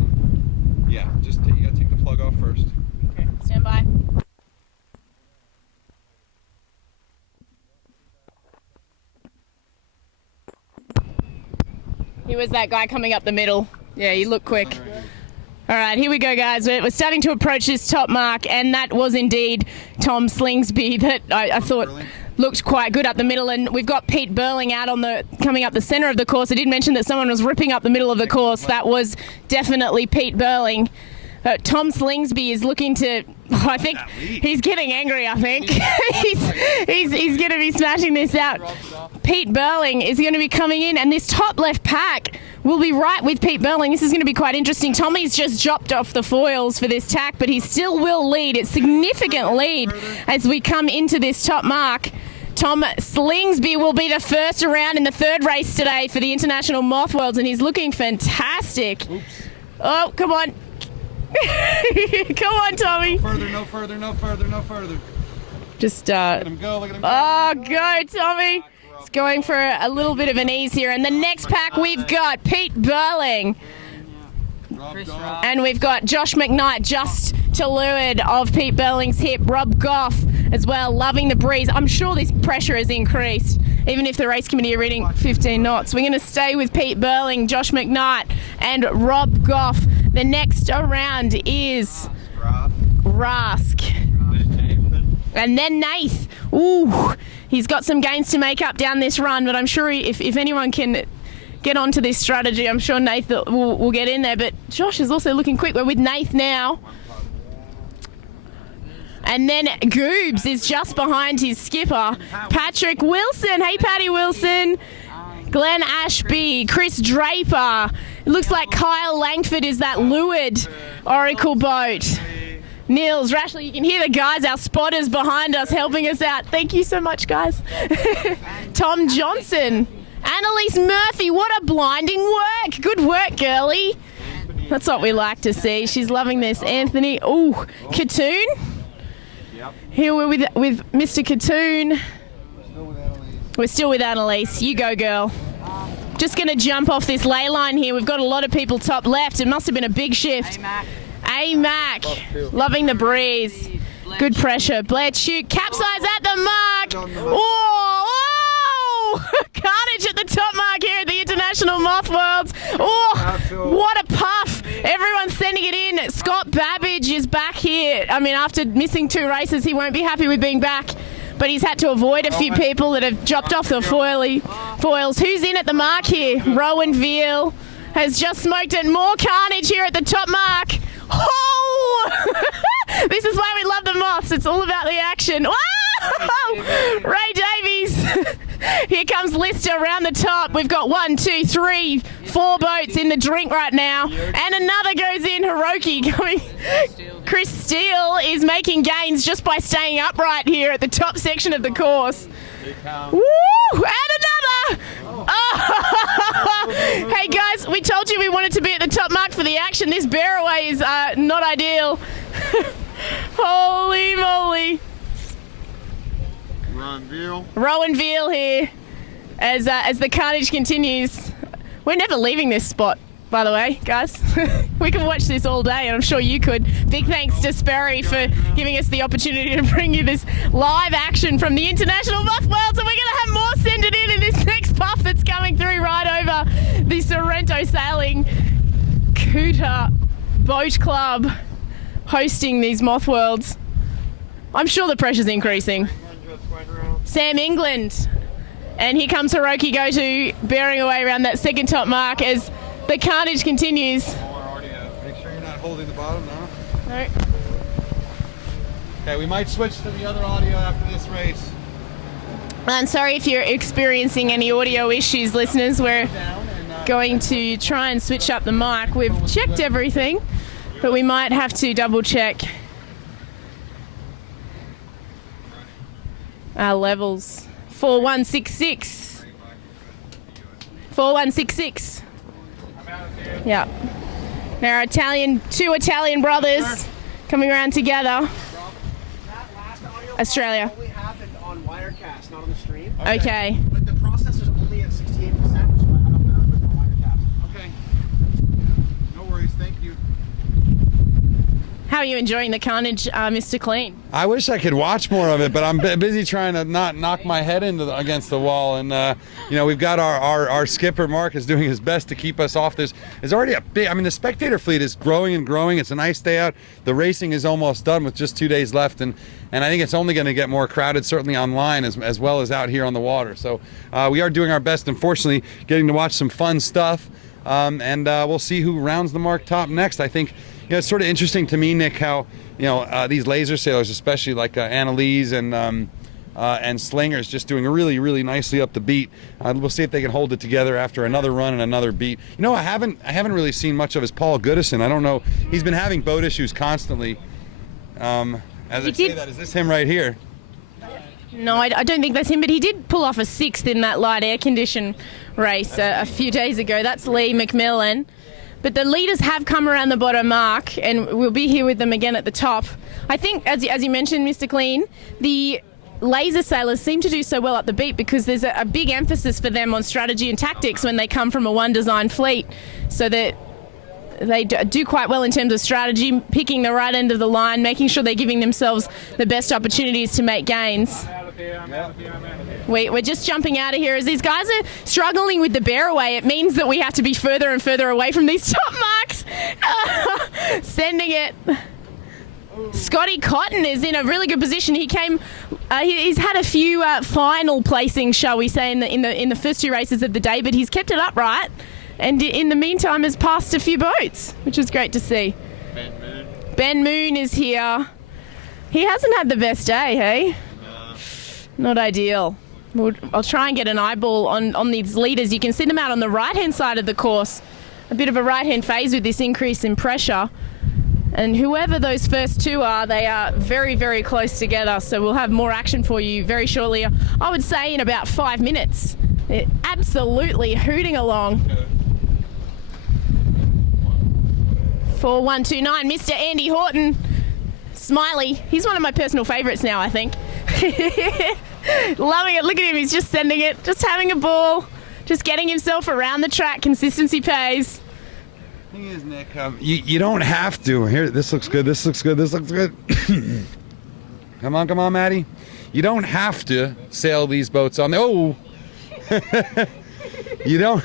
Yeah, you gotta take the plug off first. Okay, stand by. Here was that guy coming up the middle. Yeah, you look quick. All right, here we go, guys. We're starting to approach this top mark, and that was indeed Tom Slingsby that I thought looked quite good up the middle. And we've got Pete Burling out coming up the center of the course. I did mention that someone was ripping up the middle of the course. That was definitely Pete Burling. Tom Slingsby is looking to, I think he's getting angry, I think. he's going to be smashing this out. Pete Burling is going to be coming in, and this top left pack will be right with Pete Burling. This is going to be quite interesting. Tommy's just dropped off the foils for this tack, but he still will lead. It's significant lead as we come into this top mark. Tom Slingsby will be the first around in the third race today for the International Moth Worlds, and he's looking fantastic. Oops. Oh, come on. Come on, Tommy. No further. Just, look at him go. Oh, go, Tommy. He's going for a little bit of an ease here. And the next pack, we've got Pete Burling. And we've got Josh McKnight just to leeward of Pete Burling's hip. Rob Goff as well, loving the breeze. I'm sure this pressure has increased, even if the race committee are reading 15 knots. We're going to stay with Pete Burling, Josh McKnight, and Rob Goff. The next around is Rask. And then Nath. Ooh, he's got some gains to make up down this run, but I'm sure if anyone can get onto this strategy, I'm sure Nath will get in there. But Josh is also looking quick. We're with Nath now. And then Goobs is just behind his skipper, Patrick Wilson. Hey, Patty Wilson. Glenn Ashby, Chris Draper. It looks like Kyle Langford is that leeward Oracle boat. Nils, Rashley, you can hear the guys, our spotters behind us helping us out. Thank you so much, guys. Tom Johnson. Annalise Murphy, what a blinding work. Good work, girlie. That's what we like to see. She's loving this. Anthony. Ooh, Katoon. Here we're with Mr. Katoon. We're still with Annalise. You go, girl. Just going to jump off this ley line here. We've got a lot of people top left. It must have been a big shift. A-Mac. Loving the breeze. Good pressure. Blair Chute. Capsize at the mark. Oh! Carnage at the top mark here at the International Moth Worlds. Oh, what a puff. Everyone's sending it in. Scott Babbage is back here. I mean, after missing 2 races, he won't be happy with being back. But he's had to avoid a few people that have dropped off the foils. Who's in at the mark here? Rowan Veal has just smoked it. More carnage here at the top mark. Oh! This is why we love the Moths. It's all about the action. Wow! Ray Davies. Here comes Lister around the top. We've got 1, 2, 3, 4 boats in the drink right now. And another goes in. Hiroki coming. Chris Steele is making gains just by staying upright here at the top section of the course. Woo! And another! Oh. Hey guys, we told you we wanted to be at the top mark for the action. This bear away is not ideal. Holy moly. Rowan Veal here as the carnage continues. We're never leaving this spot, by the way, guys. We can watch this all day, and I'm sure you could. Big thanks to Sperry for giving us the opportunity to bring you this live action from the International Moth Worlds, and we're going to have more send it in this next puff that's coming through right over the Sorrento Sailing Couta Boat Club hosting these Moth Worlds. I'm sure the pressure's increasing. Sam England. And here comes Hiroki Goto bearing away around that second top mark as the carnage continues. Make sure you're not holding the bottom now. No. Okay, we might switch to the other audio after this race. I'm sorry if you're experiencing any audio issues, listeners. We're going to try and switch up the mic. We've checked everything, but we might have to double check our levels. 4166. 4166. Yeah. Now our two Italian brothers coming around together. Australia. Only happened on Wirecast, not on the stream. Okay. But the processor's only at 68%, which is why I don't know with the Wirecast. Okay. No worries, thank you. How are you enjoying the carnage, Mr. Clean? I wish I could watch more of it, but I'm busy trying to not knock my head against the wall. And we've got our skipper Mark is doing his best to keep us off this. There's already a big. I mean, the spectator fleet is growing and growing. It's a nice day out. The racing is almost done with just 2 days left, and I think it's only going to get more crowded, certainly online as well as out here on the water. So we are doing our best. Unfortunately, getting to watch some fun stuff, and we'll see who rounds the mark top next. I think. It's sort of interesting to me, Nick, how these laser sailors, especially like Annalise and Slingers, just doing really, really nicely up the beat. We'll see if they can hold it together after another run and another beat. I haven't really seen much of is Paul Goodison. I don't know. He's been having boat issues constantly. As I say that, is this him right here? No, I don't think that's him, but he did pull off a 6th in that light air condition race a few days ago. That's Lee McMillan. But the leaders have come around the bottom mark, and we'll be here with them again at the top. I think, as you mentioned, Mr. Clean, the laser sailors seem to do so well at the beat because there's a big emphasis for them on strategy and tactics when they come from a one-design fleet, so that they do quite well in terms of strategy, picking the right end of the line, making sure they're giving themselves the best opportunities to make gains. We're just jumping out of here. As these guys are struggling with the bear away, it means that we have to be further and further away from these top marks. Sending it. Scotty Cotton is in a really good position. He came. He's had a few final placings, shall we say, in the first two races of the day, but he's kept it upright, and in the meantime has passed a few boats, which is great to see. Ben Moon is here. He hasn't had the best day, hey? No. Not ideal. I'll try and get an eyeball on these leaders. You can see them out on the right-hand side of the course. A bit of a right-hand phase with this increase in pressure. And whoever those first two are, they are very, very close together. So we'll have more action for you very shortly. I would say in about 5 minutes. They're absolutely hooting along. 4129, Mr. Andy Horton. Smiley. He's one of my personal favourites now, I think. Loving it. Look at him. He's just sending it. Just having a ball. Just getting himself around the track. Consistency pays. Thing is, Nick, you don't have to. Here, this looks good. This looks good. This looks good. Come on, Maddie. You don't have to sail these boats on the. Oh, you don't.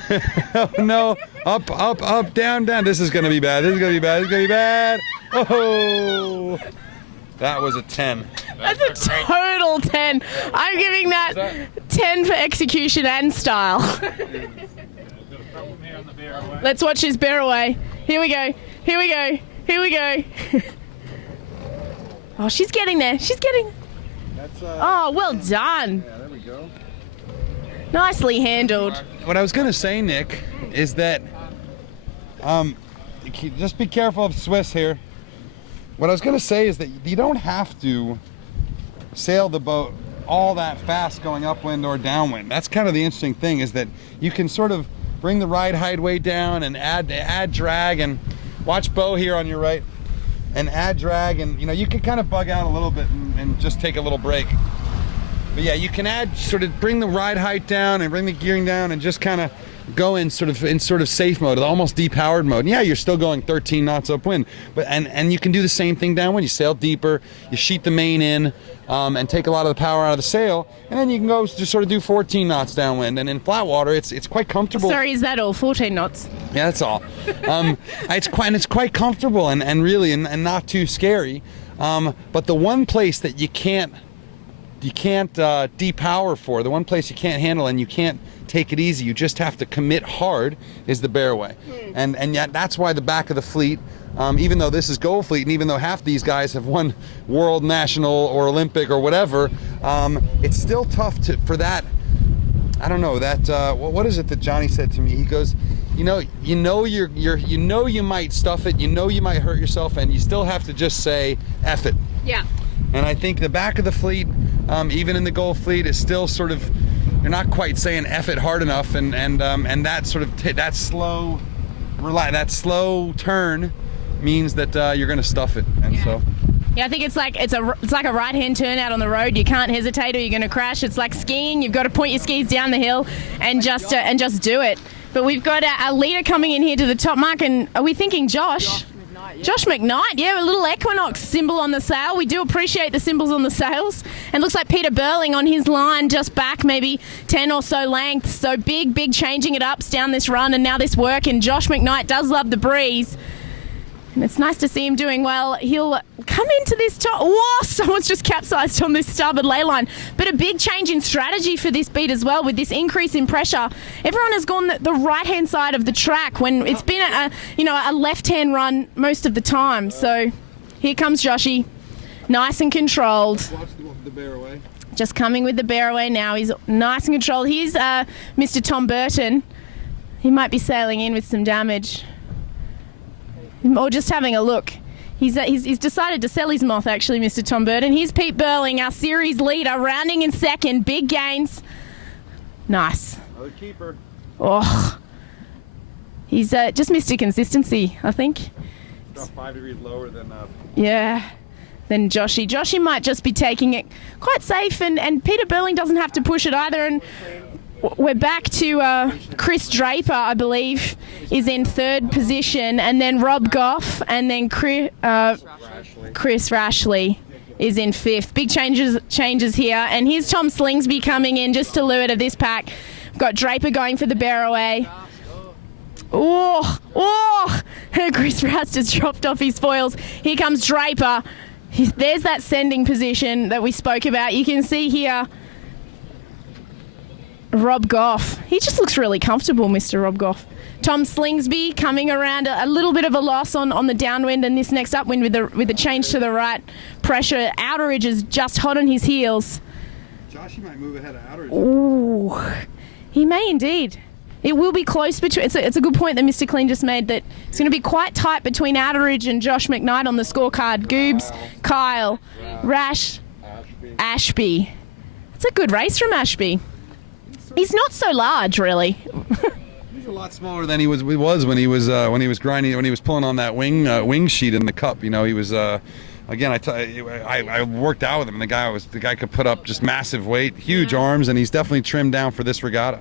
Oh no! Up, down. This is gonna be bad. This is gonna be bad. Oh, that was a 10. That's a total 10. I'm giving that 10 for execution and style. Let's watch his bear away. Here we go. Oh, she's getting there. Oh, well done. Yeah, there we go. Nicely handled. What I was going to say, Nick, is that just be careful of Swiss here. What I was going to say is that you don't have to sail the boat all that fast going upwind or downwind. That's kind of the interesting thing, is that you can sort of bring the ride height way down and add drag, and watch Bo here on your right, and add drag, and you can kind of bug out a little bit and just take a little break. But yeah, you can bring the ride height down and bring the gearing down and just kind of go in sort of safe mode, almost depowered mode. And yeah, you're still going 13 knots upwind, but and you can do the same thing downwind. You sail deeper, you sheet the main in, and take a lot of the power out of the sail, and then you can go just sort of do 14 knots downwind. And in flat water, it's quite comfortable. Sorry, is that all? 14 knots? Yeah, that's all. It's quite comfortable and really and not too scary. But the one place that you can't depower for, the one place you can't handle and you can't take it easy, you just have to commit hard, is the bearway. And yet that's why the back of the fleet, even though this is Gold Fleet, and even though half these guys have won world, national, or Olympic or whatever, it's still tough for that. I don't know that. What is it that Johnny said to me? He goes, you might stuff it, you might hurt yourself, and you still have to just say F it. Yeah. And I think the back of the fleet, even in the Gold Fleet, is still sort of, you're not quite saying F it hard enough, and that sort of that slow turn means that you're going to stuff it, and so. Yeah, I think it's like a right-hand turn out on the road. You can't hesitate, or you're going to crash. It's like skiing. You've got to point your skis down the hill and just do it. But we've got a leader coming in here to the top mark, and are we thinking Josh? Josh McKnight, yeah, a little equinox symbol on the sail. We do appreciate the symbols on the sails. And looks like Peter Burling on his line, just back maybe 10 or so lengths. So big changing it ups down this run and now this work. And Josh McKnight does love the breeze. And it's nice to see him doing well. He'll come into this top. Whoa, someone's just capsized on this starboard ley line. But a big change in strategy for this beat as well, with this increase in pressure. Everyone has gone the right-hand side of the track when it's been a left-hand run most of the time. So here comes Joshy, nice and controlled. Watch the bear away. Just coming with the bear away now. He's nice and controlled. Here's Mr. Tom Burton. He might be sailing in with some damage. Or just having a look. He's decided to sell his Moth, actually, Mr. Tom Burton. Here's Pete Burling, our series leader, rounding in second. Big gains. Nice. Another keeper. Oh. He's just missed a consistency, I think. About 5 degrees lower than... Yeah. Than Joshy. Joshy might just be taking it quite safe, and Peter Burling doesn't have to push it either. And we're back to Chris Draper, I believe, is in third position, and then Rob Goff, and then Chris Rashley is in fifth. Big changes here, and here's Tom Slingsby coming in just to leeward of this pack. We've got Draper going for the bear away. Oh! Chris Rast has dropped off his foils. Here comes Draper. There's that sending position that we spoke about. You can see here Rob Goff. He just looks really comfortable, Mr. Rob Goff. Tom Slingsby coming around a little bit of a loss on the downwind, and this next upwind with the change to the right pressure. Outeridge is just hot on his heels. Josh, he might move ahead of Outeridge. Ooh, he may indeed. It will be close between. It's a good point that Mr. Clean just made, that it's going to be quite tight between Outeridge and Josh McKnight on the scorecard. Goobs, Kyle, Rash, Ashby. It's a good race from Ashby. He's not so large, really. He's a lot smaller than he was when he was grinding, when he was pulling on that wing sheet in the Cup. You know, he was. Again, I worked out with him. And the guy could put up just massive weight, huge arms, and he's definitely trimmed down for this regatta.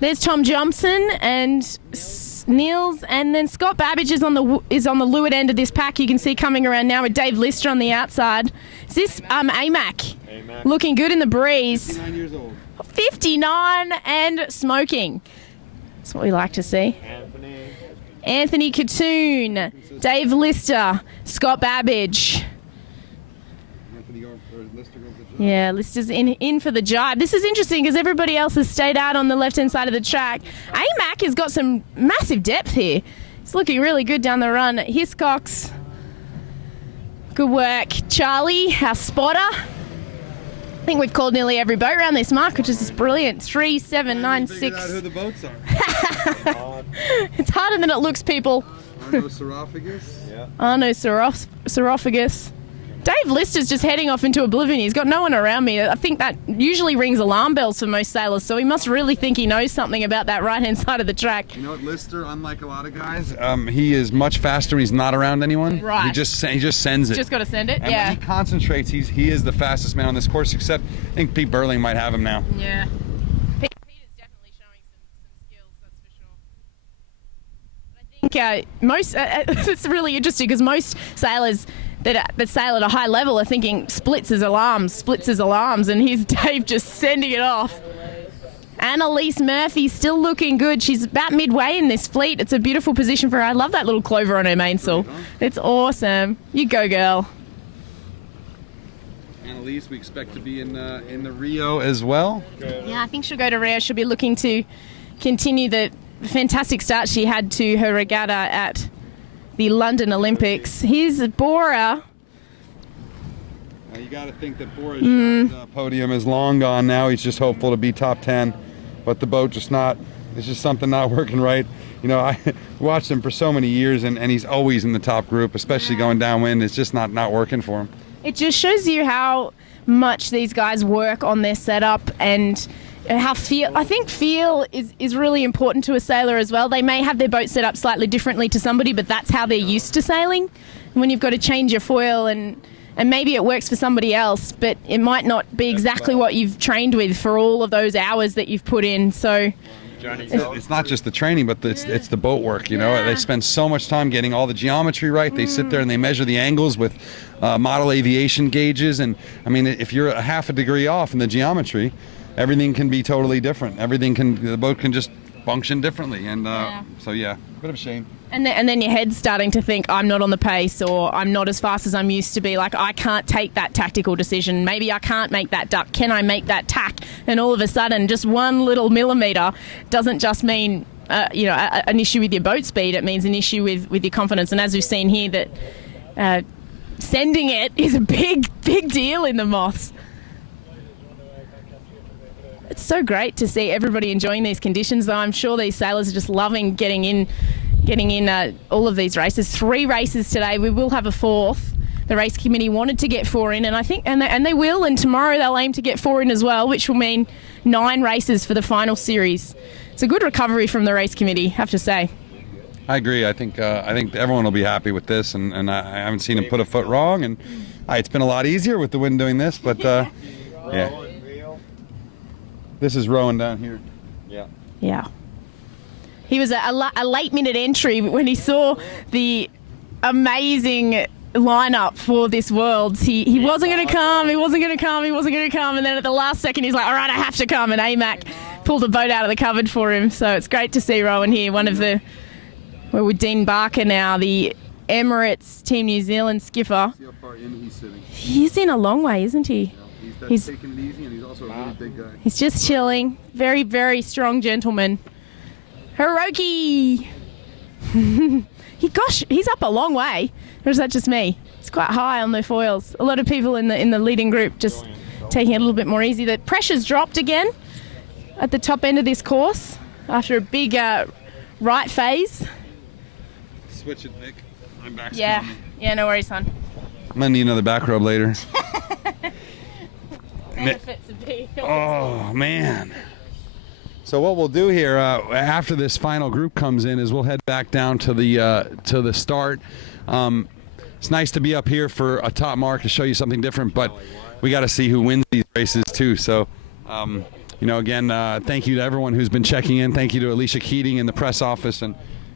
There's Tom Johnson and Niels, and then Scott Babbage is on the leeward end of this pack. You can see coming around now with Dave Lister on the outside. Is this AMAC looking good in the breeze? 59 years old. 59 and smoking. That's what we like to see. Anthony Katoon, Dave Lister, Scott Babbage. Yeah, Lister's in for the jibe. This is interesting because everybody else has stayed out on the left-hand side of the track. AMAC has got some massive depth here. It's looking really good down the run. Hiscox, good work. Charlie, our spotter. I think we've called nearly every boat around this mark, which is just brilliant. 3, 7, 9, 6. Figured out who the boats are. It's harder than it looks, people. Arno Sorophagus. Yeah. Arno Sorophagus. Dave Lister's just heading off into oblivion. He's got no one around me. I think that usually rings alarm bells for most sailors, so he must really think he knows something about that right-hand side of the track. You know what, Lister, unlike a lot of guys, he is much faster when he's not around anyone. Right. He just sends it. Just got to send it, and yeah. when he concentrates, he is the fastest man on this course, except I think Pete Burling might have him now. Yeah. Pete is definitely showing some skills, that's for sure. I think most, it's really interesting because most sailors that sail at a high level are thinking splits as alarms, and here's Dave just sending it off. Annalise Murphy still looking good. She's about midway in this fleet. It's a beautiful position for her. I love that little clover on her mainsail. It's awesome. You go, girl. Annalise, we expect to be in the Rio as well. Yeah, I think she'll go to Rio. She'll be looking to continue the fantastic start she had to her regatta at the London Olympics. Here's Bora. You got to think that Bora's podium is long gone now. He's just hopeful to be top 10, but the boat just not. It's just something not working right. You know, I watched him for so many years, and he's always in the top group, especially going downwind. It's just not working for him. It just shows you how much these guys work on their setup and how I think feel is really important to a sailor as well. They may have their boat set up slightly differently to somebody, but that's how they're used to sailing. And when you've got to change your foil and maybe it works for somebody else, but it might not be exactly what you've trained with for all of those hours that you've put in. So it's not just the training, but it's the boat work. You know, they spend so much time getting all the geometry right. They sit there and they measure the angles with model aviation gauges. And I mean, if you're a half a degree off in the geometry, everything can be totally different. The boat can just function differently. And so yeah, a bit of a shame. And then your head's starting to think, I'm not on the pace, or I'm not as fast as I'm used to be. Like, I can't take that tactical decision. Maybe I can't make that duck. Can I make that tack? And all of a sudden, just one little millimetre doesn't just mean, an issue with your boat speed. It means an issue with your confidence. And as we've seen here, that sending it is a big deal in the Moths. It's so great to see everybody enjoying these conditions, though. I'm sure these sailors are just loving getting in all of these races. 3 races today. We will have a 4th. The race committee wanted to get 4 in, and I think and they will. And tomorrow they'll aim to get 4 in as well, which will mean 9 races for the final series. It's a good recovery from the race committee, I have to say. I agree. I think everyone will be happy with this, and I haven't seen him put a foot wrong. And it's been a lot easier with the wind doing this, but yeah. This is Rowan down here. Yeah. He was a late-minute entry when he saw the amazing lineup for this Worlds. He wasn't going to come, and then at the last second he's like, all right, I have to come, and AMAC pulled a boat out of the cupboard for him. So it's great to see Rowan here, with Dean Barker now, the Emirates Team New Zealand skipper. See how far in he's sitting. He's in a long way, isn't he? He's taking it easy, and he's also a really big guy. He's just chilling. Very, very strong gentleman. Hiroki! He's up a long way. Or is that just me? It's quite high on the foils. A lot of people in the leading group just taking it a little bit more easy. The pressure's dropped again at the top end of this course after a big right phase. Switch it, Nick. I'm back. Yeah, no worries, hon. I'm gonna need another back rub later. Benefits of being. Oh man. So what we'll do here after this final group comes in is we'll head back down to the start. It's nice to be up here for a top mark to show you something different, but we got to see who wins these races too. So, again, thank you to everyone who's been checking in. Thank you to Alicia Keating in the press office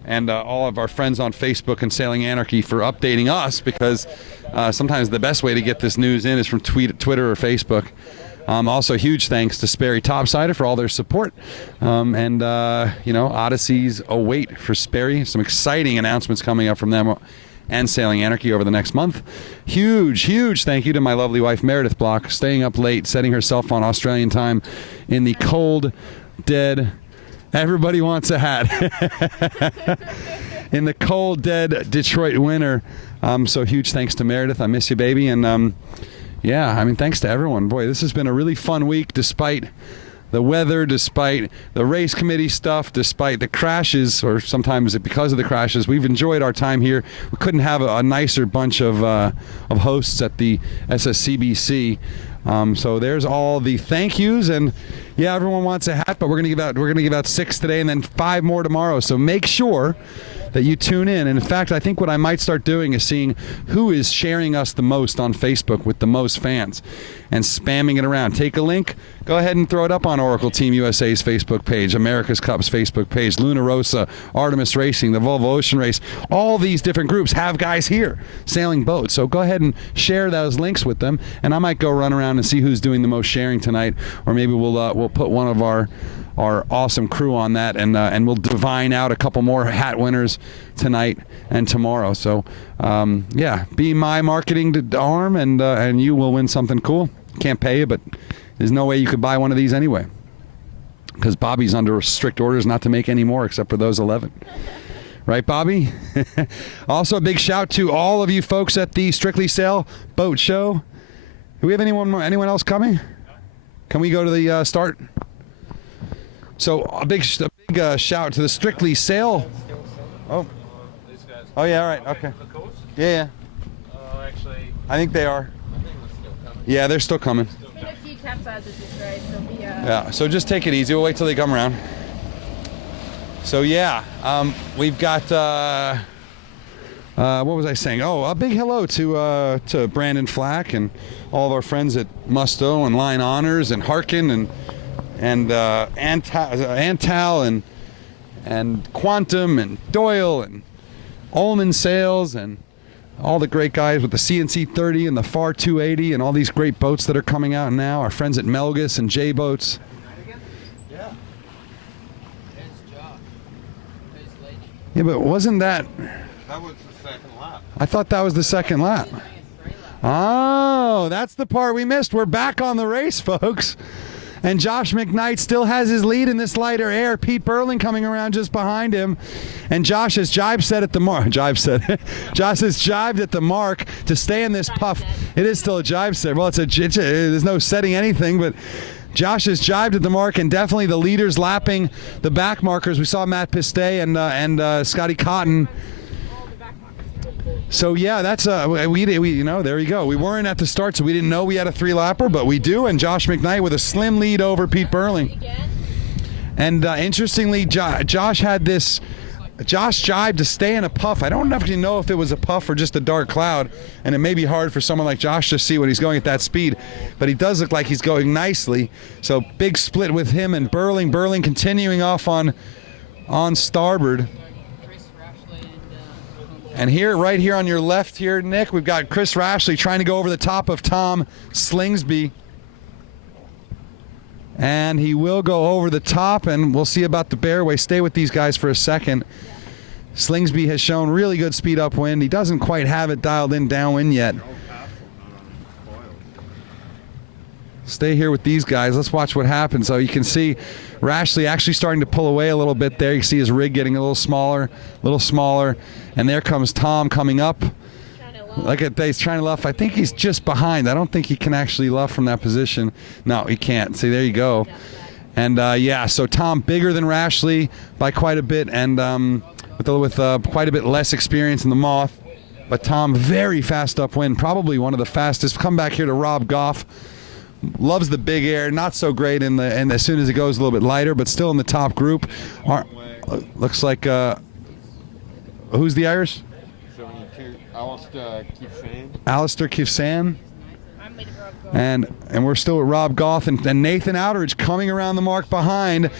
and all of our friends on Facebook and Sailing Anarchy for updating us, because sometimes the best way to get this news in is from Twitter or Facebook. Also, huge thanks to Sperry Topsider for all their support. Odysseys await for Sperry. Some exciting announcements coming up from them and Sailing Anarchy over the next month. Huge thank you to my lovely wife Meredith Block, staying up late, setting herself on Australian time in the cold, dead, everybody wants a hat, in the cold, dead Detroit winter. So huge thanks to Meredith. I miss you, baby. And thanks to everyone. Boy, this has been a really fun week, despite the weather, despite the race committee stuff, despite the crashes, or sometimes because of the crashes. We've enjoyed our time here. We couldn't have a nicer bunch of hosts at the SSCBC. So there's all the thank yous, and everyone wants a hat, but we're gonna give out 6 today and then 5 more tomorrow. So make sure that you tune in. And in fact, I think what I might start doing is seeing who is sharing us the most on Facebook with the most fans and spamming it around. Take a link, go ahead and throw it up on Oracle Team USA's Facebook page, America's Cup's Facebook page, Luna Rosa, Artemis Racing, the Volvo Ocean Race. All these different groups have guys here sailing boats. So go ahead and share those links with them, and I might go run around and see who's doing the most sharing tonight, or maybe we'll put one of our awesome crew on that, and we'll divine out a couple more hat winners tonight and tomorrow. So be my marketing arm, and you will win something cool. Can't pay you, but there's no way you could buy one of these anyway, because Bobby's under strict orders not to make any more except for those 11. Right, Bobby? Also, a big shout to all of you folks at the Strictly Sail Boat Show. Do we have anyone else coming? Can we go to the start? So a big shout to the Strictly Sail. Oh yeah, all right, okay. Yeah. I think they are. Yeah, they're still coming. There's been a few capsizes this race, so yeah, so just take it easy. We'll wait till they come around. So we've got what was I saying? Oh, a big hello to Brandon Flack and all of our friends at Musto and Line Honors and Harkin and Antal and Quantum and Doyle and Ullman Sales and all the great guys with the CNC 30 and the FAR 280 and all these great boats that are coming out now. Our friends at Melgus and J Boats. Yeah, but wasn't that? That was the second lap. I thought that was the second lap. Oh, that's the part we missed. We're back on the race, folks. And Josh McKnight still has his lead in this lighter air. Pete Burling coming around just behind him. And Josh has Josh has jibed at the mark to stay in this puff. It is still a jibe set. Well, there's no setting anything, but Josh has jibed at the mark, and definitely the leaders lapping the back markers. We saw Matt Pistay and Scotty Cotton. So that's we there you go. We weren't at the start, so we didn't know we had a 3-lapper, but we do. And Josh McKnight with a slim lead over Pete Burling. And interestingly, Josh jibed to stay in a puff. I don't actually know if it was a puff or just a dark cloud, and it may be hard for someone like Josh to see when he's going at that speed, but he does look like he's going nicely. So big split with him and Burling. Burling continuing off on starboard. And right here on your left here, Nick, we've got Chris Rashley trying to go over the top of Tom Slingsby. And he will go over the top, and we'll see about the Bearway. Stay with these guys for a second. Slingsby has shown really good speed upwind. He doesn't quite have it dialed in downwind yet. Stay here with these guys. Let's watch what happens. So you can see Rashleigh actually starting to pull away a little bit there. You see his rig getting a little smaller. And there comes Tom coming up. Look at that, he's trying to luff. I think he's just behind. I don't think he can actually luff from that position. No, he can't. See, there you go. And yeah, so Tom bigger than Rashleigh by quite a bit, and with quite a bit less experience in the Moth. But Tom very fast upwind, probably one of the fastest. Come back here to Rob Goff. Loves the big air, not so great and as soon as it goes a little bit lighter, but still in the top group. Looks like who's the Irish? Alistair Kifsan. And we're still at Rob Goff and Nathan Outteridge coming around the mark behind.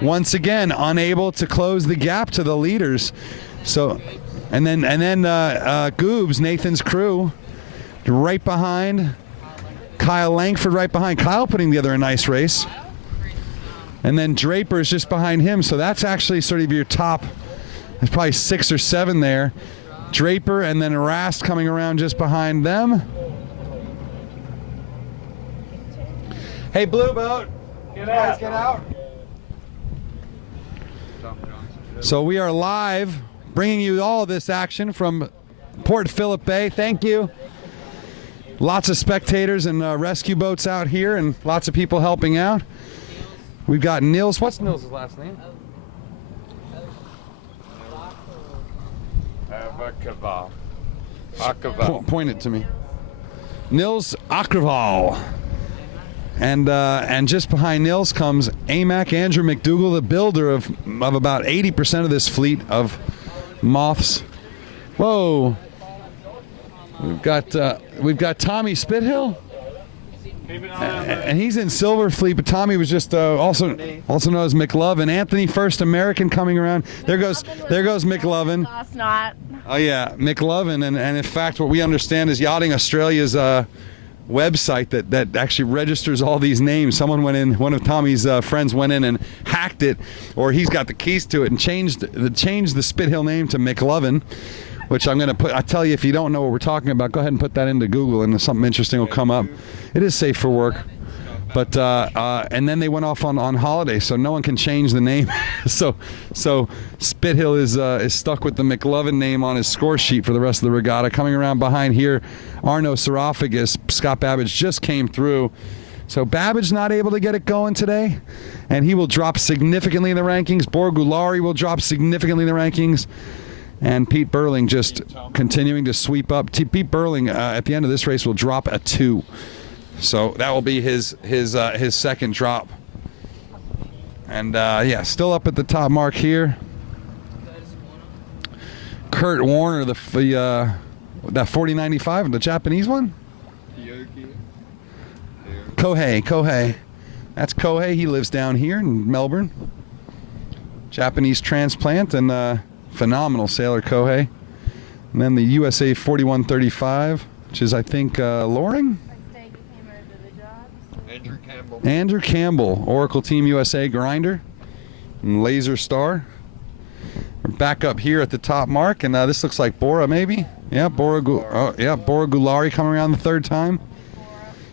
Once again, unable to close the gap to the leaders. So, and then Goobs, Nathan's crew, right behind. Kyle Langford right behind. Kyle putting together a nice race. And then Draper is just behind him. So that's actually sort of your top. There's probably 6 or 7 there. Draper and then Rast coming around just behind them. Hey, Blue Boat. Get out. Get out. So we are live, bringing you all this action from Port Phillip Bay. Thank you. Lots of spectators and rescue boats out here, and lots of people helping out. We've got Nils. What's Nils' last name? Point it to me. Nils Akraval. And just behind Nils comes AMAC Andrew McDougall, the builder of about 80% of this fleet of Moths. Whoa. We've got Tommy Spithill. And he's in Silver Fleet, but Tommy was just also known as McLovin. Anthony, first American, coming around. There goes McLovin. Last night. Oh yeah, McLovin, and in fact, what we understand is Yachting Australia's website that actually registers all these names. Someone went in, one of Tommy's friends went in and hacked it, or he's got the keys to it and changed the Spithill name to McLovin. Which I'm going to put, I tell you, if you don't know what we're talking about, go ahead and put that into Google and something interesting will come up. It is safe for work. But, and then they went off on holiday, so no one can change the name. so Spithill is stuck with the McLovin name on his score sheet for the rest of the regatta. Coming around behind here, Arno Saraphagus. Scott Babbage just came through. So Babbage not able to get it going today, and he will drop significantly in the rankings. Borgulari will drop significantly in the rankings. And Pete Burling just continuing to sweep up. Pete Burling at the end of this race will drop a 2, so that will be his second drop. And yeah, still up at the top mark here. Kurt Warner, that 4095, the Japanese one. Kohei. That's Kohei. He lives down here in Melbourne. Japanese transplant and. Phenomenal sailor Kohei. And then the USA 4135, which is, I think, Loring? Andrew Campbell, Oracle Team USA grinder. And Laser Star. We're back up here at the top mark, and this looks like Bora, maybe? Yeah, Bora Gulari coming around the third time.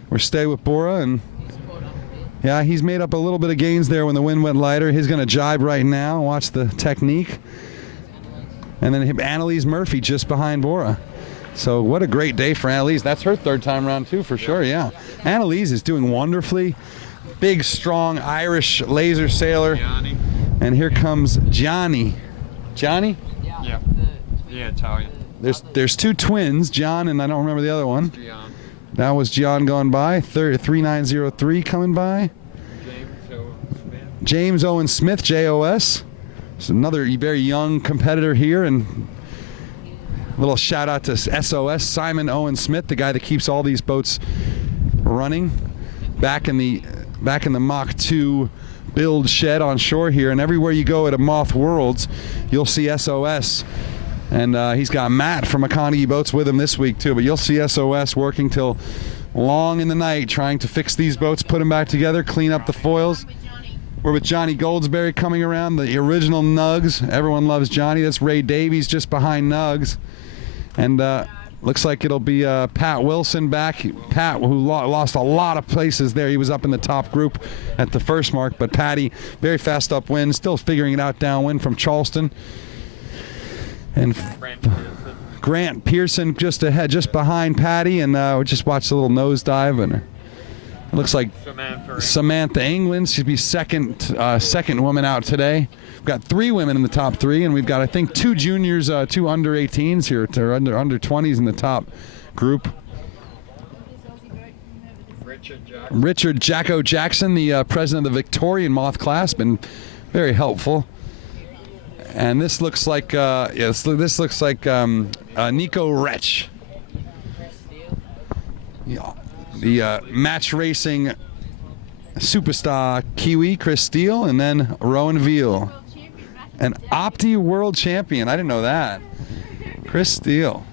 We're stay with Bora, and yeah, he's made up a little bit of gains there when the wind went lighter. He's going to jibe right now. Watch the technique. And then Annalise Murphy just behind Bora. So what a great day for Annalise. That's her third time around too, for sure, yeah. Annalise is doing wonderfully. Big, strong Irish laser sailor. Gianni. And here comes Johnny. Johnny? Yeah. Yeah, Italian. There's 2 twins, John and I don't remember the other one. Gian. That was John going by. 3903 coming by. James Owen Smith, JOS. So another very young competitor here, and a little shout out to SOS, Simon Owen Smith, the guy that keeps all these boats running. Back in the Mach 2 build shed on shore here, and everywhere you go at a Moth Worlds, you'll see SOS. And he's got Matt from McConaughey Boats with him this week too, but you'll see SOS working till long in the night trying to fix these boats, put them back together, clean up the foils. We're with Johnny Goldsberry coming around, the original Nugs. Everyone loves Johnny. That's Ray Davies just behind Nugs. And looks like it'll be Pat Wilson back. Pat, who lost a lot of places there. He was up in the top group at the first mark. But Patty, very fast upwind, still figuring it out downwind from Charleston. And Grant Pearson just ahead, just behind Patty. And we just watched a little nosedive. And it looks like Samantha England should be second woman out today. We've got 3 women in the top 3, and we've got, I think, 2 juniors, 2 under 18s here, or under 20s in the top group. Richard Jacko Jackson, the president of the Victorian Moth class, been very helpful. And this looks like this looks like Nico Retsch. Yeah. The match racing superstar Kiwi, Chris Steele, and then Rowan Veal. An Opti World Champion. I didn't know that. Chris Steele.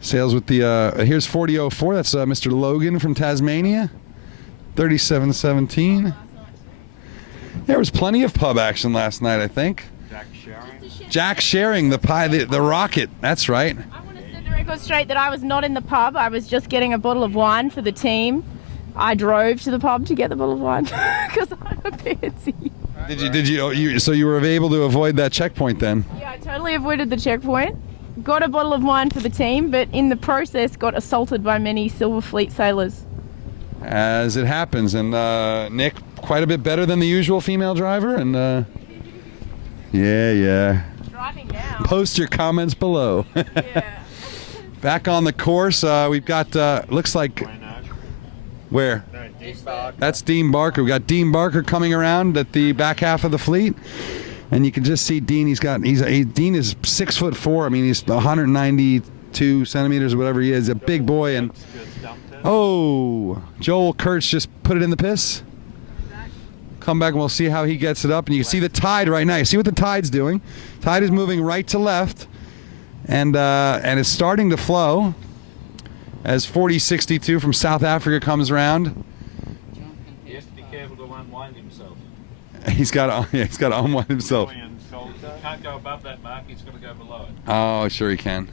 Sails with the, here's 40.04. That's Mr. Logan from Tasmania. 37.17. There was plenty of pub action last night, I think. Jack Sharing, the rocket. That's right. Set the record straight that I was not in the pub. I was just getting a bottle of wine for the team. I drove to the pub to get the bottle of wine because I'm a pansy. So you were able to avoid that checkpoint then? Yeah, I totally avoided the checkpoint. Got a bottle of wine for the team, but in the process got assaulted by many Silver Fleet sailors. As it happens, and Nick, quite a bit better than the usual female driver, and yeah. Driving now. Post your comments below. Yeah. Back on the course, we've got, looks like, where? That's Dean Barker. We got Dean Barker coming around at the back half of the fleet, and you can just see Dean. Dean is 6'4". I mean, he's 192 centimeters or whatever he is. A big boy. And Joel Kurtz just put it in the piss. Come back and we'll see how he gets it up. And you can see the tide right now. You see what the tide's doing? Tide is moving right to left, and it's starting to flow as 4062 from South Africa comes around. He has to be careful to unwind himself. He's got to unwind himself. Can't go above that mark. He's got to go below it. Oh, sure he can.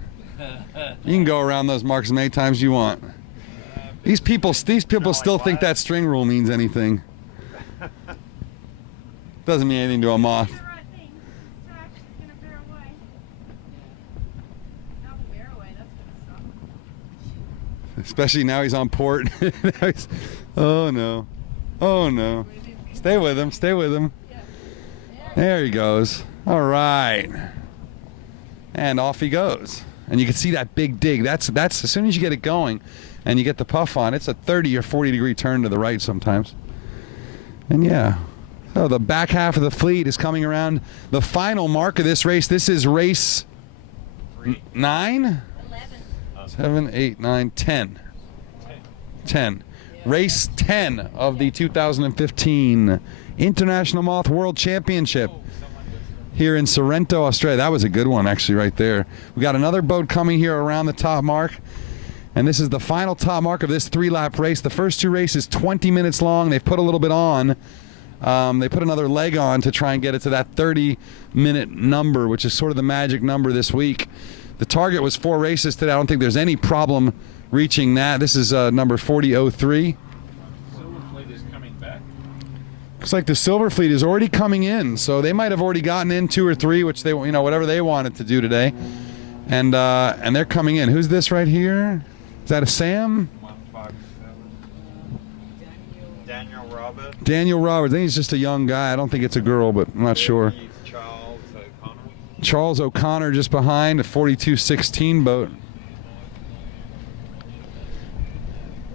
You can go around those marks as many times as you want. These people still think that string rule means anything. Doesn't mean anything to a moth. Especially now he's on port. Oh no. Stay with him. There he goes. All right. And off he goes. And you can see that big dig. That's as soon as you get it going and you get the puff on, it's a 30 or 40 degree turn to the right sometimes. And yeah. So the back half of the fleet is coming around the final mark of this race. This is race 9? 7, 8, 9, 10. 10. Race 10 of the 2015 International Moth World Championship here in Sorrento, Australia. That was a good one, actually, right there. We got another boat coming here around the top mark, and this is the final top mark of this 3-lap race. The first 2 races 20 minutes long. They've put a little bit on. They put another leg on to try and get it to that 30-minute number, which is sort of the magic number this week. The target was 4 races today. I don't think there's any problem reaching that. This is number 40.03. Silver Fleet is coming back. Looks like the Silver Fleet is already coming in, so they might have already gotten in 2 or 3, which they, whatever they wanted to do today, and they're coming in. Who's this right here? Is that a Sam? 157. Daniel Roberts. Daniel Roberts. I think he's just a young guy. I don't think it's a girl, but I'm not sure. Charles O'Connor just behind, a 42.16 boat.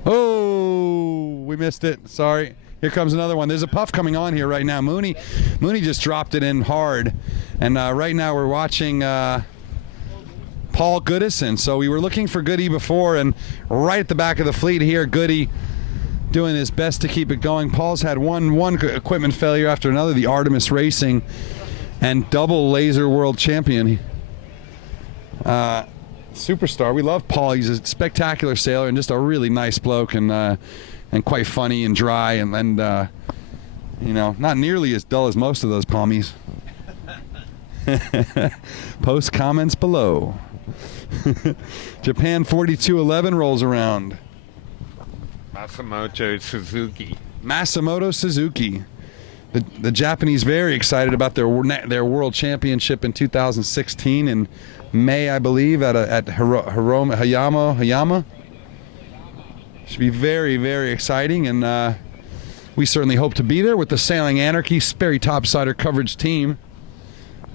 Oh, we missed it. Sorry. Here comes another one. There's a puff coming on here right now. Mooney just dropped it in hard. And right now we're watching Paul Goodison. So we were looking for Goody before, and right at the back of the fleet here, Goody doing his best to keep it going. Paul's had one equipment failure after another, the Artemis Racing, and double laser world champion. Superstar. We love Paul. He's a spectacular sailor and just a really nice bloke, and quite funny and dry, and You know, not nearly as dull as most of those pommies. Post comments below. Japan 4211 rolls around. Masamoto Suzuki. The Japanese very excited about their world championship in 2016 in May, I believe, at Hayama. Should be very, very exciting, and we certainly hope to be there with the Sailing Anarchy Sperry Topsider coverage team.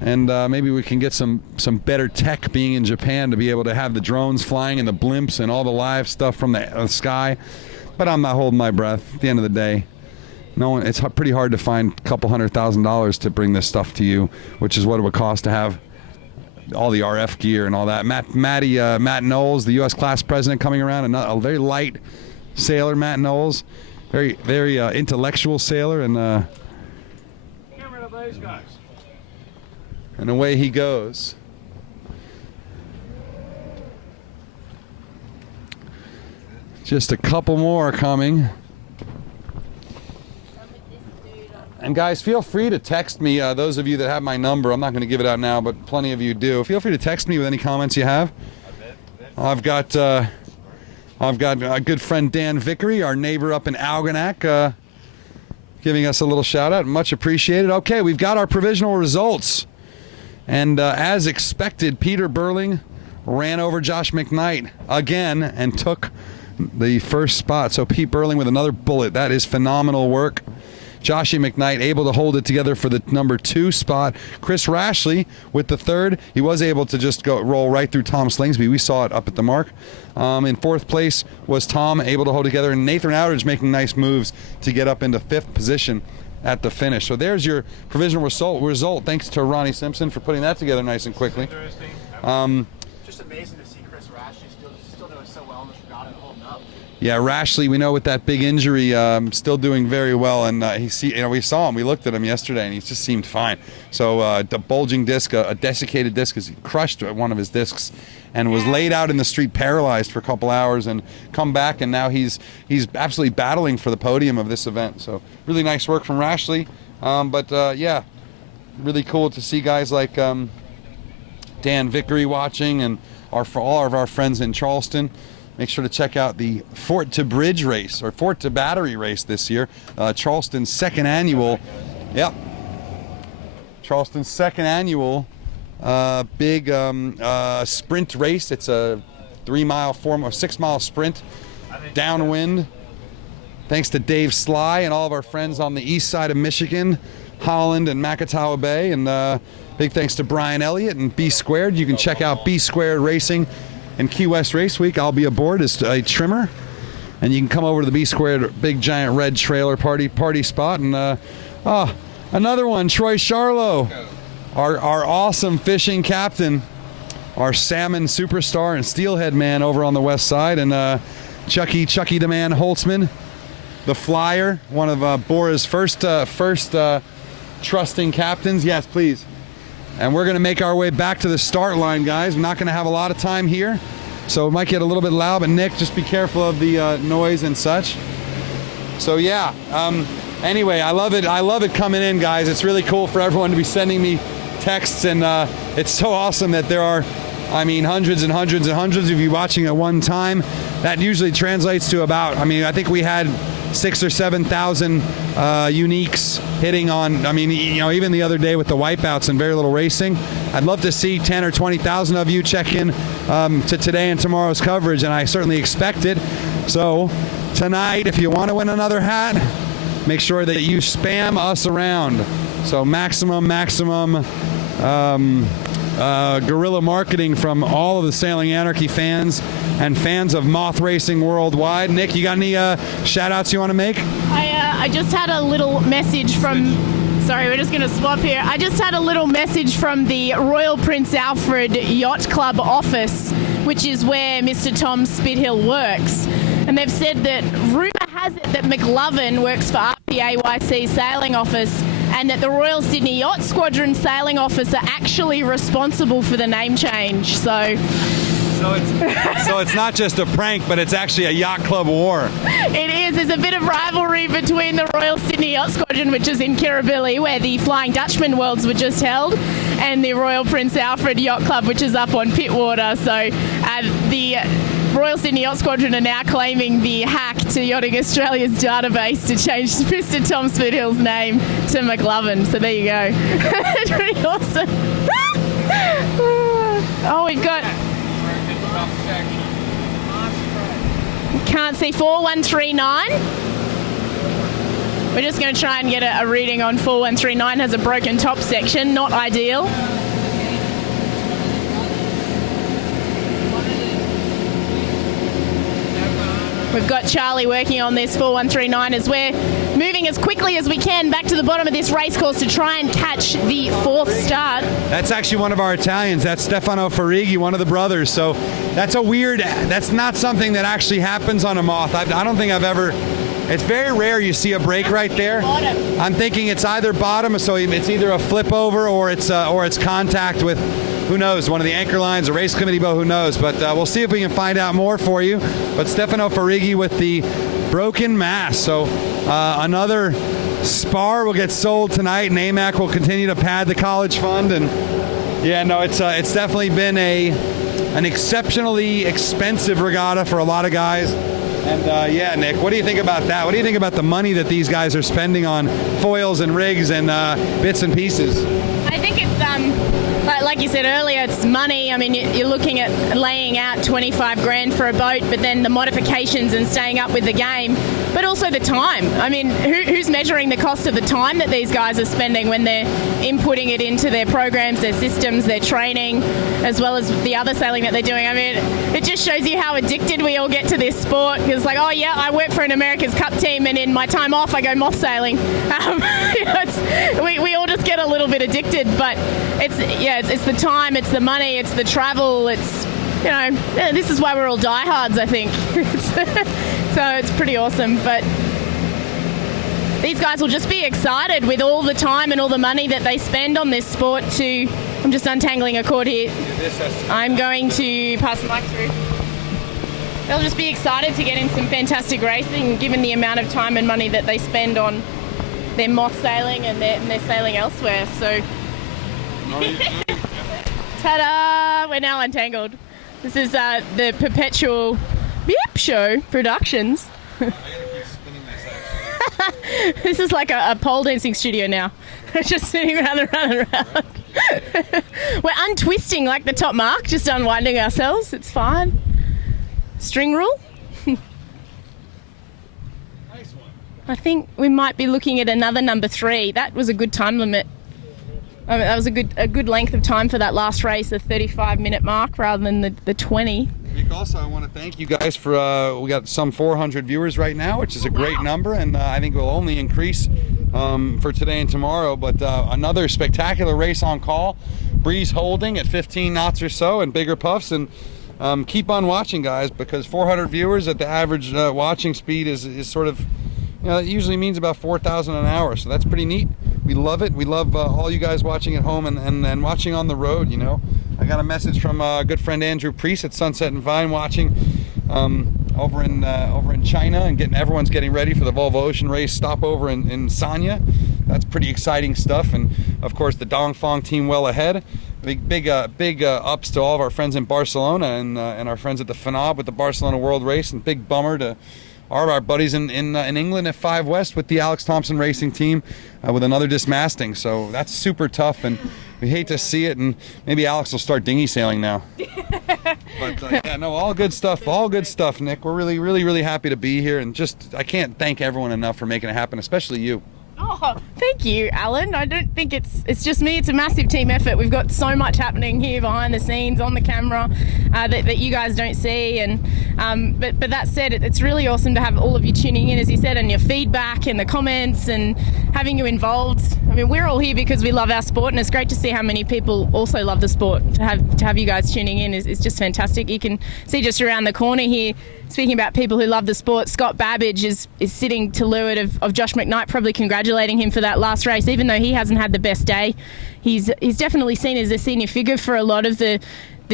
And maybe we can get some better tech being in Japan to be able to have the drones flying and the blimps and all the live stuff from the sky. But I'm not holding my breath. At the end of the day, it's pretty hard to find a couple $100,000 to bring this stuff to you, which is what it would cost to have all the RF gear and all that. Matt Knowles, the U.S. class president, coming around, a very light sailor, Matt Knowles, very, very intellectual sailor, and Get rid of those guys. And away he goes. Just a couple more coming. And guys, feel free to text me, those of you that have my number. I'm not going to give it out now, but plenty of you do. Feel free to text me with any comments you have. I've got a good friend Dan Vickery, our neighbor up in Algonac, giving us a little shout out. Much appreciated. Okay, we've got our provisional results. And as expected, Peter Burling ran over Josh McKnight again and took the first spot. So Pete Burling with another bullet. That is phenomenal work. Joshy McKnight able to hold it together for the number 2 spot. Chris Rashley with the 3rd. He was able to just roll right through Tom Slingsby. We saw it up at the mark. In 4th place was Tom, able to hold together, and Nathan Outridge making nice moves to get up into 5th position at the finish. So there's your provisional result. Thanks to Ronnie Simpson for putting that together nice and quickly. Just amazing to see Chris Rashley still doing so well in this regatta and holding up. Yeah, Rashley, we know with that big injury, still doing very well, and we saw him. We looked at him yesterday, and he just seemed fine. So the bulging disc, a desiccated disc, he crushed one of his discs, and was laid out in the street paralyzed for a couple hours, and come back, and now he's absolutely battling for the podium of this event. So really nice work from Rashley. Yeah, really cool to see guys like Dan Vickery watching, and all of our friends in Charleston. Make sure to check out the Fort to Bridge race, or Fort to Battery race this year. Charleston's second annual. Yep. Charleston's second annual big sprint race. It's a 6 mile sprint downwind. Thanks to Dave Sly and all of our friends on the east side of Michigan, Holland and Macatawa Bay. And big thanks to Brian Elliott and B Squared. You can check out B Squared Racing in Key West Race Week. I'll be aboard as a trimmer, and you can come over to the B Squared big giant red trailer party spot. And another one, Troy Charlo, our awesome fishing captain, our salmon superstar and steelhead man over on the west side, and Chucky the Man Holtzman, the flyer, one of Bora's first trusting captains. Yes, please. And we're going to make our way back to the start line, guys. We're not going to have a lot of time here, so it might get a little bit loud, but Nick, just be careful of the noise and such. So yeah, anyway, I love it coming in, guys. It's really cool for everyone to be sending me texts, and it's so awesome that there are, hundreds and hundreds and hundreds of you watching at one time. That usually translates to about, I think we had 6,000 or 7,000 uniques hitting on, even the other day with the wipeouts and very little racing. I'd love to see 10 or 20,000 of you check in to today and tomorrow's coverage, and I certainly expect it. So tonight, if you want to win another hat, make sure that you spam us around. So maximum guerrilla marketing from all of the Sailing Anarchy fans and fans of Moth Racing worldwide. Nick, you got any shout outs you want to make? I just had a little message from, sorry, we're just going to swap here. I just had a little message from the Royal Prince Alfred Yacht Club office, which is where Mr. Tom Spithill works. And they've said that rumour has it that McLovin works for RPAYC Sailing Office, and that the Royal Sydney Yacht Squadron Sailing Office are actually responsible for the name change. So So it's not just a prank, but it's actually a yacht club war. It is. There's a bit of rivalry between the Royal Sydney Yacht Squadron, which is in Kirribilli, where the Flying Dutchman Worlds were just held, and the Royal Prince Alfred Yacht Club, which is up on Pittwater. So the Royal Sydney Yacht Squadron are now claiming the hack to Yachting Australia's database to change Mr. Tom Spoothill's name to McLovin. So there you go. It's pretty awesome. Oh, we've got... Can't see 4139. We're just going to try and get a reading on 4139. Has a broken top section, not ideal. We've got Charlie working on this 4139 as we're moving as quickly as we can back to the bottom of this race course to try and catch the fourth start. That's actually one of our Italians. That's Stefano Farighi, one of the brothers. So that's that's not something that actually happens on a Moth. I don't think I've ever, it's very rare you see a break right there. I'm thinking it's either bottom, so it's either a flip over or it's contact with, who knows, one of the anchor lines, a race committee boat, who knows. But we'll see if we can find out more for you. But Stefano Farighi with the broken mast. So another spar will get sold tonight, and AMAC will continue to pad the college fund. And yeah, no, it's definitely been an exceptionally expensive regatta for a lot of guys. And yeah, Nick, what do you think about that? What do you think about the money that these guys are spending on foils and rigs and bits and pieces? I think it's like you said earlier, it's money. I mean, you're looking at laying out 25 grand for a boat, but then the modifications and staying up with the game, but also the time. I mean, who's measuring the cost of the time that these guys are spending when they're inputting it into their programs, their systems, their training, as well as the other sailing that they're doing? I mean, it just shows you how addicted we all get to this sport. Because like, oh yeah, I work for an America's Cup team, and in my time off, I go moth sailing. We all just get a little bit addicted, but it's the time, it's the money, it's the travel, it's, this is why we're all diehards, I think. So it's pretty awesome. But these guys will just be excited with all the time and all the money that they spend on this sport to... I'm just untangling a cord here. I'm going to pass the mic through. They'll just be excited to get in some fantastic racing, given the amount of time and money that they spend on their moth sailing and their sailing elsewhere. So... Ta-da! We're now untangled. This is the Perpetual Beep Show Productions. This is like a pole dancing studio now. We're just sitting around and around. We're untwisting like the top mark, just unwinding ourselves. It's fine. String rule. I think we might be looking at another number 3. That was a good time limit. I mean, that was a good length of time for that last race, the 35-minute mark rather than the 20. Nick, also, I want to thank you guys for, we got some 400 viewers right now, which is a great number, and I think will only increase for today and tomorrow. But another spectacular race on call, breeze holding at 15 knots or so and bigger puffs, and keep on watching, guys, because 400 viewers at the average watching speed is sort of, it usually means about 4,000 an hour, so that's pretty neat. We love it. We love all you guys watching at home and watching on the road, I got a message from a good friend Andrew Priest at Sunset and Vine watching over in China, and everyone's getting ready for the Volvo Ocean Race stopover in Sanya. That's pretty exciting stuff. And of course the Dongfang team well ahead. Big ups to all of our friends in Barcelona and our friends at the FNAB with the Barcelona World Race, and big bummer to our buddies in England at 5 West with the Alex Thompson Racing team with another dismasting. So that's super tough, and we hate to see it, and maybe Alex will start dinghy sailing now. But yeah, no, all good stuff, Nick. We're really, really, really happy to be here, and I can't thank everyone enough for making it happen, especially you. Oh, thank you, Alan. I don't think it's just me. It's a massive team effort. We've got so much happening here behind the scenes on the camera that you guys don't see. And but that said, it's really awesome to have all of you tuning in, as you said, and your feedback and the comments and having you involved. I mean, we're all here because we love our sport, and it's great to see how many people also love the sport. To have you guys tuning in is just fantastic. You can see just around the corner here, speaking about people who love the sport, Scott Babbage is sitting to leeward of Josh McKnight, probably congratulating him for that last race, even though he hasn't had the best day. He's definitely seen as a senior figure for a lot of the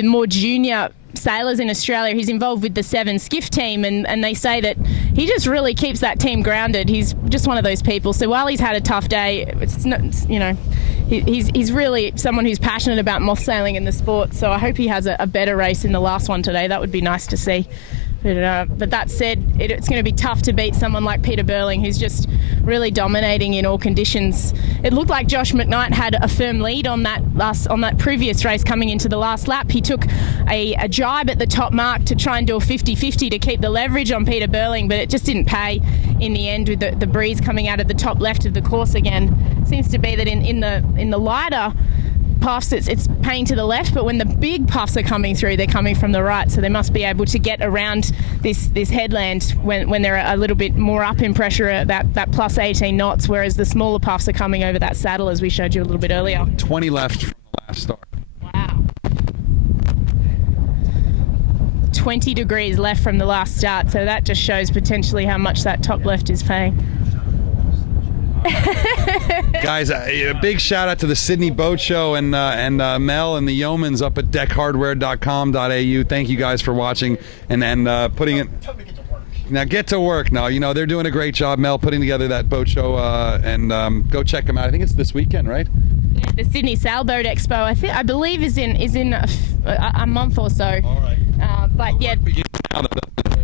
more junior sailors in Australia. He's involved with the 7 skiff team, and they say that he just really keeps that team grounded. He's just one of those people. So while he's had a tough day, it's not, he's really someone who's passionate about moth sailing in the sport. So I hope he has a better race in the last one today. That would be nice to see. But that said, it's going to be tough to beat someone like Peter Burling, who's just really dominating in all conditions. It looked like Josh McKnight had a firm lead on that previous race coming into the last lap. He took a jibe at the top mark to try and do a 50-50 to keep the leverage on Peter Burling, but it just didn't pay in the end with the breeze coming out of the top left of the course again. Seems to be that in the lighter puffs it's paying to the left, but when the big puffs are coming through, they're coming from the right, so they must be able to get around this headland when they're a little bit more up in pressure at that plus 18 knots, whereas the smaller puffs are coming over that saddle, as we showed you a little bit earlier. 20 left from the last start. Wow. 20 degrees left from the last start, so that just shows potentially how much that top left is paying. Guys, a big shout out to the Sydney Boat Show and Mel and the yeomans up at deckhardware.com.au. Thank you guys for watching and putting it. Now get to work. Now they're doing a great job, Mel, putting together that boat show, and go check them out. I think it's this weekend, right? Yeah, the Sydney Sailboat Expo, I believe is in a month or so. All right. But yeah.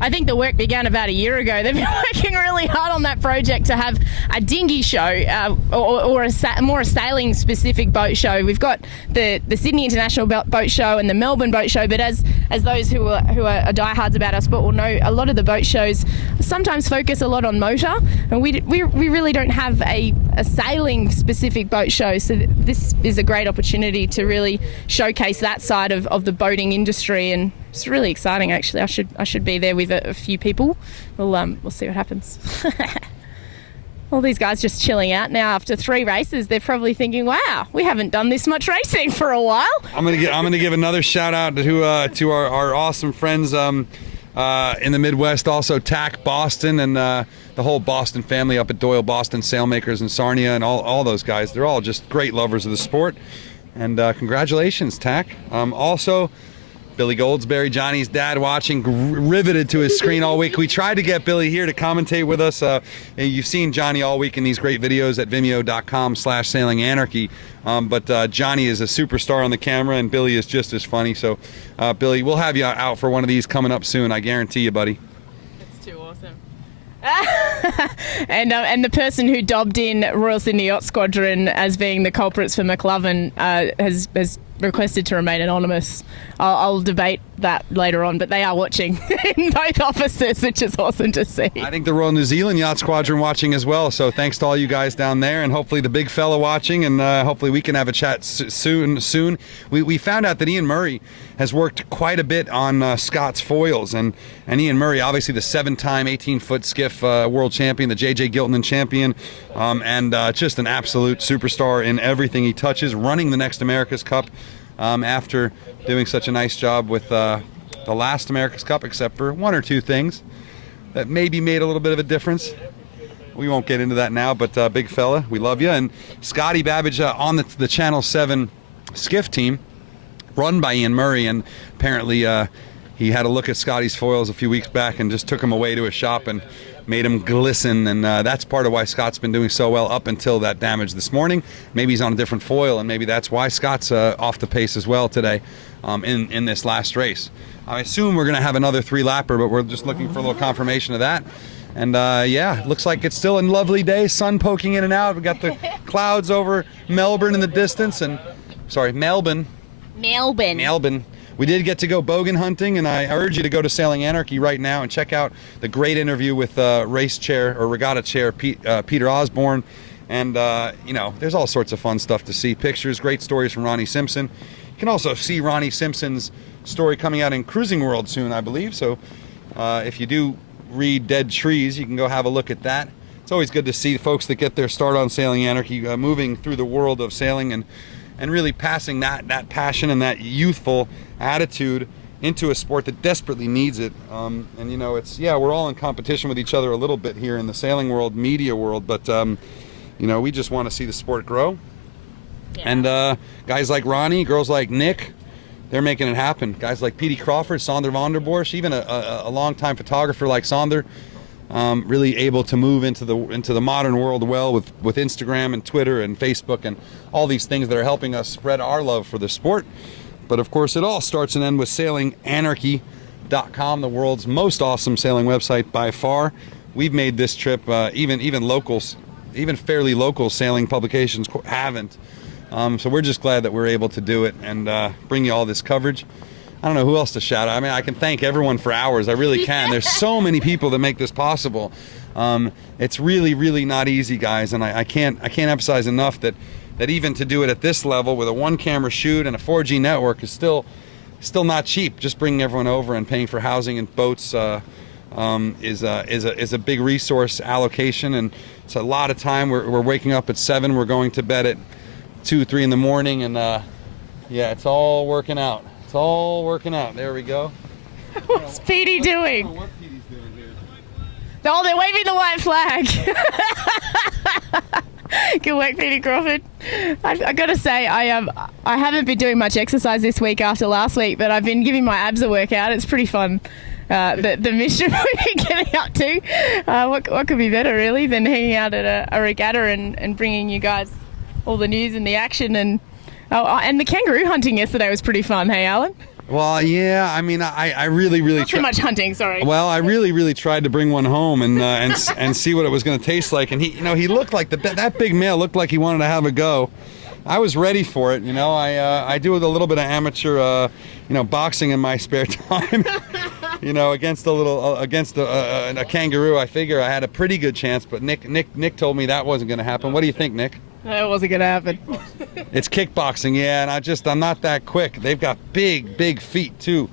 I think the work began about a year ago. They've been working really hard on that project to have a dinghy show or a sailing specific boat show. We've got the Sydney International Boat Show and the Melbourne Boat Show, but as those who are diehards about our sport will know, a lot of the boat shows sometimes focus a lot on motor, and we really don't have a sailing specific boat show. So this is a great opportunity to really showcase that side of the boating industry, and it's really exciting. Actually, I should be there with a few people. We'll see what happens. All these guys just chilling out now after 3 races. They're probably thinking, "Wow, we haven't done this much racing for a while." I'm gonna give another shout out to our awesome friends in the Midwest, also TAC Boston and the whole Boston family up at Doyle Boston Sailmakers and Sarnia and all those guys. They're all just great lovers of the sport, and congratulations, TAC. Also, Billy Goldsberry, Johnny's dad, watching, riveted to his screen all week. We tried to get Billy here to commentate with us. You've seen Johnny all week in these great videos at vimeo.com/sailinganarchy. But Johnny is a superstar on the camera, and Billy is just as funny. So, Billy, we'll have you out for one of these coming up soon. I guarantee you, buddy. That's too awesome. And the person who dobbed in Royal Sydney Yacht Squadron as being the culprits for McLovin has requested to remain anonymous. I'll debate that later on, but they are watching in both offices, which is awesome to see. I think the Royal New Zealand Yacht Squadron watching as well, so thanks to all you guys down there, and hopefully the big fella watching, and hopefully we can have a chat soon. We found out that Ian Murray has worked quite a bit on Scott's foils, and Ian Murray, obviously the 7-time 18-foot skiff world champion, the J.J. Giltinan champion, and just an absolute superstar in everything he touches, running the next America's Cup after doing such a nice job with the last America's Cup, except for 1 or 2 things that maybe made a little bit of a difference. We won't get into that now, but big fella, we love you. And Scotty Babbage on the Channel 7 skiff team, run by Ian Murray, and apparently he had a look at Scotty's foils a few weeks back and just took him away to his shop and made him glisten, and that's part of why Scott's been doing so well up until that damage this morning. Maybe he's on a different foil, and maybe that's why Scott's off the pace as well today in this last race. I assume we're going to have another 3-lapper, but we're just looking for a little confirmation of that. And yeah, looks like it's still a lovely day, sun poking in and out. We got the clouds over Melbourne in the distance, and Melbourne. We did get to go bogan hunting, and I urge you to go to Sailing Anarchy right now and check out the great interview with race chair or regatta chair Peter Osborne. And there's all sorts of fun stuff to see. Pictures, great stories from Ronnie Simpson. You can also see Ronnie Simpson's story coming out in Cruising World soon, I believe. So if you do read Dead Trees, you can go have a look at that. It's always good to see folks that get their start on Sailing Anarchy moving through the world of sailing and really passing that passion and that youthful attitude into a sport that desperately needs it. We're all in competition with each other a little bit here in the sailing world, media world, but we just want to see the sport grow. Yeah. And guys like Ronnie, girls like Nick, they're making it happen. Guys like Petey Crawford, Sander van der Borsch, even a long-time photographer like Sander, really able to move into the modern world well with Instagram and Twitter and Facebook and all these things that are helping us spread our love for the sport. But of course, it all starts and ends with SailingAnarchy.com, the world's most awesome sailing website by far. We've made this trip, even locals, even fairly local sailing publications haven't. So we're just glad that we're able to do it and bring you all this coverage. I don't know who else to shout out. I mean, I can thank everyone for hours. I really can. There's so many people that make this possible. It's really, really not easy, guys, and I can't emphasize enough that even to do it at this level with a one-camera shoot and a 4G network is still not cheap. Just bringing everyone over and paying for housing and boats is a big resource allocation, and it's a lot of time. We're waking up at 7. We're going to bed at 2, 3 in the morning, and yeah, it's all working out. It's all working out. There we go. What's Petey doing? I don't know what Petey's doing here. Oh, they're waving the white flag. Good work, Petey Crawford. I gotta say, I haven't been doing much exercise this week after last week, but I've been giving my abs a workout. It's pretty fun. The mission we've been getting up to. What could be better, really, than hanging out at a regatta and bringing you guys all the news and the action and the kangaroo hunting yesterday was pretty fun. Hey, Alan? Well, yeah. I mean, I really not so much hunting. Sorry. Well, I really tried to bring one home and see what it was going to taste like. And he looked like that big male looked like he wanted to have a go. I was ready for it. I do a little bit of amateur, boxing in my spare time. Against a kangaroo. I figure I had a pretty good chance. But Nick told me that wasn't going to happen. What do you think, Nick? That wasn't going to happen. It's kickboxing, yeah, and I'm not that quick. They've got big feet too.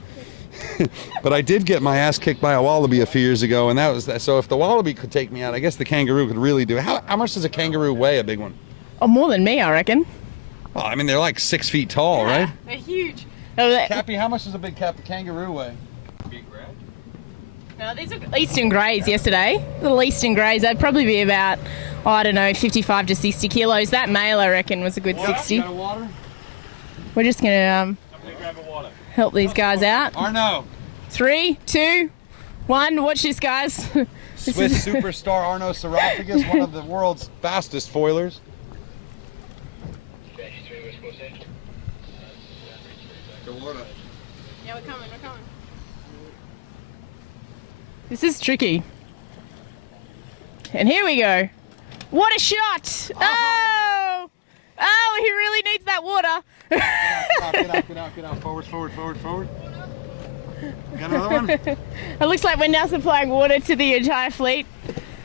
But I did get my ass kicked by a wallaby a few years ago, and so if the wallaby could take me out, I guess the kangaroo could really do it. How much does a kangaroo weigh, a big one? Oh, more than me, I reckon. Well, I mean, they're like 6 feet tall, right? They're huge. Cappy, how much does a big kangaroo weigh? These are Eastern Greys yesterday. Little Eastern Greys. They'd probably be about, 55 to 60 kilos. That male, I reckon, was a good 60. You got a water? We're just going to help these guys out. Arno. 3, 2, 1. Watch this, guys. Swiss superstar Arno Sarcophagus, one of the world's fastest foilers. Yeah, we're coming. This is tricky. And here we go. What a shot! Oh, he really needs that water. Get out. Forward. Got another one? It looks like we're now supplying water to the entire fleet.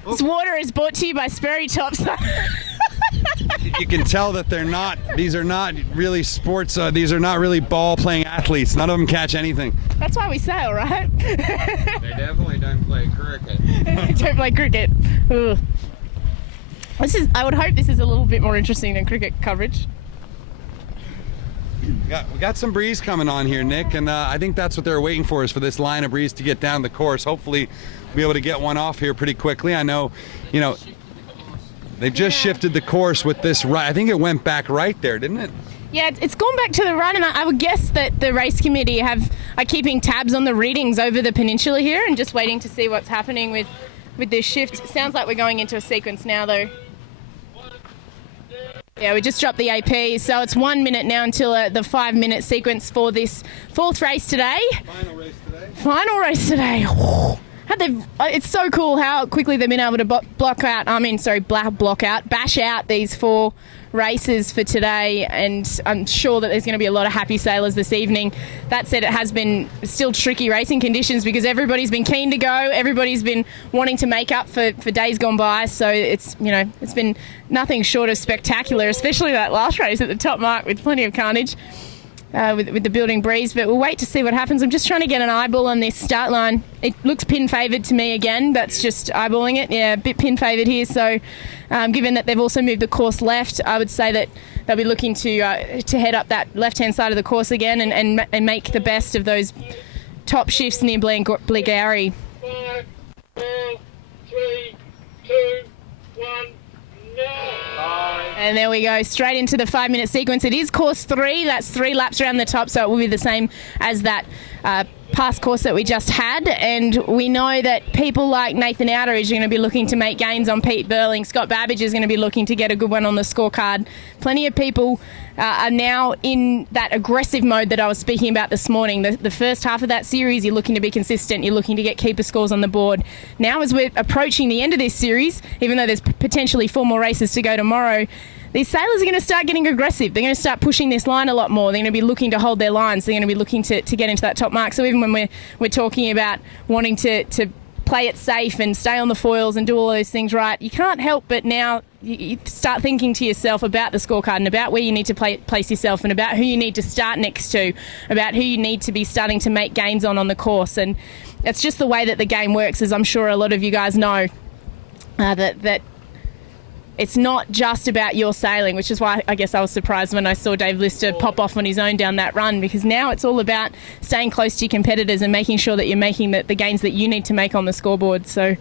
This water is brought to you by Sperry Tops. You can tell that these are not really sports, these are not really ball-playing athletes. None of them catch anything. That's why we sail, right? They definitely don't play cricket. They don't play cricket. Ugh. I would hope this is a little bit more interesting than cricket coverage. We got some breeze coming on here, Nick, and I think that's what they're waiting for, is for this line of breeze to get down the course. Hopefully we'll be able to get one off here pretty quickly. I know, they've just shifted the course with this right. I think it went back right there, didn't it? Yeah, it's gone back to the run, and I would guess that the race committee are keeping tabs on the readings over the peninsula here and just waiting to see what's happening with this shift. It sounds like we're going into a sequence now, though. Yeah, we just dropped the AP, so it's 1 minute now until the 5-minute sequence for this fourth race today. Final race today. It's so cool how quickly they've been able to bash out these 4 races for today, and I'm sure that there's going to be a lot of happy sailors this evening. That said, it has been still tricky racing conditions because everybody's been keen to go, everybody's been wanting to make up for days gone by, so it's been nothing short of spectacular, especially that last race at the top mark with plenty of carnage. With the building breeze, but we'll wait to see what happens. I'm just trying to get an eyeball on this start line. It looks pin favoured to me again. That's just eyeballing it. Yeah, a bit pin favoured here. So given that they've also moved the course left, I would say that they'll be looking to head up that left-hand side of the course again and make the best of those top shifts near Bligari. 5, 4, 3, 2, 1, no! And there we go, straight into the 5-minute sequence. It is course 3. That's 3 laps around the top, so it will be the same as that past course that we just had. And we know that people like Nathan Outteridge are going to be looking to make gains on Pete Burling. Scott Babbage is going to be looking to get a good one on the scorecard. Plenty of people are now in that aggressive mode that I was speaking about this morning. The first half of that series, you're looking to be consistent. You're looking to get keeper scores on the board. Now, as we're approaching the end of this series, even though there's potentially 4 more races to go tomorrow, these sailors are going to start getting aggressive. They're going to start pushing this line a lot more. They're going to be looking to hold their lines. They're going to be looking to get into that top mark. So even when we're talking about wanting to play it safe and stay on the foils and do all those things right, you can't help but now you start thinking to yourself about the scorecard and about where you need to place yourself and about who you need to start next to, about who you need to be starting to make gains on the course. And it's just the way that the game works, as I'm sure a lot of you guys know, that it's not just about your sailing, which is why I guess I was surprised when I saw Dave Lister pop off on his own down that run, because now it's all about staying close to your competitors and making sure that you're making the gains that you need to make on the scoreboard. So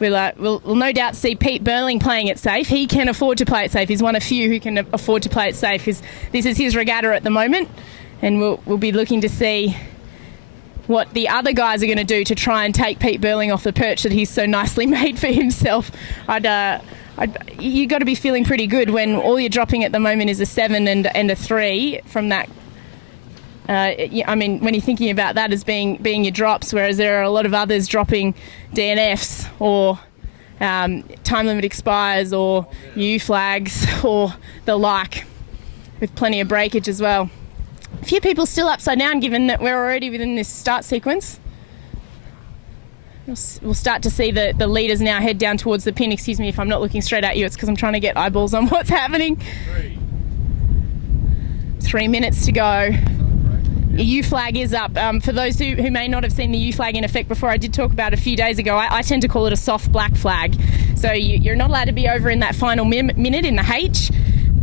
we'll no doubt see Pete Burling playing it safe. He can afford to play it safe. He's one of few who can afford to play it safe, because this is his regatta at the moment, and we'll be looking to see what the other guys are going to do to try and take Pete Burling off the perch that he's so nicely made for himself. You got to be feeling pretty good when all you're dropping at the moment is a 7 and a 3 from that. I mean, when you're thinking about that as being your drops, whereas there are a lot of others dropping DNFs or time limit expires or U flags or the like, with plenty of breakage as well. A few people still upside down, given that we're already within this start sequence. We'll start to see the leaders now head down towards the pin. Excuse me if I'm not looking straight at you, it's because I'm trying to get eyeballs on what's happening. 3 minutes to go. The U flag is up. For those who may not have seen the U flag in effect before, I did talk about it a few days ago. I tend to call it a soft black flag. So you're not allowed to be over in that final minute in the H.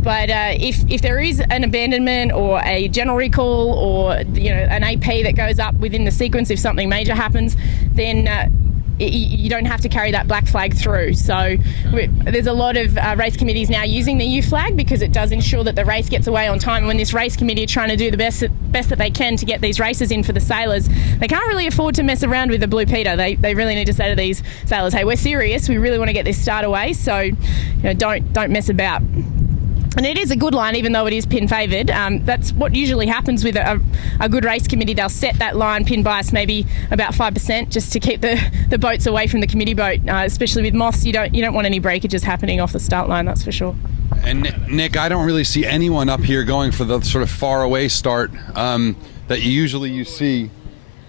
But if there is an abandonment or a general recall or an AP that goes up within the sequence, if something major happens, then you don't have to carry that black flag through. So there's a lot of race committees now using the U flag, because it does ensure that the race gets away on time. And when this race committee are trying to do the best that they can to get these races in for the sailors, they can't really afford to mess around with the Blue Peter. They really need to say to these sailors, hey, we're serious. We really want to get this start away. So don't mess about. And it is a good line, even though it is pin favoured. That's what usually happens with a good race committee. They'll set that line pin bias maybe about 5%, just to keep the boats away from the committee boat. Especially with Moths, you don't want any breakages happening off the start line, that's for sure. And Nick, I don't really see anyone up here going for the sort of far away start that you see.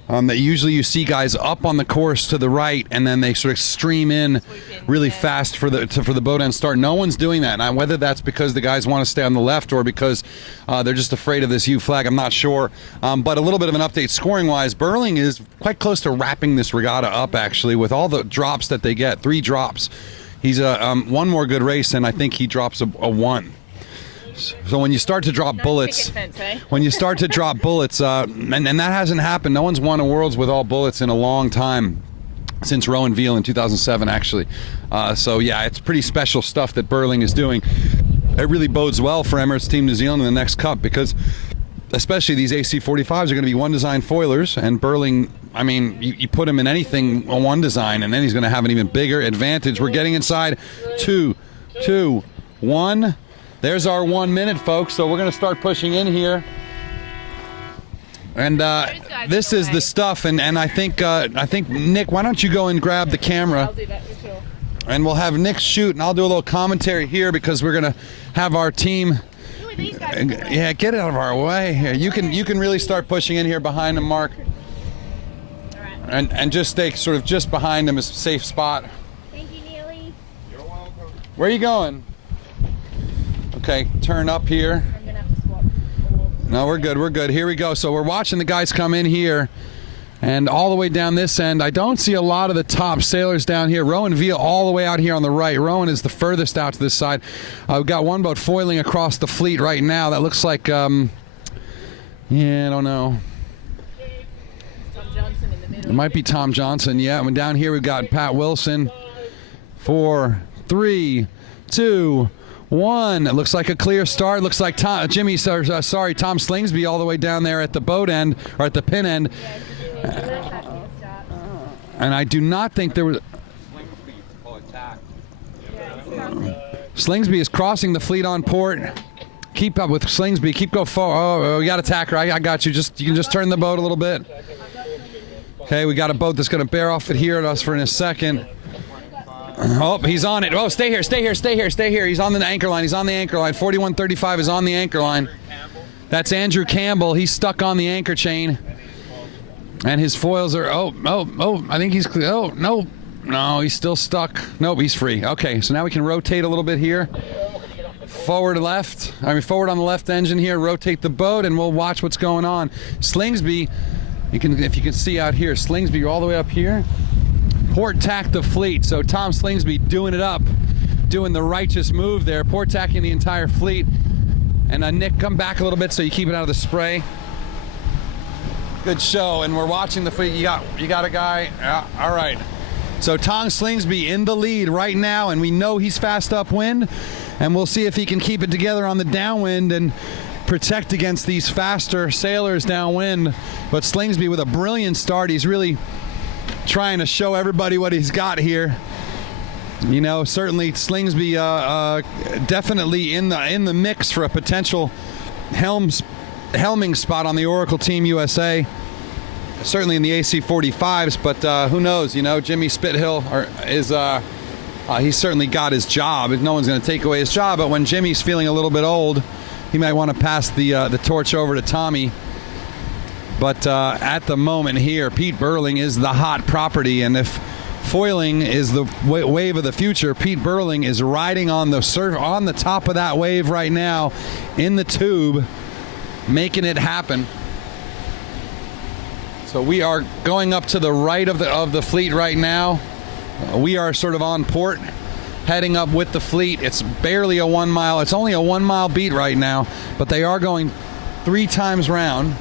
You see guys up on the course to the right, and then they sort of stream in really fast for the boat end start. No one's doing that. Now, whether that's because the guys want to stay on the left or because they're just afraid of this U flag, I'm not sure. But a little bit of an update scoring-wise, Burling is quite close to wrapping this regatta up, actually, with all the drops that they get. 3 drops. He's one more good race, and I think he drops a 1. So when you start to drop bullets, and that hasn't happened. No one's won a Worlds with all bullets in a long time, since Rowan Veal in 2007, actually. So yeah, it's pretty special stuff that Burling is doing. It really bodes well for Emirates Team New Zealand in the next Cup, because especially these AC45s are going to be one design foilers, and Burling, I mean, you put him in anything on one design, and then he's going to have an even bigger advantage. We're getting inside 2, 2, 1. There's our 1 minute, folks, so we're going to start pushing in here. And this is the stuff, and I think, Nick, why don't you go and grab the camera? I'll do that for sure. And we'll have Nick shoot, and I'll do a little commentary here, because we're going to have our team. Yeah, get out of our way here. You can really start pushing in here behind him, Mark. And just stay sort of just behind him is a safe spot. Thank you, Neely. You're welcome. Where are you going? Okay, turn up here. I'm gonna have to swap. No, we're good. Here we go. So we're watching the guys come in here, and all the way down this end. I don't see a lot of the top sailors down here. Rowan Veal all the way out here on the right. Rowan is the furthest out to this side. We've got one boat foiling across the fleet right now. That looks like, yeah, I don't know. Tom Johnson in the middle. It might be Tom Johnson, yeah. And down here we've got Pat Wilson. 4, 3, 2, 1. It looks like a clear start. Looks like Tom Slingsby all the way down there at the boat end, or at the pin end. And I do not think there was... Slingsby is crossing the fleet on port. Keep up with Slingsby. Keep go forward. Oh, we got a tacker. I got you. You can just turn the boat a little bit. Okay, we got a boat that's going to bear off it here at us for in a second. Oh, he's on it. Oh, stay here. He's on the anchor line. 4135 is on the anchor line. That's Andrew Campbell. He's stuck on the anchor chain. And his foils are, I think he's clear. Oh, no, he's still stuck. Nope, he's free. Okay, so now we can rotate a little bit here. Forward on the left engine here, rotate the boat, and we'll watch what's going on. Slingsby, if you can see out here, Slingsby all the way up here. Port tack the fleet, so Tom Slingsby doing it up, doing the righteous move there, port tacking the entire fleet. And Nick, come back a little bit so you keep it out of the spray. Good show, and we're watching the fleet. You got a guy. Yeah, all right. So Tom Slingsby in the lead right now, and we know he's fast upwind, and we'll see if he can keep it together on the downwind and protect against these faster sailors downwind. But Slingsby with a brilliant start. He's really trying to show everybody what he's got here. You know, certainly Slingsby definitely in the mix for a potential helming spot on the Oracle Team USA. Certainly in the AC-45s, but who knows? You know, Jimmy Spithill he's certainly got his job. No one's going to take away his job, but when Jimmy's feeling a little bit old, he might want to pass the torch over to Tommy. But at the moment here, Pete Burling is the hot property, and if foiling is the wave of the future, Pete Burling is riding on the top of that wave right now in the tube, making it happen. So we are going up to the right of the fleet right now. We are sort of on port, heading up with the fleet. It's barely a 1 mile. It's only a 1 mile beat right now, but they are going 3 times round.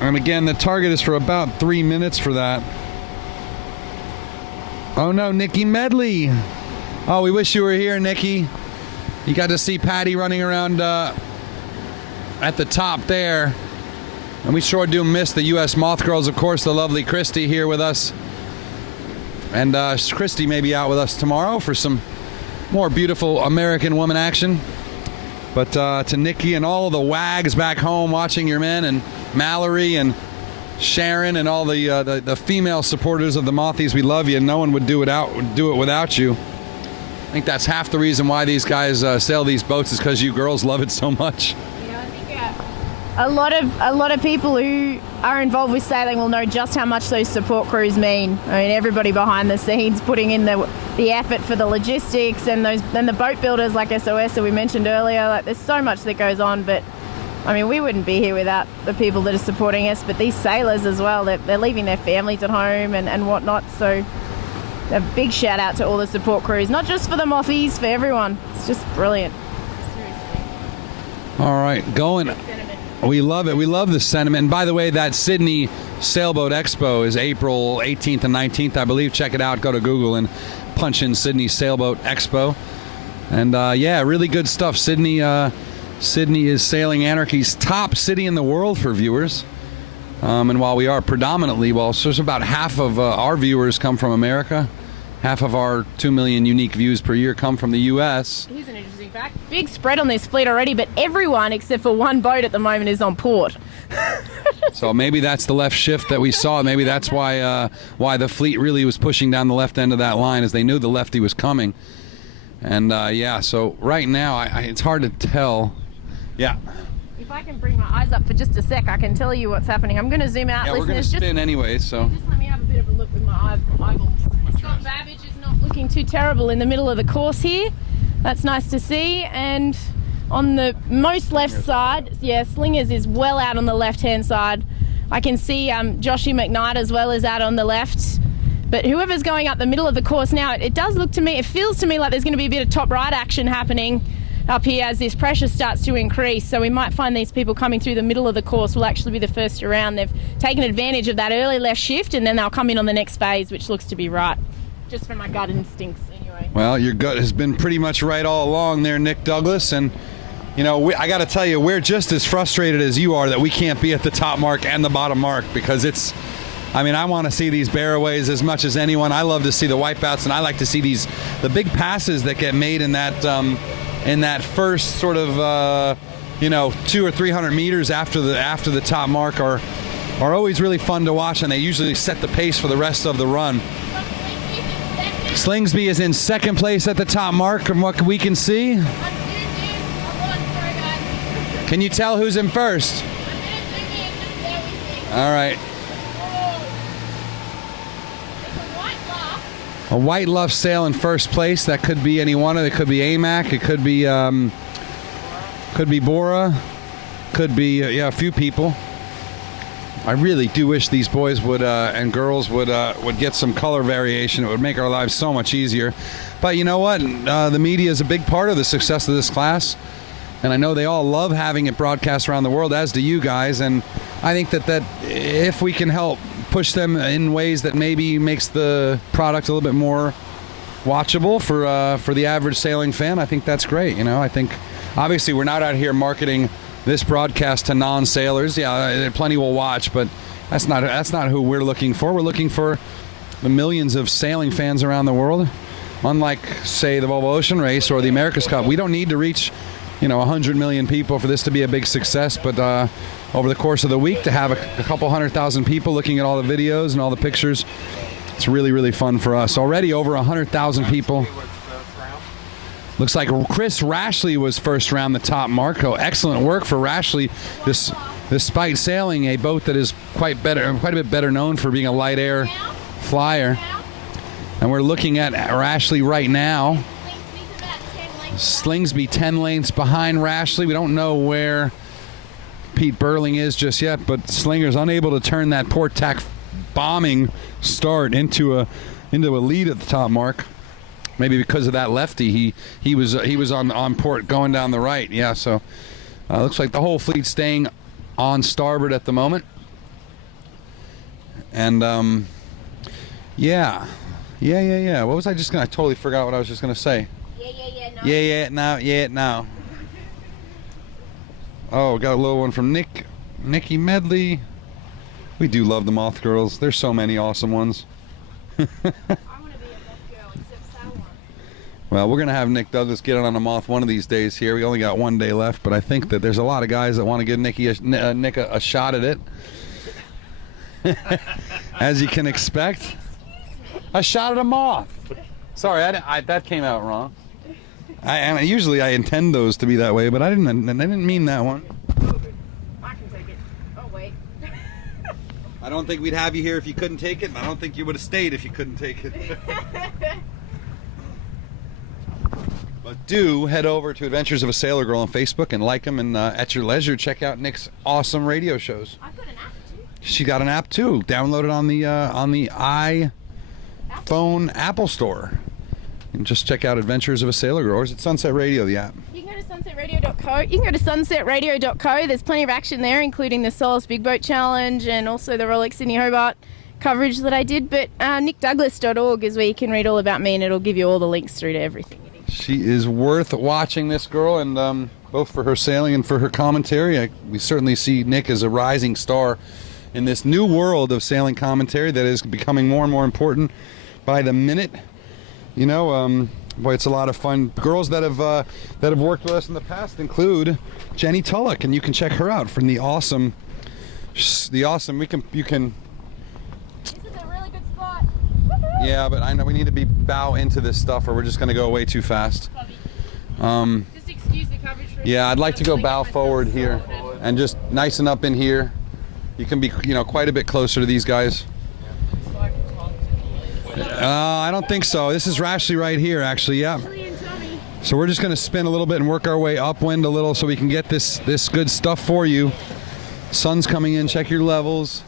And again, the target is for about 3 minutes for that. Oh no, Nikki Medley. Oh, we wish you were here, Nikki. You got to see Patty running around at the top there. And we sure do miss the U.S. Moth girls, of course, the lovely Christy here with us. And Christy may be out with us tomorrow for some more beautiful American woman action. But to Nikki and all the wags back home watching your men, and Mallory and Sharon and all the female supporters of the Mothies, we love you. No one would do it without you. I think that's half the reason why these guys sail these boats, is because you girls love it so much. A lot of people who are involved with sailing will know just how much those support crews mean. I mean, everybody behind the scenes putting in the effort for the logistics, and the boat builders like SOS that we mentioned earlier. Like, there's so much that goes on, but I mean, we wouldn't be here without the people that are supporting us. But these sailors as well, they're leaving their families at home and whatnot. So a big shout out to all the support crews, not just for the Mothies, for everyone. It's just brilliant. Seriously. All right, going. We love it. We love the sentiment. And by the way, that Sydney Sailboat Expo is April 18th and 19th, I believe. Check it out. Go to Google and punch in Sydney Sailboat Expo. And yeah, really good stuff. Sydney is Sailing Anarchy's top city in the world for viewers. And while we are predominantly, so about half of our viewers come from America. Half of our 2 million unique views per year come from the U.S. Here's an interesting fact. Big spread on this fleet already, but everyone except for one boat at the moment is on port. So maybe that's the left shift that we saw. Maybe that's why the fleet really was pushing down the left end of that line, as they knew the lefty was coming. And yeah, so right now it's hard to tell. Yeah. If I can bring my eyes up for just a sec, I can tell you what's happening. I'm going to zoom out. Yeah, we're going to spin anyway, so. Just let me have a bit of a look with my eyeballs. Scott Babbage is not looking too terrible in the middle of the course here. That's nice to see. And on the most left side, yeah, Slingers is well out on the left-hand side. I can see Joshy McKnight as well is out on the left. But whoever's going up the middle of the course now, it does look to me, it feels to me like there's going to be a bit of top right action happening up here as this pressure starts to increase. So we might find these people coming through the middle of the course will actually be the first around. They've taken advantage of that early left shift, and then they'll come in on the next phase, which looks to be right. Just from my gut instincts anyway. Well, your gut has been pretty much right all along there, Nick Douglas, and you know, I got to tell you, we're just as frustrated as you are that we can't be at the top mark and the bottom mark, because it's, I mean, I want to see these barraways as much as anyone. I love to see the wipeouts, and I like to see the big passes that get made in that first sort of 200 or 300 meters after the top mark are always really fun to watch, and they usually set the pace for the rest of the run. Slingsby is in second place at the top mark from what we can see. Can you tell who's in first? All right. A white luff sail in first place. That could be any one of it. It could be AMAC. It could be Bora. Could be a few people. I really do wish these boys would and girls would get some color variation. It would make our lives so much easier. But you know what? The media is a big part of the success of this class. And I know they all love having it broadcast around the world, as do you guys. And I think that if we can help push them in ways that maybe makes the product a little bit more watchable for the average sailing fan, I think that's great. You know, I think obviously we're not out here marketing this broadcast to non-sailors. Yeah, plenty will watch, but that's not who we're looking for. We're looking for the millions of sailing fans around the world. Unlike, say, the Volvo Ocean Race or the America's Cup, we don't need to reach 100 million people for this to be a big success, but over the course of the week to have a couple 100,000 people looking at all the videos and all the pictures, it's really, really fun for us. Already over 100,000 people. Looks like Chris Rashley was first round the top mark. Oh, excellent work for Rashley. Despite sailing a boat that is quite a bit better known for being a light air flyer. And we're looking at Rashley right now. Slingsby 10 lengths behind Rashley. We don't know where Pete Burling is just yet, but Slinger's unable to turn that port tack bombing start into a lead at the top mark. Maybe because of that lefty, he was on port going down the right. Yeah, so looks like the whole fleet's staying on starboard at the moment. And yeah. What was I just gonna? I totally forgot what I was just gonna say. Now. Oh, got a little one from Nikki Medley. We do love the Moth girls. There's so many awesome ones. Well, we're going to have Nick Douglas get on a Moth one of these days here. We only got one day left, but I think that there's a lot of guys that want to give Nick a shot at it. As you can expect. A shot at a Moth. Sorry, that came out wrong. Usually I intend those to be that way, but I didn't mean that one. I can take it. Oh, wait. I don't think we'd have you here if you couldn't take it, and I don't think you would have stayed if you couldn't take it. But do head over to Adventures of a Sailor Girl on Facebook and like them, and at your leisure, check out Nick's awesome radio shows. I've got an app too. She got an app too. Download it on the iPhone Apple Store. And just check out Adventures of a Sailor Girl. Or is it Sunset Radio, the app? You can go to sunsetradio.co. There's plenty of action there, including the Solace Big Boat Challenge and also the Rolex Sydney Hobart coverage that I did. But nickdouglas.org is where you can read all about me, and it'll give you all the links through to everything. She is worth watching, this girl, and both for her sailing and for her commentary. We certainly see Nick as a rising star in this new world of sailing commentary that is becoming more and more important by the minute. You know, boy, it's a lot of fun. Girls that have worked with us in the past include Jenny Tulloch, and you can check her out from the awesome. You can. This is a really good spot. Yeah, but I know we need to bow into this stuff, or we're just going to go way too fast. Just excuse the coverage. Yeah, I'd like to go bow forward here, and just nicen up in here. You can be, quite a bit closer to these guys. I don't think so. This is Rashley right here, actually. Yeah. So we're just going to spin a little bit and work our way upwind a little so we can get this good stuff for you. Sun's coming in. Check your levels.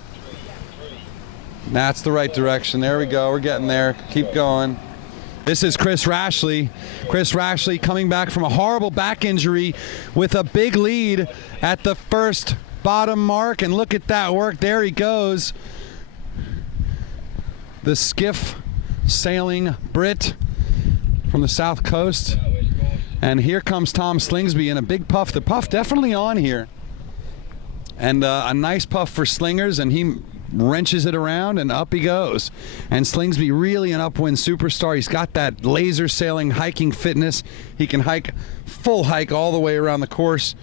That's the right direction. There we go. We're getting there. Keep going. This is Chris Rashley. Chris Rashley coming back from a horrible back injury with a big lead at the first bottom mark. And look at that work. There he goes. The skiff sailing Brit from the south coast. And here comes Tom Slingsby in a big puff. The puff definitely on here. And a nice puff for slingers, and he wrenches it around and up he goes. And Slingsby really an upwind superstar. He's got that laser sailing hiking fitness. He can hike, full hike all the way around the course.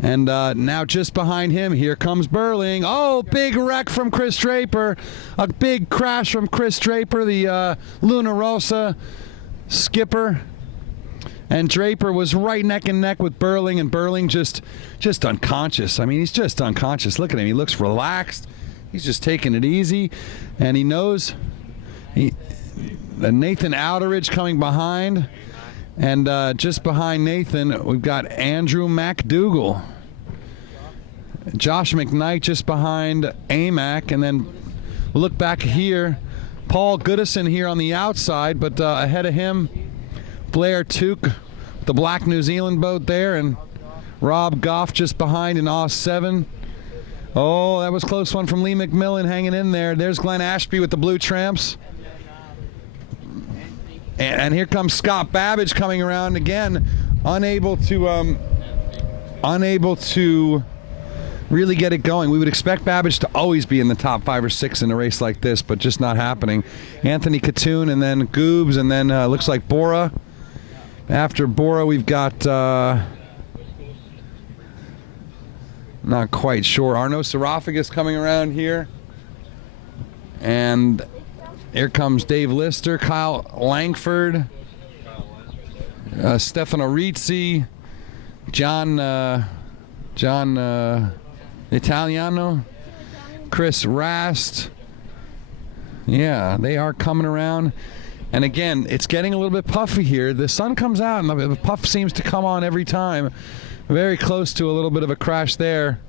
And now just behind him, here comes Burling. Oh, big wreck from Chris Draper. A big crash from Chris Draper, the Luna Rosa skipper. And Draper was right neck and neck with Burling, and Burling just unconscious. I mean, he's just unconscious. Look at him. He looks relaxed. He's just taking it easy. And he knows Nathan Outeridge coming behind. And just behind Nathan, we've got Andrew McDougall. Josh McKnight just behind AMAC. And then look back here. Paul Goodison here on the outside, but ahead of him, Blair Tuke, the black New Zealand boat there, and Rob Goff just behind in Aus 7. Oh, that was a close one from Lee McMillan hanging in there. There's Glenn Ashby with the Blue Tramps. And here comes Scott Babbage coming around again, unable to really get it going. We would expect Babbage to always be in the top 5 or 6 in a race like this, but just not happening. Anthony Katoon, and then Goobs, and then looks like Bora. After Bora, we've got, not quite sure, Arno Saraphagus coming around here. And here comes Dave Lister, Kyle Langford, Stefano Rizzi, John Italiano, Chris Rast. Yeah, they are coming around. And again, it's getting a little bit puffy here. The sun comes out and the puff seems to come on every time. Very close to a little bit of a crash there.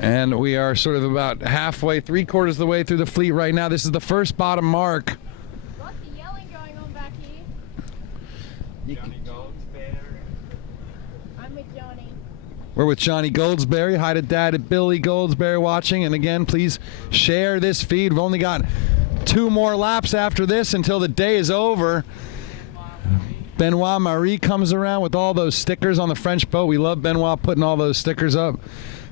And we are sort of about halfway, 3/4 of the way through the fleet right now. This is the first bottom mark. Lots of yelling going on back here. I'm with Johnny. We're with Johnny Goldsberry. Hi to Dad at Billy Goldsberry watching. And again, please share this feed. We've only got 2 more laps after this until the day is over. Benoit Marie comes around with all those stickers on the French boat. We love Benoit putting all those stickers up.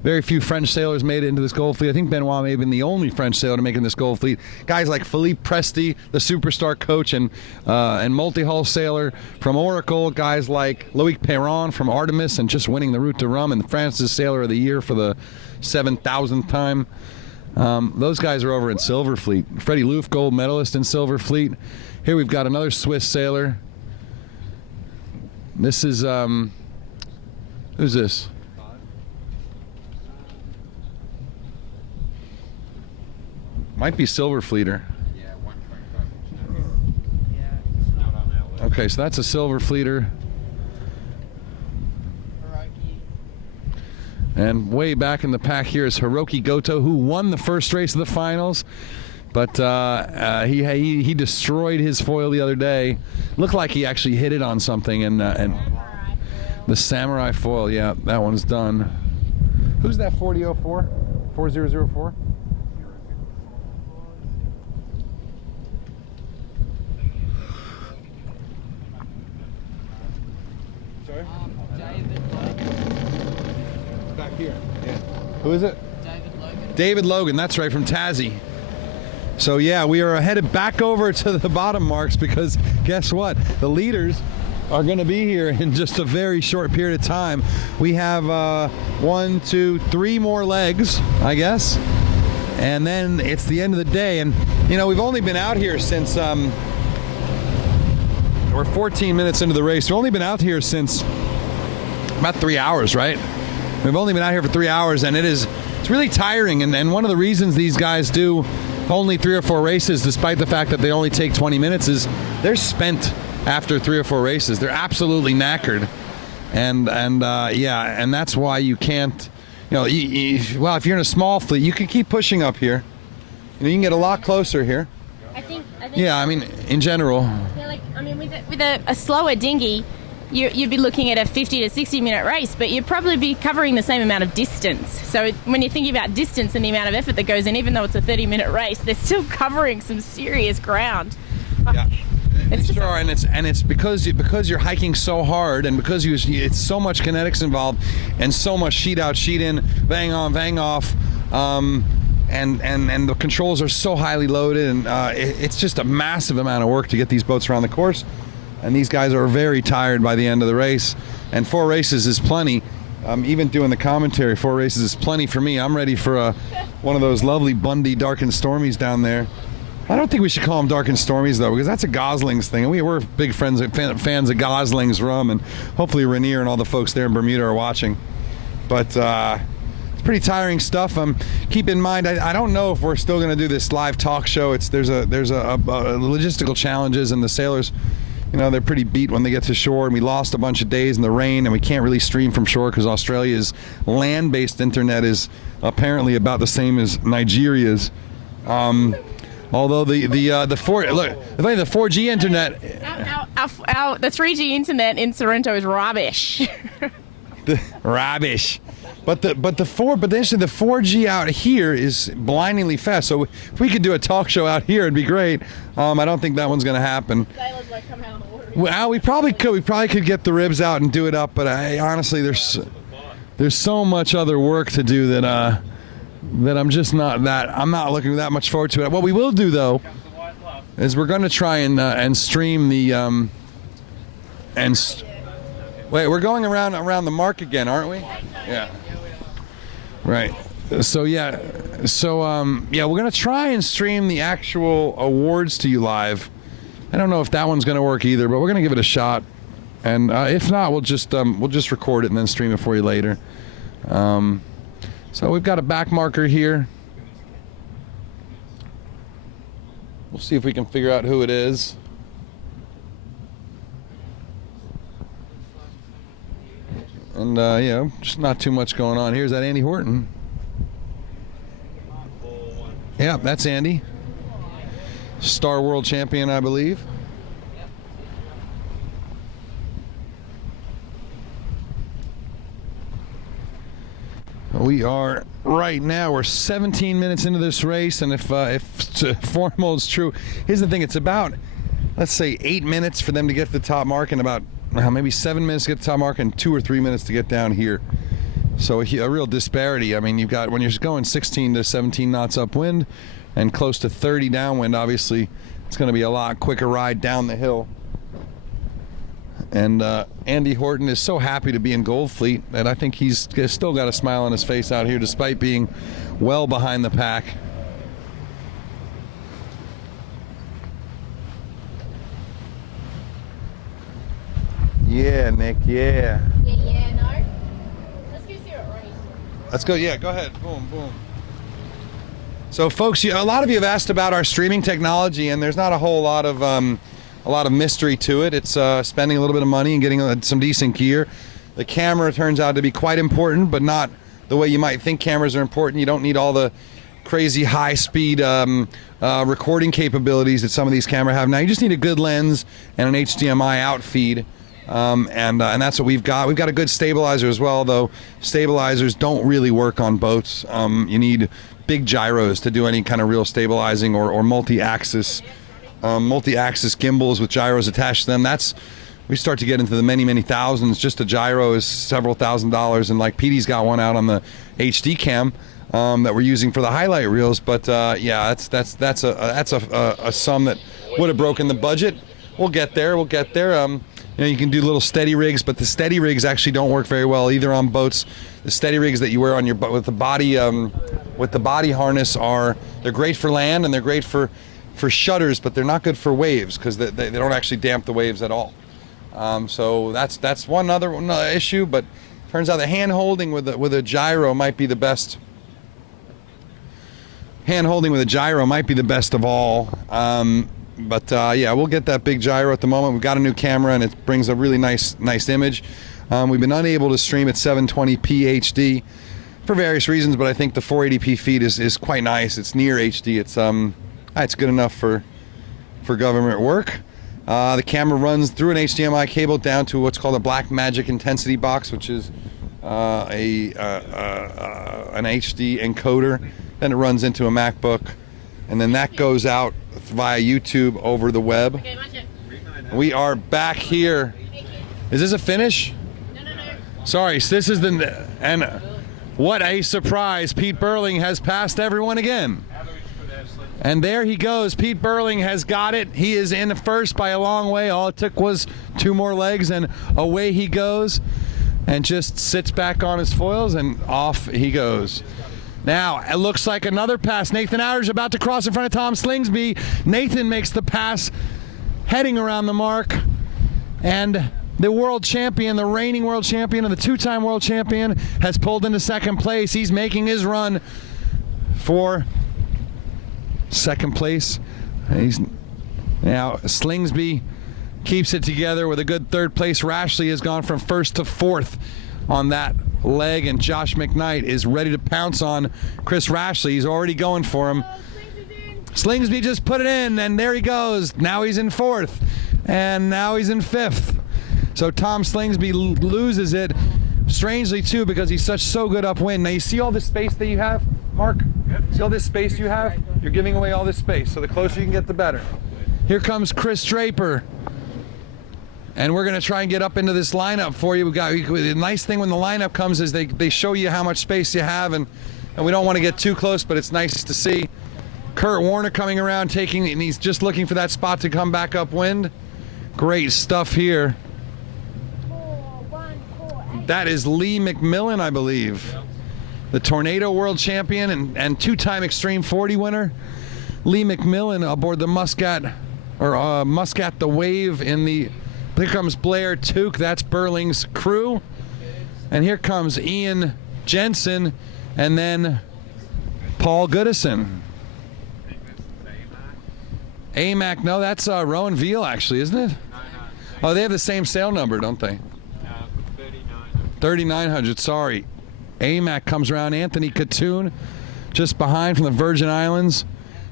Very few French sailors made it into this gold fleet. I think Benoit may have been the only French sailor to make it in this gold fleet. Guys like Philippe Presti, the superstar coach and multi-hull sailor from Oracle. Guys like Loic Perron from Artemis and just winning the Route de Rome and France's Sailor of the Year for the 7,000th time. Those guys are over in Silver Fleet. Freddie Loof, gold medalist in Silver Fleet. Here we've got another Swiss sailor. This is, who's this? Might be Silver Fleeter. Okay, so that's a Silver Fleeter. And way back in the pack here is Hiroki Goto, who won the first race of the finals. But he destroyed his foil the other day. Looked like he actually hit it on something, and the Samurai foil, yeah, that one's done. Who's that 4004? 4004? Sorry? Back here. Yeah. Who is it? David Logan, that's right, from Tassie. So yeah, we are headed back over to the bottom marks because guess what? The leaders are going to be here in just a very short period of time. We have 1, 2, 3 more legs, I guess. And then it's the end of the day. And, you know, we've only been out here since, we're 14 minutes into the race. We've only been out here since about 3 hours, right? We've only been out here for 3 hours, and it's really tiring. And one of the reasons these guys do only 3 or 4 races, despite the fact that they only take 20 minutes, is they're spent after 3 or 4 races. They're absolutely knackered. And that's why you can't, you know, well, if you're in a small fleet, you can keep pushing up here. You know, you can get a lot closer here. I think yeah, I mean, in general. Yeah, like, I mean, with a slower dinghy, you'd be looking at a 50 to 60 minute race, but you'd probably be covering the same amount of distance. So when you're thinking about distance and the amount of effort that goes in, even though it's a 30-minute race, they're still covering some serious ground. Yeah. It's because you're hiking so hard, and because it's so much kinetics involved and so much sheet out, sheet in, bang on, bang off, and the controls are so highly loaded, and it's just a massive amount of work to get these boats around the course. And these guys are very tired by the end of the race, and 4 races is plenty. Even doing the commentary, 4 races is plenty for me. I'm ready for one of those lovely Bundy Dark and Stormies down there. I don't think we should call them Dark and Stormies, though, because that's a Goslings thing. And we're big fans of Goslings rum, and hopefully Rainier and all the folks there in Bermuda are watching. But it's pretty tiring stuff. Keep in mind, I don't know if we're still going to do this live talk show. There's a logistical challenges, and the sailors, they're pretty beat when they get to shore, and we lost a bunch of days in the rain, and we can't really stream from shore because Australia's land-based internet is apparently about the same as Nigeria's. Although the 4G internet, the 3G internet in Sorrento is rubbish. Rubbish. But the 4G out here is blindingly fast. So if we could do a talk show out here, it'd be great. I don't think that one's going to happen. Sailors come out on the water. Well, we probably could. We probably could get the ribs out and do it up. But honestly, there's so much other work to do that I'm just not looking that much forward to it. What we will do, though, is we're going to try and stream the wait, we're going around the mark again, aren't we? Yeah. Right. So we're going to try and stream the actual awards to you live. I don't know if that one's going to work either, but we're going to give it a shot. And if not, we'll just record it and then stream it for you later. So we've got a back marker here. We'll see if we can figure out who it is. And just not too much going on. Here's that Andy Horton. Yeah, that's Andy. Star World Champion, I believe. We are right now. We're 17 minutes into this race, and if form holds true, here's the thing: it's about, let's say, 8 minutes for them to get to the top mark, and about maybe 7 minutes to get to the top mark, and 2 or 3 minutes to get down here. So a real disparity. I mean, you've got, when you're going 16 to 17 knots upwind and close to 30 downwind, obviously it's going to be a lot quicker ride down the hill. And Andy Horton is so happy to be in Gold Fleet that I think he's still got a smile on his face out here despite being well behind the pack. Yeah, Nick, yeah. Yeah, no. Let's go see what Ronnie's doing. Let's go, yeah, go ahead. Boom, boom. So, folks, a lot of you have asked about our streaming technology, and there's not a whole lot of mystery to it. It's spending a little bit of money and getting some decent gear. The camera turns out to be quite important, but not the way you might think cameras are important. You don't need all the crazy high-speed recording capabilities that some of these cameras have now. You just need a good lens and an HDMI out feed. And that's what we've got. We've got a good stabilizer as well, though stabilizers don't really work on boats. You need big gyros to do any kind of real stabilizing, or multi-axis gimbals with gyros attached to them. We start to get into the many thousands. Just a gyro is several $1,000s, and like Petey's got one out on the HD cam that we're using for the highlight reels. But yeah, that's a sum that would have broken the budget. We'll get there. You can do little steady rigs, but the steady rigs actually don't work very well either on boats. The steady rigs that you wear on your boat with the body harness they're great for land and they're great for shutters, but they're not good for waves because they don't actually damp the waves at all. So that's one other issue. But turns out the hand holding with a gyro might be the best. Hand holding with a gyro might be the best of all. But yeah, we'll get that big gyro at the moment. We've got a new camera and it brings a really nice image. We've been unable to stream at 720p HD for various reasons, but I think the 480p feed is quite nice. It's near HD. It's good enough for government work. The camera runs through an HDMI cable down to what's called a Black Magic intensity box, which is an HD encoder. Then it runs into a MacBook, and then that goes out via YouTube over the web. We are back here. Is this a finish? No. Sorry, so this is the... And what a surprise. Pete Burling has passed everyone again. And there he goes. Pete Burling has got it. He is in first by a long way. All it took was 2 more legs, and away he goes. And just sits back on his foils, and off he goes. Now, it looks like another pass. Nathan Outer's about to cross in front of Tom Slingsby. Nathan makes the pass, heading around the mark. And the world champion, the reigning world champion, and the 2-time world champion has pulled into second place. He's making his run for second place. Now Slingsby keeps it together with a good third place. Rashley has gone from first to fourth on that leg, and Josh McKnight is ready to pounce on Chris Rashley. He's already going for him. Slingsby just put it in, and there he goes. Now he's in fourth, and now he's in fifth. So Tom Slingsby loses it, strangely too, because he's so good upwind. Now you see all this space that you have, Mark? See all this space you have? You're giving away all this space, so the closer you can get, the better. Here comes Chris Draper. And we're going to try and get up into this lineup for you. The nice thing when the lineup comes is they show you how much space you have, and we don't want to get too close, but it's nice to see. Kurt Warner coming around, and he's just looking for that spot to come back upwind. Great stuff here. That is Lee McMillan, I believe. The Tornado World Champion and 2-time Extreme 40 winner. Lee McMillan aboard the Muscat the Wave in the... Here comes Blair Tuke, that's Burling's crew. And here comes Ian Jensen, and then Paul Goodison. AMAC, no, that's Rowan Veal, actually, isn't it? Oh, they have the same sail number, don't they? 3,900, sorry. AMAC comes around. Anthony Katoon just behind from the Virgin Islands.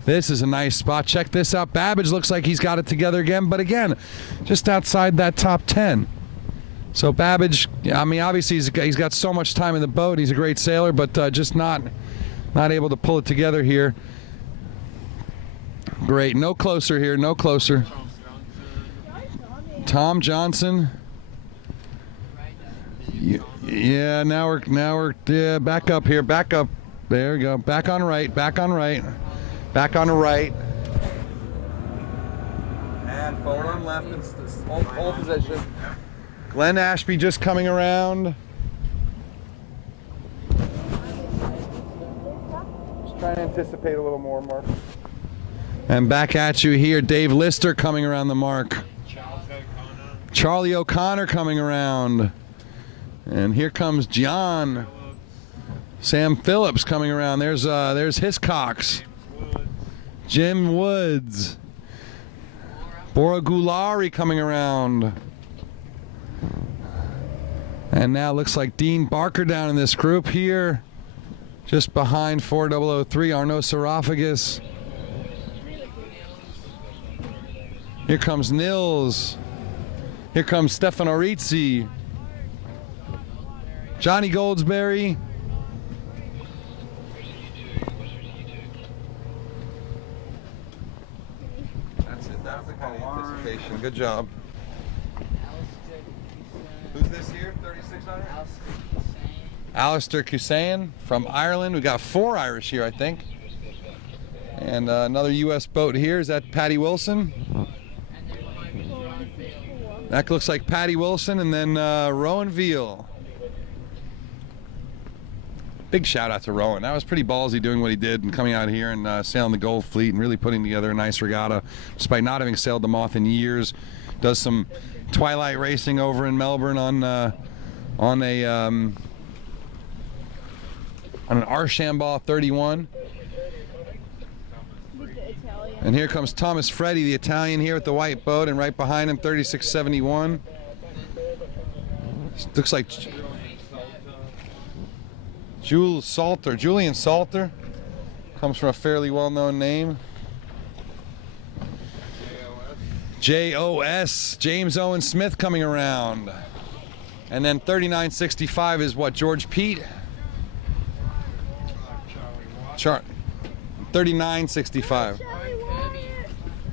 This is a nice spot. Check this out. Babbage looks like he's got it together again, but again, just outside that top 10. So Babbage, I mean, obviously he's got so much time in the boat. He's a great sailor, but just not able to pull it together here. Great. No closer here. No closer. Tom Johnson. Yeah, now we're back up here. Back up. There we go. Back on right. Back on right. Back on the right. And forward on left. It's hold position. Glenn Ashby just coming around. Just trying to anticipate a little more, Mark. And back at you here, Dave Lister coming around the mark. Charlie O'Connor coming around. And here comes John. Sam Phillips coming around. There's Hiscox. Jim Woods. Bora Gulari coming around. And now it looks like Dean Barker down in this group here. Just behind 4003, Arnaud Saraphagus. Here comes Nils. Here comes Stefano Rizzi. Johnny Goldsberry. That's it. That's the kind of anticipation. Good job. Who's this here? 3600? Alistair Kusayan from Ireland. We got 4 Irish here, I think. And another U.S. boat here. Is that Patty Wilson? That looks like Patty Wilson, and then Rowan Veal. Big shout out to Rowan. That was pretty ballsy doing what he did and coming out here and sailing the Gold Fleet and really putting together a nice regatta despite not having sailed the Moth in years. Does some twilight racing over in Melbourne on an Archambault 31. And here comes Thomas Freddy, the Italian, here with the white boat, and right behind him 3671. Looks like Julian Salter, comes from a fairly well-known name. JOS, James Owen Smith coming around. And then 39.65 is what, George Pete? 39.65.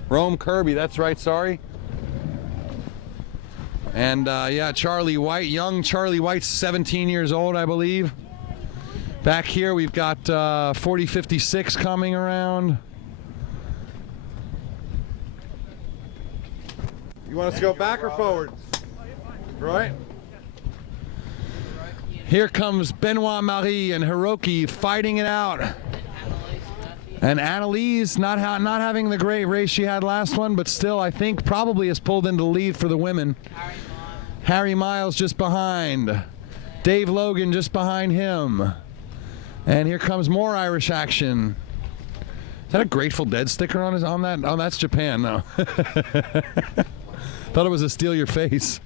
Rome Kirby, that's right, sorry. And yeah, Charlie White, young Charlie White's 17 years old, I believe. Back here we've got 40.56 coming around. You want us to go back or forward? Right? Here comes Benoit Marie and Hiroki fighting it out. And Annalise not having the great race she had last one, but still I think probably has pulled into the lead for the women. Harry Miles just behind. Dave Logan just behind him. And here comes more Irish action. Is that a Grateful Dead sticker on that? Oh, that's Japan, no. Thought it was a Steal Your Face.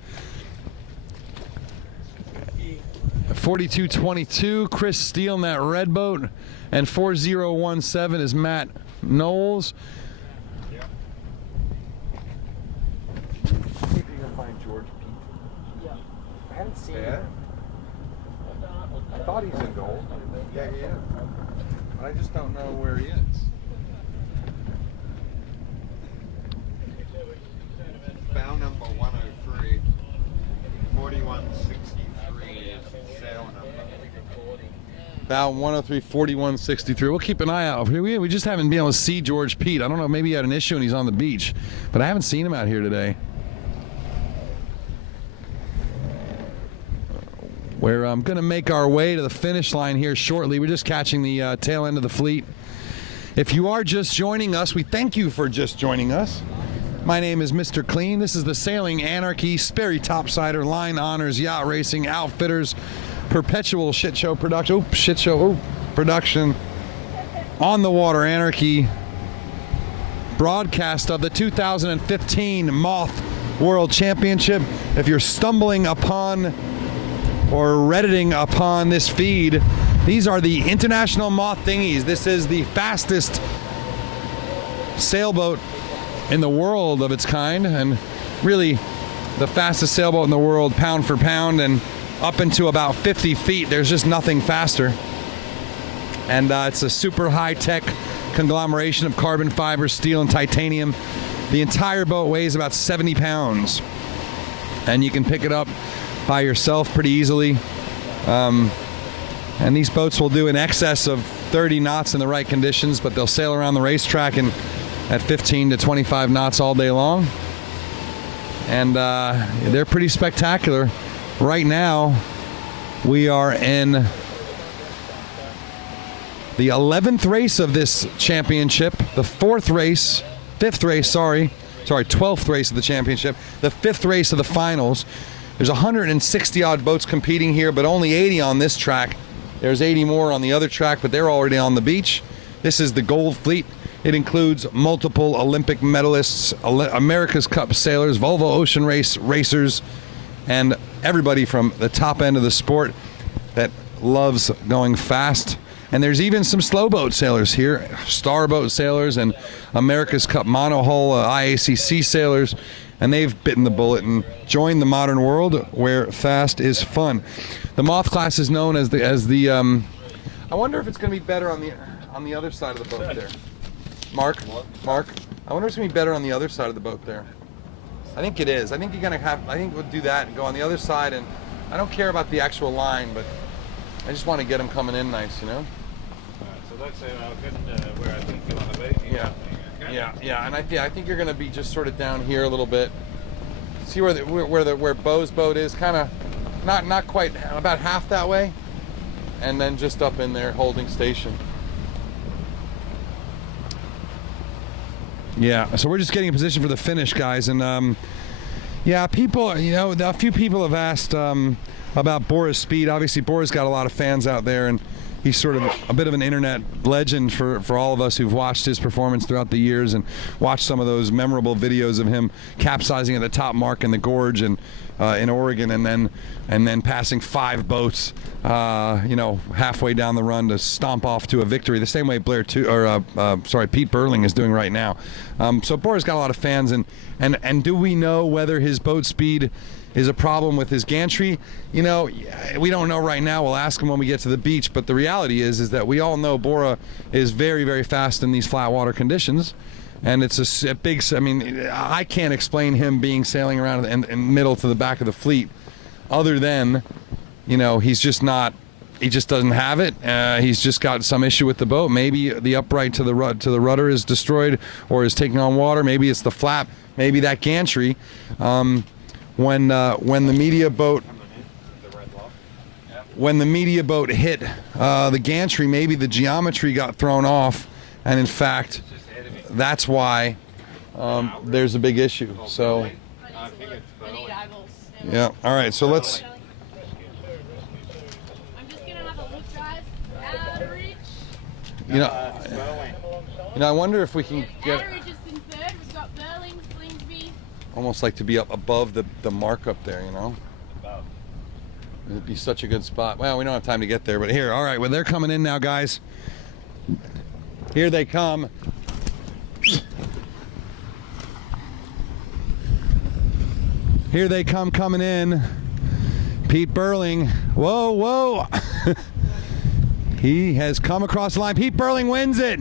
42.22, Chris Steele in that red boat. And 4017 is Matt Knowles. Yeah. See if you can find George Pete. Yeah. I haven't seen him. I thought he's in gold. Yeah, he is. But I just don't know where he is. Bow number 103. 4163 is sail number. Bow 103, 4163. We'll keep an eye out. We just haven't been able to see George Pete. I don't know, maybe he had an issue and he's on the beach. But I haven't seen him out here today. We're going to make our way to the finish line here shortly. We're just catching the tail end of the fleet. If you are just joining us, we thank you for just joining us. My name is Mr. Clean. This is the Sailing Anarchy, Sperry Topsider, Line Honors, Yacht Racing, Outfitters, Perpetual Shit Show Production, Production, On the Water Anarchy, broadcast of the 2015 Moth World Championship. If you're stumbling upon or redditing upon this feed, these are the International Moth dinghies. This is the fastest sailboat in the world of its kind, and really the fastest sailboat in the world pound for pound, and up into about 50 feet there's just nothing faster. And it's a super high-tech conglomeration of carbon fiber, steel, and titanium. The entire boat weighs about 70 pounds, and you can pick it up by yourself pretty easily. And these boats will do in excess of 30 knots in the right conditions, but they'll sail around the racetrack at 15 to 25 knots all day long. And they're pretty spectacular. Right now, we are in the 11th race of this championship, the 12th race of the championship, the 5th race of the finals. There's 160 odd boats competing here, but only 80 on this track. There's 80 more on the other track, but they're already on the beach. This is the Gold Fleet. It includes multiple Olympic medalists, America's Cup sailors, Volvo Ocean Race racers, and everybody from the top end of the sport that loves going fast. And there's even some slow boat sailors here, Starboat sailors and America's Cup monohull IACC sailors, and they've bitten the bullet and joined the modern world where fast is fun. The Moth class is known as the I wonder if it's going to be better on the other side of the boat there. Mark, I wonder if it's going to be better on the other side of the boat there. I think it is. I think we'll do that and go on the other side, and I don't care about the actual line, but I just want to get them coming in nice, you know? So that's where I think you want to be. Yeah, and I think you're going to be just sort of down here a little bit. See where Bo's boat is, kind of not quite, about half that way, and then just up in there holding station. Yeah, so we're just getting in position for the finish, guys, and yeah, people, a few people have asked about Bora's speed. Obviously, Bora's got a lot of fans out there, and he's sort of a bit of an internet legend for all of us who've watched his performance throughout the years and watched some of those memorable videos of him capsizing at the top mark in the gorge and in Oregon, and then passing 5 boats, halfway down the run to stomp off to a victory, the same way Pete Burling is doing right now. So Bora's got a lot of fans, and do we know whether his boat speed is a problem with his gantry? We don't know right now. We'll ask him when we get to the beach. But the reality is that we all know Bora is very, very fast in these flat water conditions, and it's a big. I mean, I can't explain him being sailing around in middle to the back of the fleet, other than, he's just not. He just doesn't have it. He's just got some issue with the boat. Maybe the upright to the rudder is destroyed or is taking on water. Maybe it's the flap. Maybe that gantry. When the media boat hit the gantry, maybe the geometry got thrown off, and in fact, that's why there's a big issue. So, yeah. All right. So let's. I'm just gonna have a look, guys. Average. I wonder if we can get. Average is in third. We've got Burling, Slingsby. Almost like to be up above the mark up there, It'd be such a good spot. Well, we don't have time to get there, but here. All right. Well, they're coming in now, guys. Here they come. Here they come coming in. Pete Burling. Whoa. He has come across the line. Pete Burling wins it.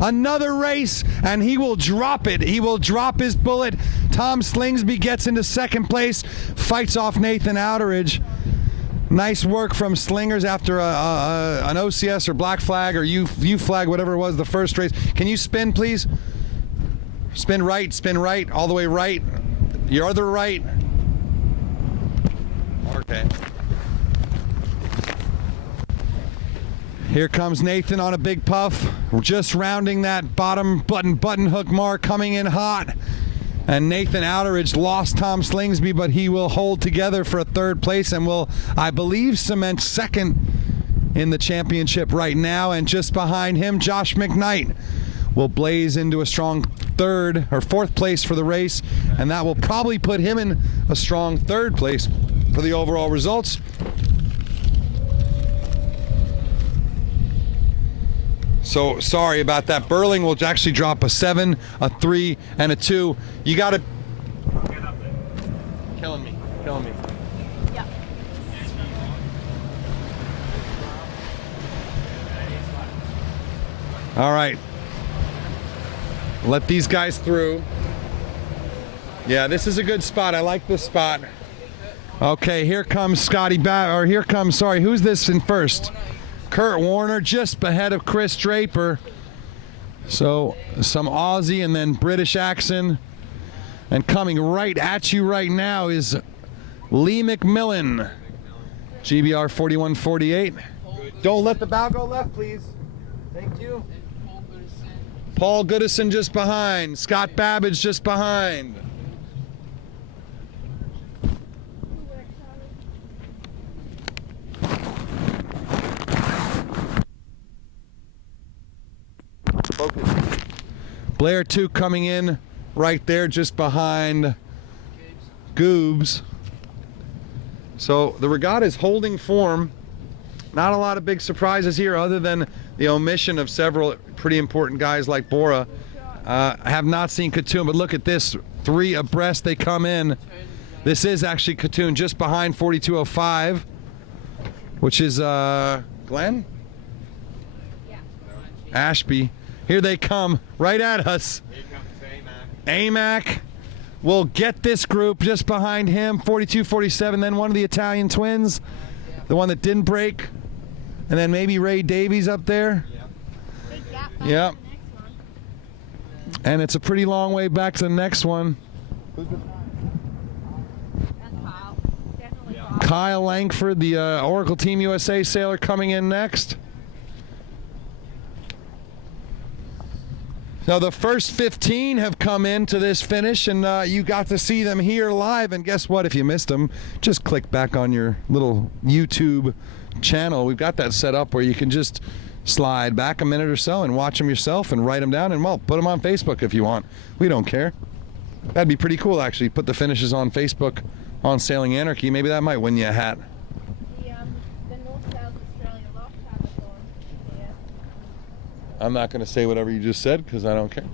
Another race, and he will drop it. He will drop his bullet. Tom Slingsby gets into second place, fights off Nathan Outeridge. Nice work from Slingers after an OCS or black flag or U flag, whatever it was, the first race. Can you spin, please? Spin right, all the way right. Your other right. Okay. Here comes Nathan on a big puff, just rounding that bottom button hook mark, coming in hot. And Nathan Outeridge lost Tom Slingsby, but he will hold together for a third place and will, I believe, cement second in the championship right now. And just behind him, Josh McKnight will blaze into a strong third or fourth place for the race, and that will probably put him in a strong third place for the overall results. So sorry about that. Burling will actually drop a 7, a 3, and a 2. You got to. Killing me. Yeah. All right. Let these guys through. Yeah, this is a good spot. I like this spot. Okay, here comes who's this in first? Kurt Warner just ahead of Chris Draper. So some Aussie and then British accent. And coming right at you right now is Lee McMillan. GBR 4148. Don't let the bow go left, please. Thank you. Paul Goodison just behind. Scott Babbage just behind. Focus. Blair 2 coming in right there just behind Goobs. So the regatta is holding form. Not a lot of big surprises here other than the omission of several pretty important guys like Bora. I have not seen Couta, but look at this. 3 abreast they come in. This is actually Couta just behind 4205, which is Glenn? Ashby. Here they come, right at us. Here comes AMAC will get this group just behind him, 42-47, then one of the Italian twins, the one that didn't break, and then maybe Ray Davies up there. Yep. And it's a pretty long way back to the next one. Kyle Langford, the Oracle Team USA sailor, coming in next. Now the first 15 have come into this finish, and you got to see them here live. And guess what? If you missed them, just click back on your little YouTube channel, we've got that set up where you can just slide back a minute or so and watch them yourself and write them down and, well, put them on Facebook if you want. We don't care. That'd be pretty cool, actually. Put the finishes on Facebook on Sailing Anarchy. Maybe that might win you a hat. The North South Australia Loft Hackathon here. I'm not going to say whatever you just said because I don't care.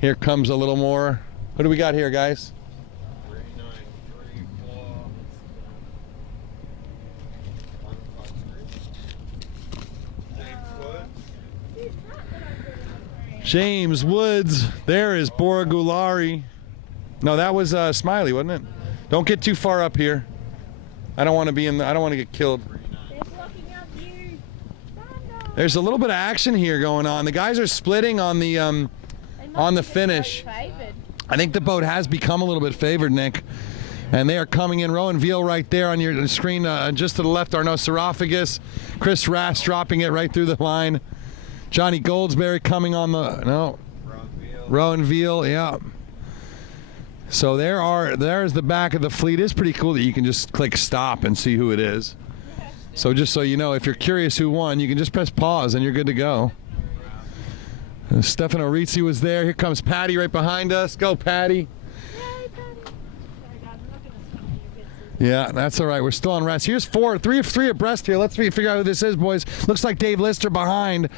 Here comes a little more. What do we got here, guys? James Woods. There is Boragulari. No, that was Smiley, wasn't it? Don't get too far up here. I don't want to be in the, I don't want to get killed. There's a little bit of action here going on. The guys are splitting on the finish. I think the boat has become a little bit favored, Nick. And they are coming in. Rowan Veal right there on your screen, just to the left, Arnaud Saroffagus. Chris Rass dropping it right through the line. Johnny Goldsberry coming on the, no. Rowan Veal, yeah. So there's the back of the fleet. It's pretty cool that you can just click stop and see who it is. So just so you know, if you're curious who won, you can just press pause and you're good to go. Stefano Rizzi was there. Here comes Patty right behind us. Go, Patty. Yeah, that's all right. We're still on rest. Here's three abreast here. Let's figure out who this is, boys. Looks like Dave Lister behind,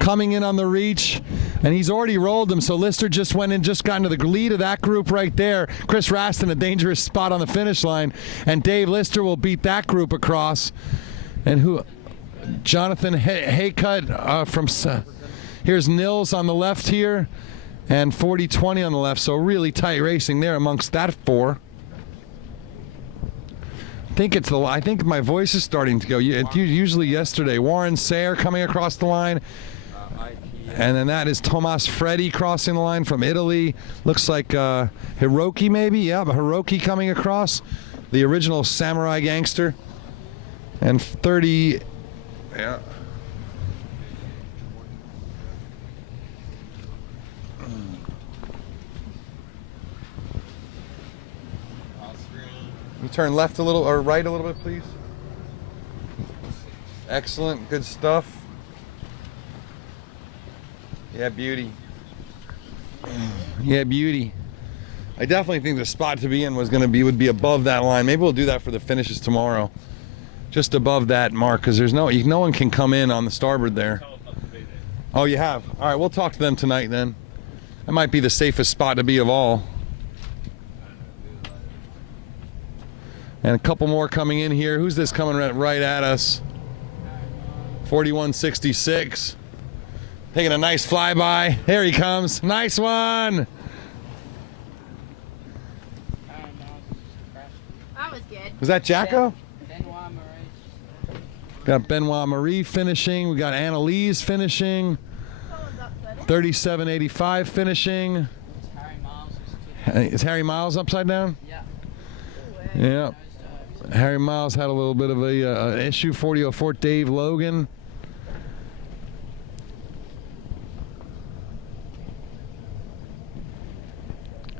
coming in on the reach, and he's already rolled them. So Lister just went in, just got into the lead of that group right there. Chris Raston, a dangerous spot on the finish line, and Dave Lister will beat that group across. And who? Jonathan Haycutt from. Here's Nils on the left here, and 40-20 on the left. So really tight racing there amongst that four. I think my voice is starting to go. Usually yesterday. Warren Sayer coming across the line. And then that is Tomas Freddi crossing the line from Italy. Looks like Hiroki maybe. Yeah, but Hiroki coming across. The original samurai gangster. And 30... Yeah. You turn left a little, or right a little bit, please. Excellent, good stuff. Yeah, beauty. Yeah, beauty. I definitely think the spot to be in would be above that line. Maybe we'll do that for the finishes tomorrow. Just above that mark, because there's no one can come in on the starboard there. Oh, you have? All right, we'll talk to them tonight then. That might be the safest spot to be of all. And a couple more coming in here. Who's this coming right at us? 4166. Taking a nice flyby. There he comes. Nice one. That was good. Was that Jacko? Yeah. Benoit Marie. Got Benoit Marie finishing. We got Annalise finishing. 3785 finishing. Is Harry Miles upside down? Yeah. Yeah. Harry Miles had a little bit of a issue. 4004 Dave Logan.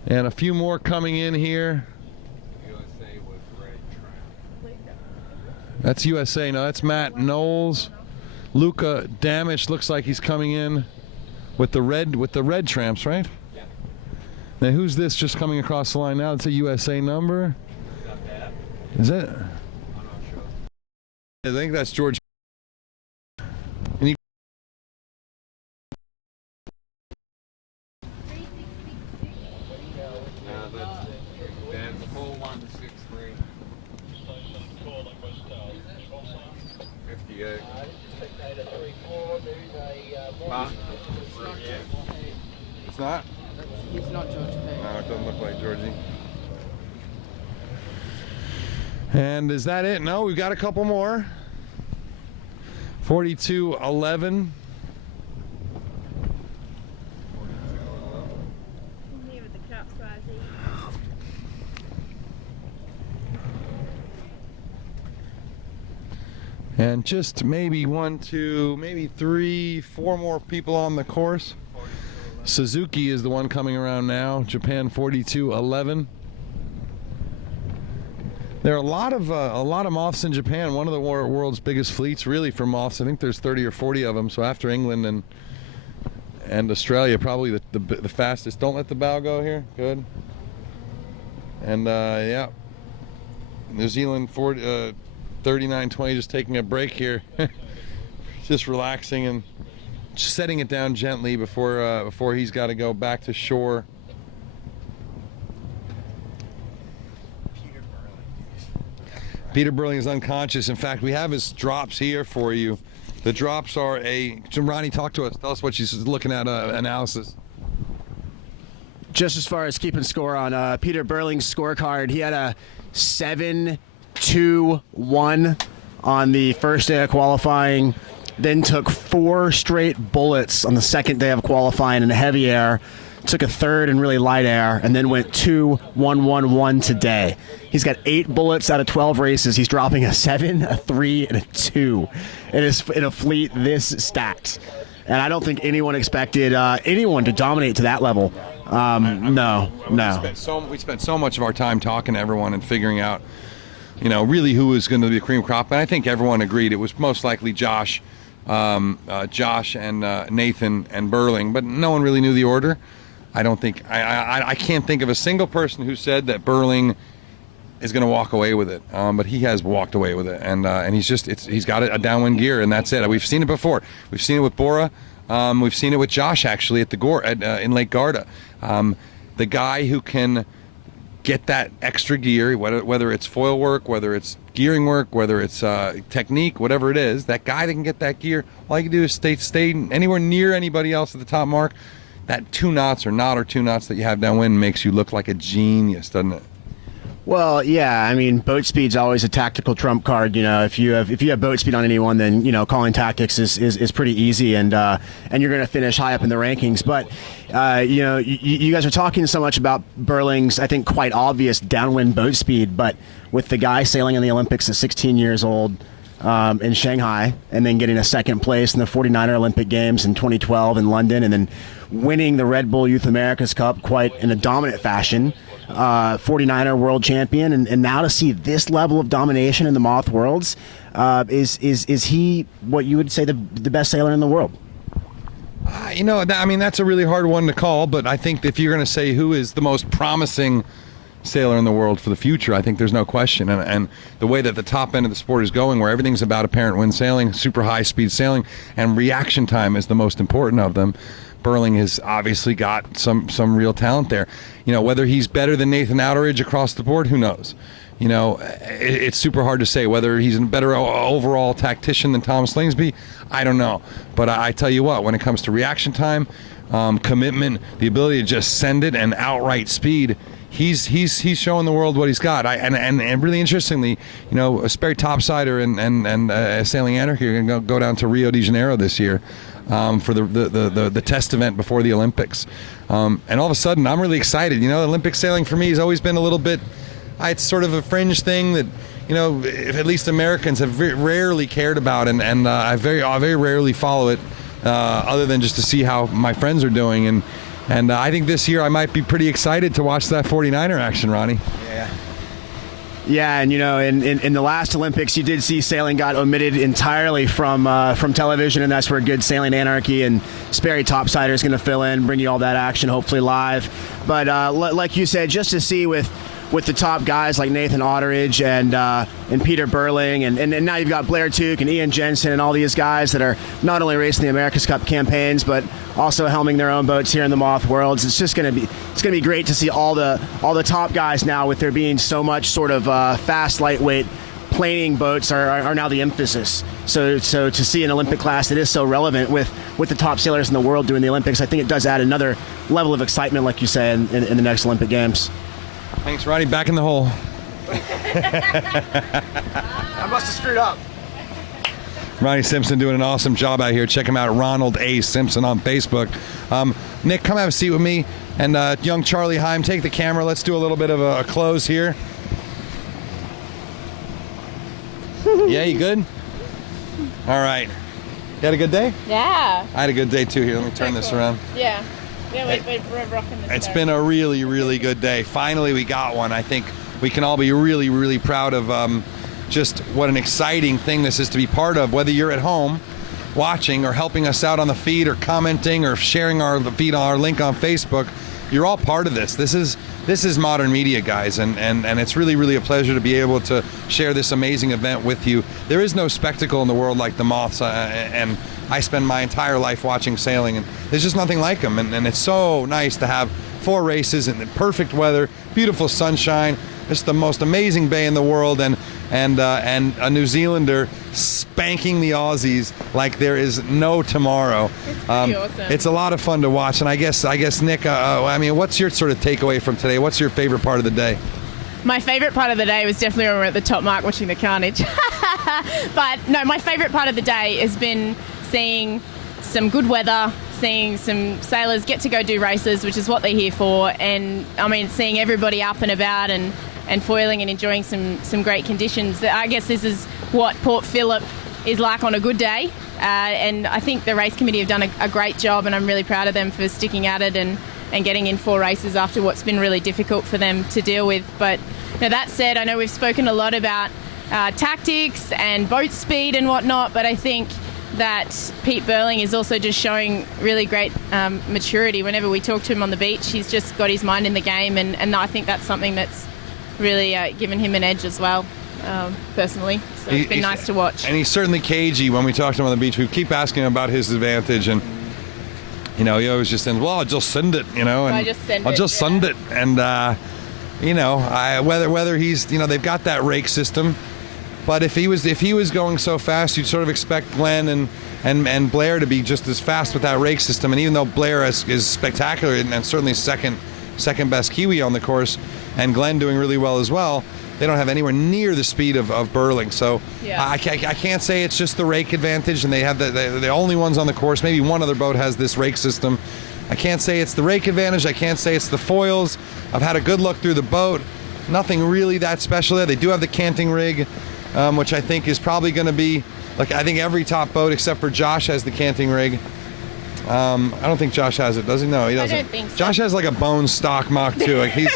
And a few more coming in here. USA with red trim. That's USA. No, that's Matt Knowles. Luca Damish looks like he's coming in with the red tramps, right? Yeah. Now who's this just coming across the line now? It's a USA number. Is it? I'm not sure. I think that's George. And you That's 4163. 58. It's not? It's not George P. No, it doesn't look like Georgie. And is that it? No, we've got a couple more. 4211. Here with the capsizing. And just maybe 1, 2, maybe 3, 4 more people on the course. Suzuki is the one coming around now. Japan 4211. There are a lot of moths in Japan. One of the world's biggest fleets, really, for moths. I think there's 30 or 40 of them. So after England and Australia, probably the fastest. Don't let the bow go here. Good. And yeah, New Zealand 39.20, just taking a break here, just relaxing and just setting it down gently before he's got to go back to shore. Peter Burling is unconscious. In fact, we have his drops here for you. The drops are Ronnie, talk to us. Tell us what she's looking at, analysis. Just as far as keeping score on Peter Burling's scorecard, he had a 7-2-1 on the first day of qualifying, then took 4 straight bullets on the second day of qualifying in the heavy air, took a third in really light air, and then went 2-1-1-1 today. He's got 8 bullets out of 12 races. He's dropping a 7, a 3, and a 2 in a fleet this stacked. And I don't think anyone expected anyone to dominate to that level. No. We spent so much of our time talking to everyone and figuring out, really who was going to be the cream crop. And I think everyone agreed it was most likely Josh and Nathan and Burling, but no one really knew the order. I don't think I can't think of a single person who said that Burling is going to walk away with it, but he has walked away with it, and he's got a downwind gear, and that's it. We've seen it before. We've seen it with Bora. We've seen it with Josh actually at the in Lake Garda. The guy who can get that extra gear, whether it's foil work, whether it's gearing work, whether it's technique, whatever it is, that guy that can get that gear, all you can do is stay anywhere near anybody else at the top mark. That 2 knots or knot or 2 knots that you have downwind makes you look like a genius, doesn't it? Well, yeah. I mean, boat speed's always a tactical trump card. If you have boat speed on anyone, then calling tactics is pretty easy, and you're going to finish high up in the rankings. But you guys are talking so much about Burling's, I think, quite obvious downwind boat speed, but with the guy sailing in the Olympics at 16 years old in Shanghai, and then getting a second place in the 49er Olympic Games in 2012 in London, and then winning the Red Bull Youth America's Cup quite in a dominant fashion, 49er world champion, and now to see this level of domination in the Moth Worlds, is he what you would say the best sailor in the world? That's a really hard one to call, but I think if you're going to say who is the most promising sailor in the world for the future, I think there's no question. And the way that the top end of the sport is going, where everything's about apparent wind sailing, super high speed sailing, and reaction time is the most important of them, Burling has obviously got some real talent there. Whether he's better than Nathan Outeridge across the board, who knows? It's super hard to say. Whether he's a better overall tactician than Tom Slingsby, I don't know. But I tell you what, when it comes to reaction time, commitment, the ability to just send it, and outright speed, he's showing the world what he's got. And really interestingly, Sperry Topsider and Sailing Anarchy are going to go down to Rio de Janeiro this year for the test event before the Olympics. And all of a sudden, I'm really excited. Olympic sailing for me has always been a little bit, it's sort of a fringe thing that, at least Americans have very rarely cared about, and I very rarely follow it, other than just to see how my friends are doing. And I think this year I might be pretty excited to watch that 49er action, Ronnie. Yeah, and in the last Olympics, you did see sailing got omitted entirely from television, and that's where good Sailing Anarchy and Sperry Topsider is going to fill in, bring you all that action, hopefully live. But like you said, just to see with the top guys like Nathan Outeridge and Peter Burling, and now you've got Blair Tuke and Ian Jensen and all these guys that are not only racing the America's Cup campaigns, but also helming their own boats here in the Moth Worlds. It's going to be great to see all the top guys now, with there being so much sort of fast, lightweight planing boats are now the emphasis. So to see an Olympic class that is so relevant with the top sailors in the world doing the Olympics, I think it does add another level of excitement, like you say, in the next Olympic Games. Thanks, Ronnie. Back in the hole. I must have screwed up. Ronnie Simpson doing an awesome job out here. Check him out, Ronald A. Simpson on Facebook. Nick, come have a seat with me. And young Charlie Heim, take the camera. Let's do a little bit of a close here. Yeah, you good? All right. You had a good day? Yeah. I had a good day too. Here, let me turn this around. Yeah. Yeah, we're rocking this. It's been a really, really good day. Finally, we got one. I think we can all be really, really proud of just what an exciting thing this is to be part of, whether you're at home watching or helping us out on the feed or commenting or sharing our feed on our link on Facebook. You're all part of this. This is modern media, guys, and it's really, really a pleasure to be able to share this amazing event with you. There is no spectacle in the world like the Moths, and I spend my entire life watching sailing, and there's just nothing like them, and it's so nice to have 4 races in the perfect weather, beautiful sunshine. It's the most amazing bay in the world, and a New Zealander spanking the Aussies like there is no tomorrow. It's pretty awesome. It's a lot of fun to watch, and I guess Nick, I mean, what's your sort of takeaway from today? What's your favorite part of the day? My favourite part of the day was definitely when we were at the top mark watching the carnage. But no, my favourite part of the day has been seeing some good weather, seeing some sailors get to go do races, which is what they're here for, and I mean, seeing everybody up and about and foiling and enjoying some great conditions. I guess this is what Port Phillip is like on a good day, and I think the race committee have done a great job, and I'm really proud of them for sticking at it and getting in 4 races after what's been really difficult for them to deal with. But that said, I know we've spoken a lot about tactics and boat speed and whatnot, but I think that Pete Burling is also just showing really great maturity. Whenever we talk to him on the beach, he's just got his mind in the game, and I think that's something that's really given him an edge as well, personally. So it's been nice to watch. And he's certainly cagey when we talk to him on the beach. We keep asking him about his advantage, and he always just says, "Well, I'll just send it," and I'll just send it. And whether he's, they've got that rake system, but if he was going so fast, you'd sort of expect Glenn and Blair to be just as fast with that rake system. And even though Blair is spectacular and certainly second best Kiwi on the course, and Glenn doing really well as well, they don't have anywhere near the speed of Burling. So yeah. I can't say it's just the rake advantage, and they have the only ones on the course. Maybe one other boat has this rake system. I can't say it's the rake advantage. I can't say it's the foils. I've had a good look through the boat. Nothing really that special there. They do have the canting rig, which I think is probably going to be, like, I think every top boat except for Josh has the canting rig. I don't think Josh has it, does he? No, he doesn't. I don't think so. Josh has like a bone stock Mach 2. Like he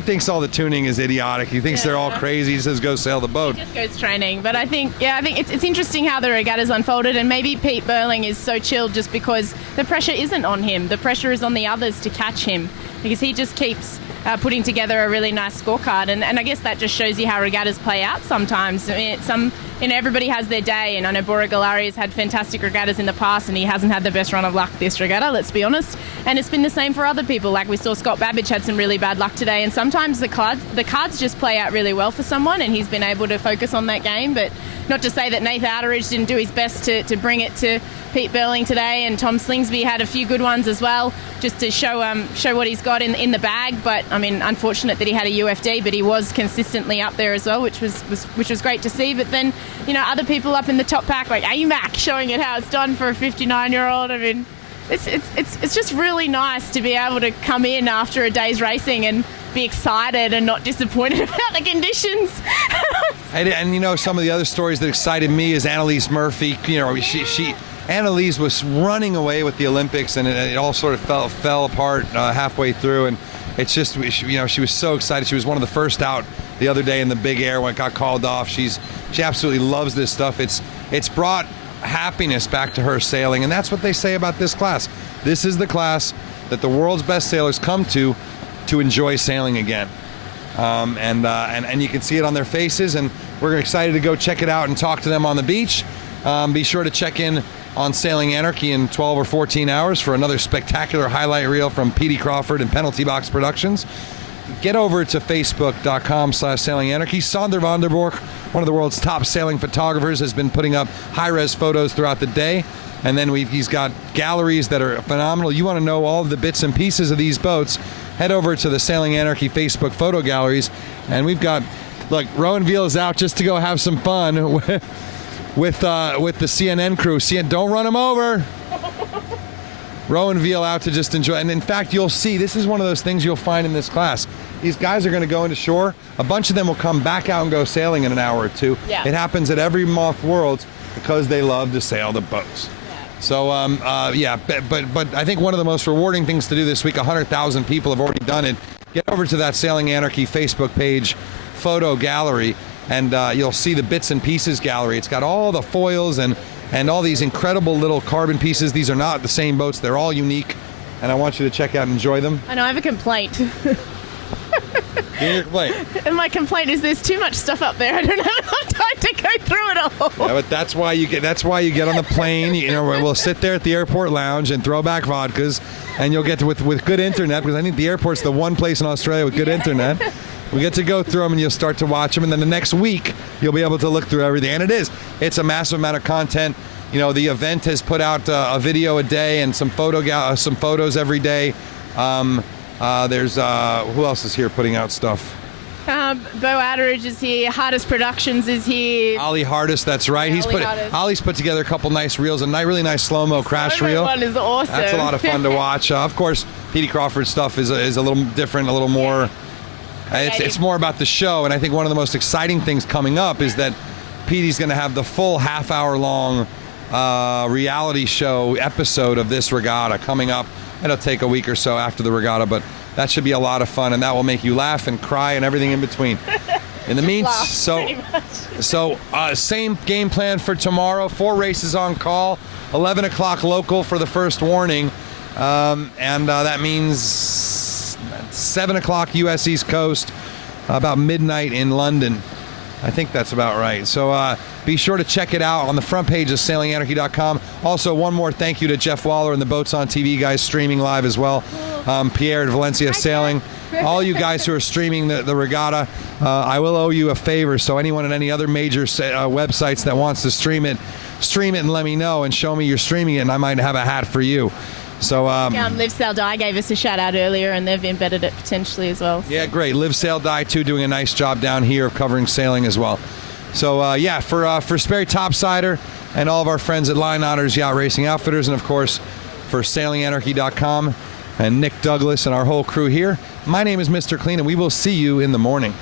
thinks all the tuning is idiotic. He thinks they're all crazy. He says go sail the boat. He just goes training. But I think it's interesting how the regatta's unfolded, and maybe Pete Burling is so chilled just because the pressure isn't on him. The pressure is on the others to catch him, because he just keeps putting together a really nice scorecard, and I guess that just shows you how regattas play out sometimes. I mean, everybody has their day, and I know Bora Galari has had fantastic regattas in the past, and he hasn't had the best run of luck this regatta, let's be honest. And it's been the same for other people. Like we saw Scott Babbage had some really bad luck today, and sometimes the cards just play out really well for someone, and he's been able to focus on that game. But not to say that Nathan Outeridge didn't do his best to bring it to Pete Burling today, and Tom Slingsby had a few good ones as well, just to show what he's got in the bag. But I mean, unfortunate that he had a UFD, but he was consistently up there as well, which was great to see. But then, other people up in the top pack like AMAC showing it how it's done for a 59-year-old. I mean, it's just really nice to be able to come in after a day's racing and be excited and not disappointed about the conditions. And some of the other stories that excited me is Annalise Murphy. Annalise was running away with the Olympics, and it all sort of fell apart halfway through. And it's just, she was so excited. She was one of the first out the other day in the big air when it got called off. She absolutely loves this stuff. It's brought happiness back to her sailing, and that's what they say about this class. This is the class that the world's best sailors come to enjoy sailing again. And you can see it on their faces, and we're excited to go check it out and talk to them on the beach. Be sure to check in on Sailing Anarchy in 12 or 14 hours for another spectacular highlight reel from Petey Crawford and Penalty Box Productions. Get over to facebook.com/Sailing Anarchy. Sander van der Borg, one of the world's top sailing photographers, has been putting up high-res photos throughout the day. And then he's got galleries that are phenomenal. You want to know all of the bits and pieces of these boats, head over to the Sailing Anarchy Facebook photo galleries. And we've got, look, Rowan Veal is out just to go have some fun with the CNN crew. Don't run him over. Rowan Veal out to just enjoy. And in fact, you'll see, this is one of those things you'll find in this class. These guys are going to go into shore. A bunch of them will come back out and go sailing in an hour or two. Yeah. It happens at every Moth Worlds because they love to sail the boats. So, but I think one of the most rewarding things to do this week, 100,000 people have already done it, get over to that Sailing Anarchy Facebook page photo gallery, and you'll see the bits and pieces gallery. It's got all the foils and all these incredible little carbon pieces. These are not the same boats. They're all unique, and I want you to check out and enjoy them. I know, I have a complaint. Your complaint. And my complaint is there's too much stuff up there. I don't have enough time to go through it all. Yeah, but that's why you get on the plane. You know, we'll sit there at the airport lounge and throw back vodkas, and you'll get to, with good internet, because I think the airport's the one place in Australia with good internet. We get to go through them, and you'll start to watch them, and then the next week you'll be able to look through everything. And it's a massive amount of content. You know, the event has put out a video a day and some photos every day. There's who else is here putting out stuff? Bo Adderidge is here. Hardest Productions is here. Ollie Hardest, that's right. Ollie's put together a couple nice reels, a really nice slow-mo crash reel. One is awesome. That's a lot of fun to watch. Of course, Petey Crawford's stuff is a little different, a little more. It's more about the show, and I think one of the most exciting things coming up is that Petey's going to have the full half-hour-long reality show episode of this regatta coming up. It'll take a week or so after the regatta, but that should be a lot of fun, and that will make you laugh and cry and everything in between. In the meantime, same game plan for tomorrow. 4 races on call, 11 o'clock local for the first warning, and that means 7 o'clock U.S. East Coast, about midnight in London. I think that's about right. So be sure to check it out on the front page of sailinganarchy.com. Also, one more thank you to Jeff Waller and the Boats on TV guys streaming live as well. Pierre at Valencia Sailing. All you guys who are streaming the regatta, I will owe you a favor. So anyone at any other major websites that wants to stream it and let me know and show me you're streaming it, and I might have a hat for you. So Live Sail Die gave us a shout out earlier, and they've embedded it potentially as well. Yeah, great. Live Sail Die too, doing a nice job down here of covering sailing as well. So for Sperry Topsider and all of our friends at Line Otters Yacht Racing Outfitters, and of course for sailinganarchy.com and Nick Douglas and our whole crew here, my name is Mr. Clean, and we will see you in the morning.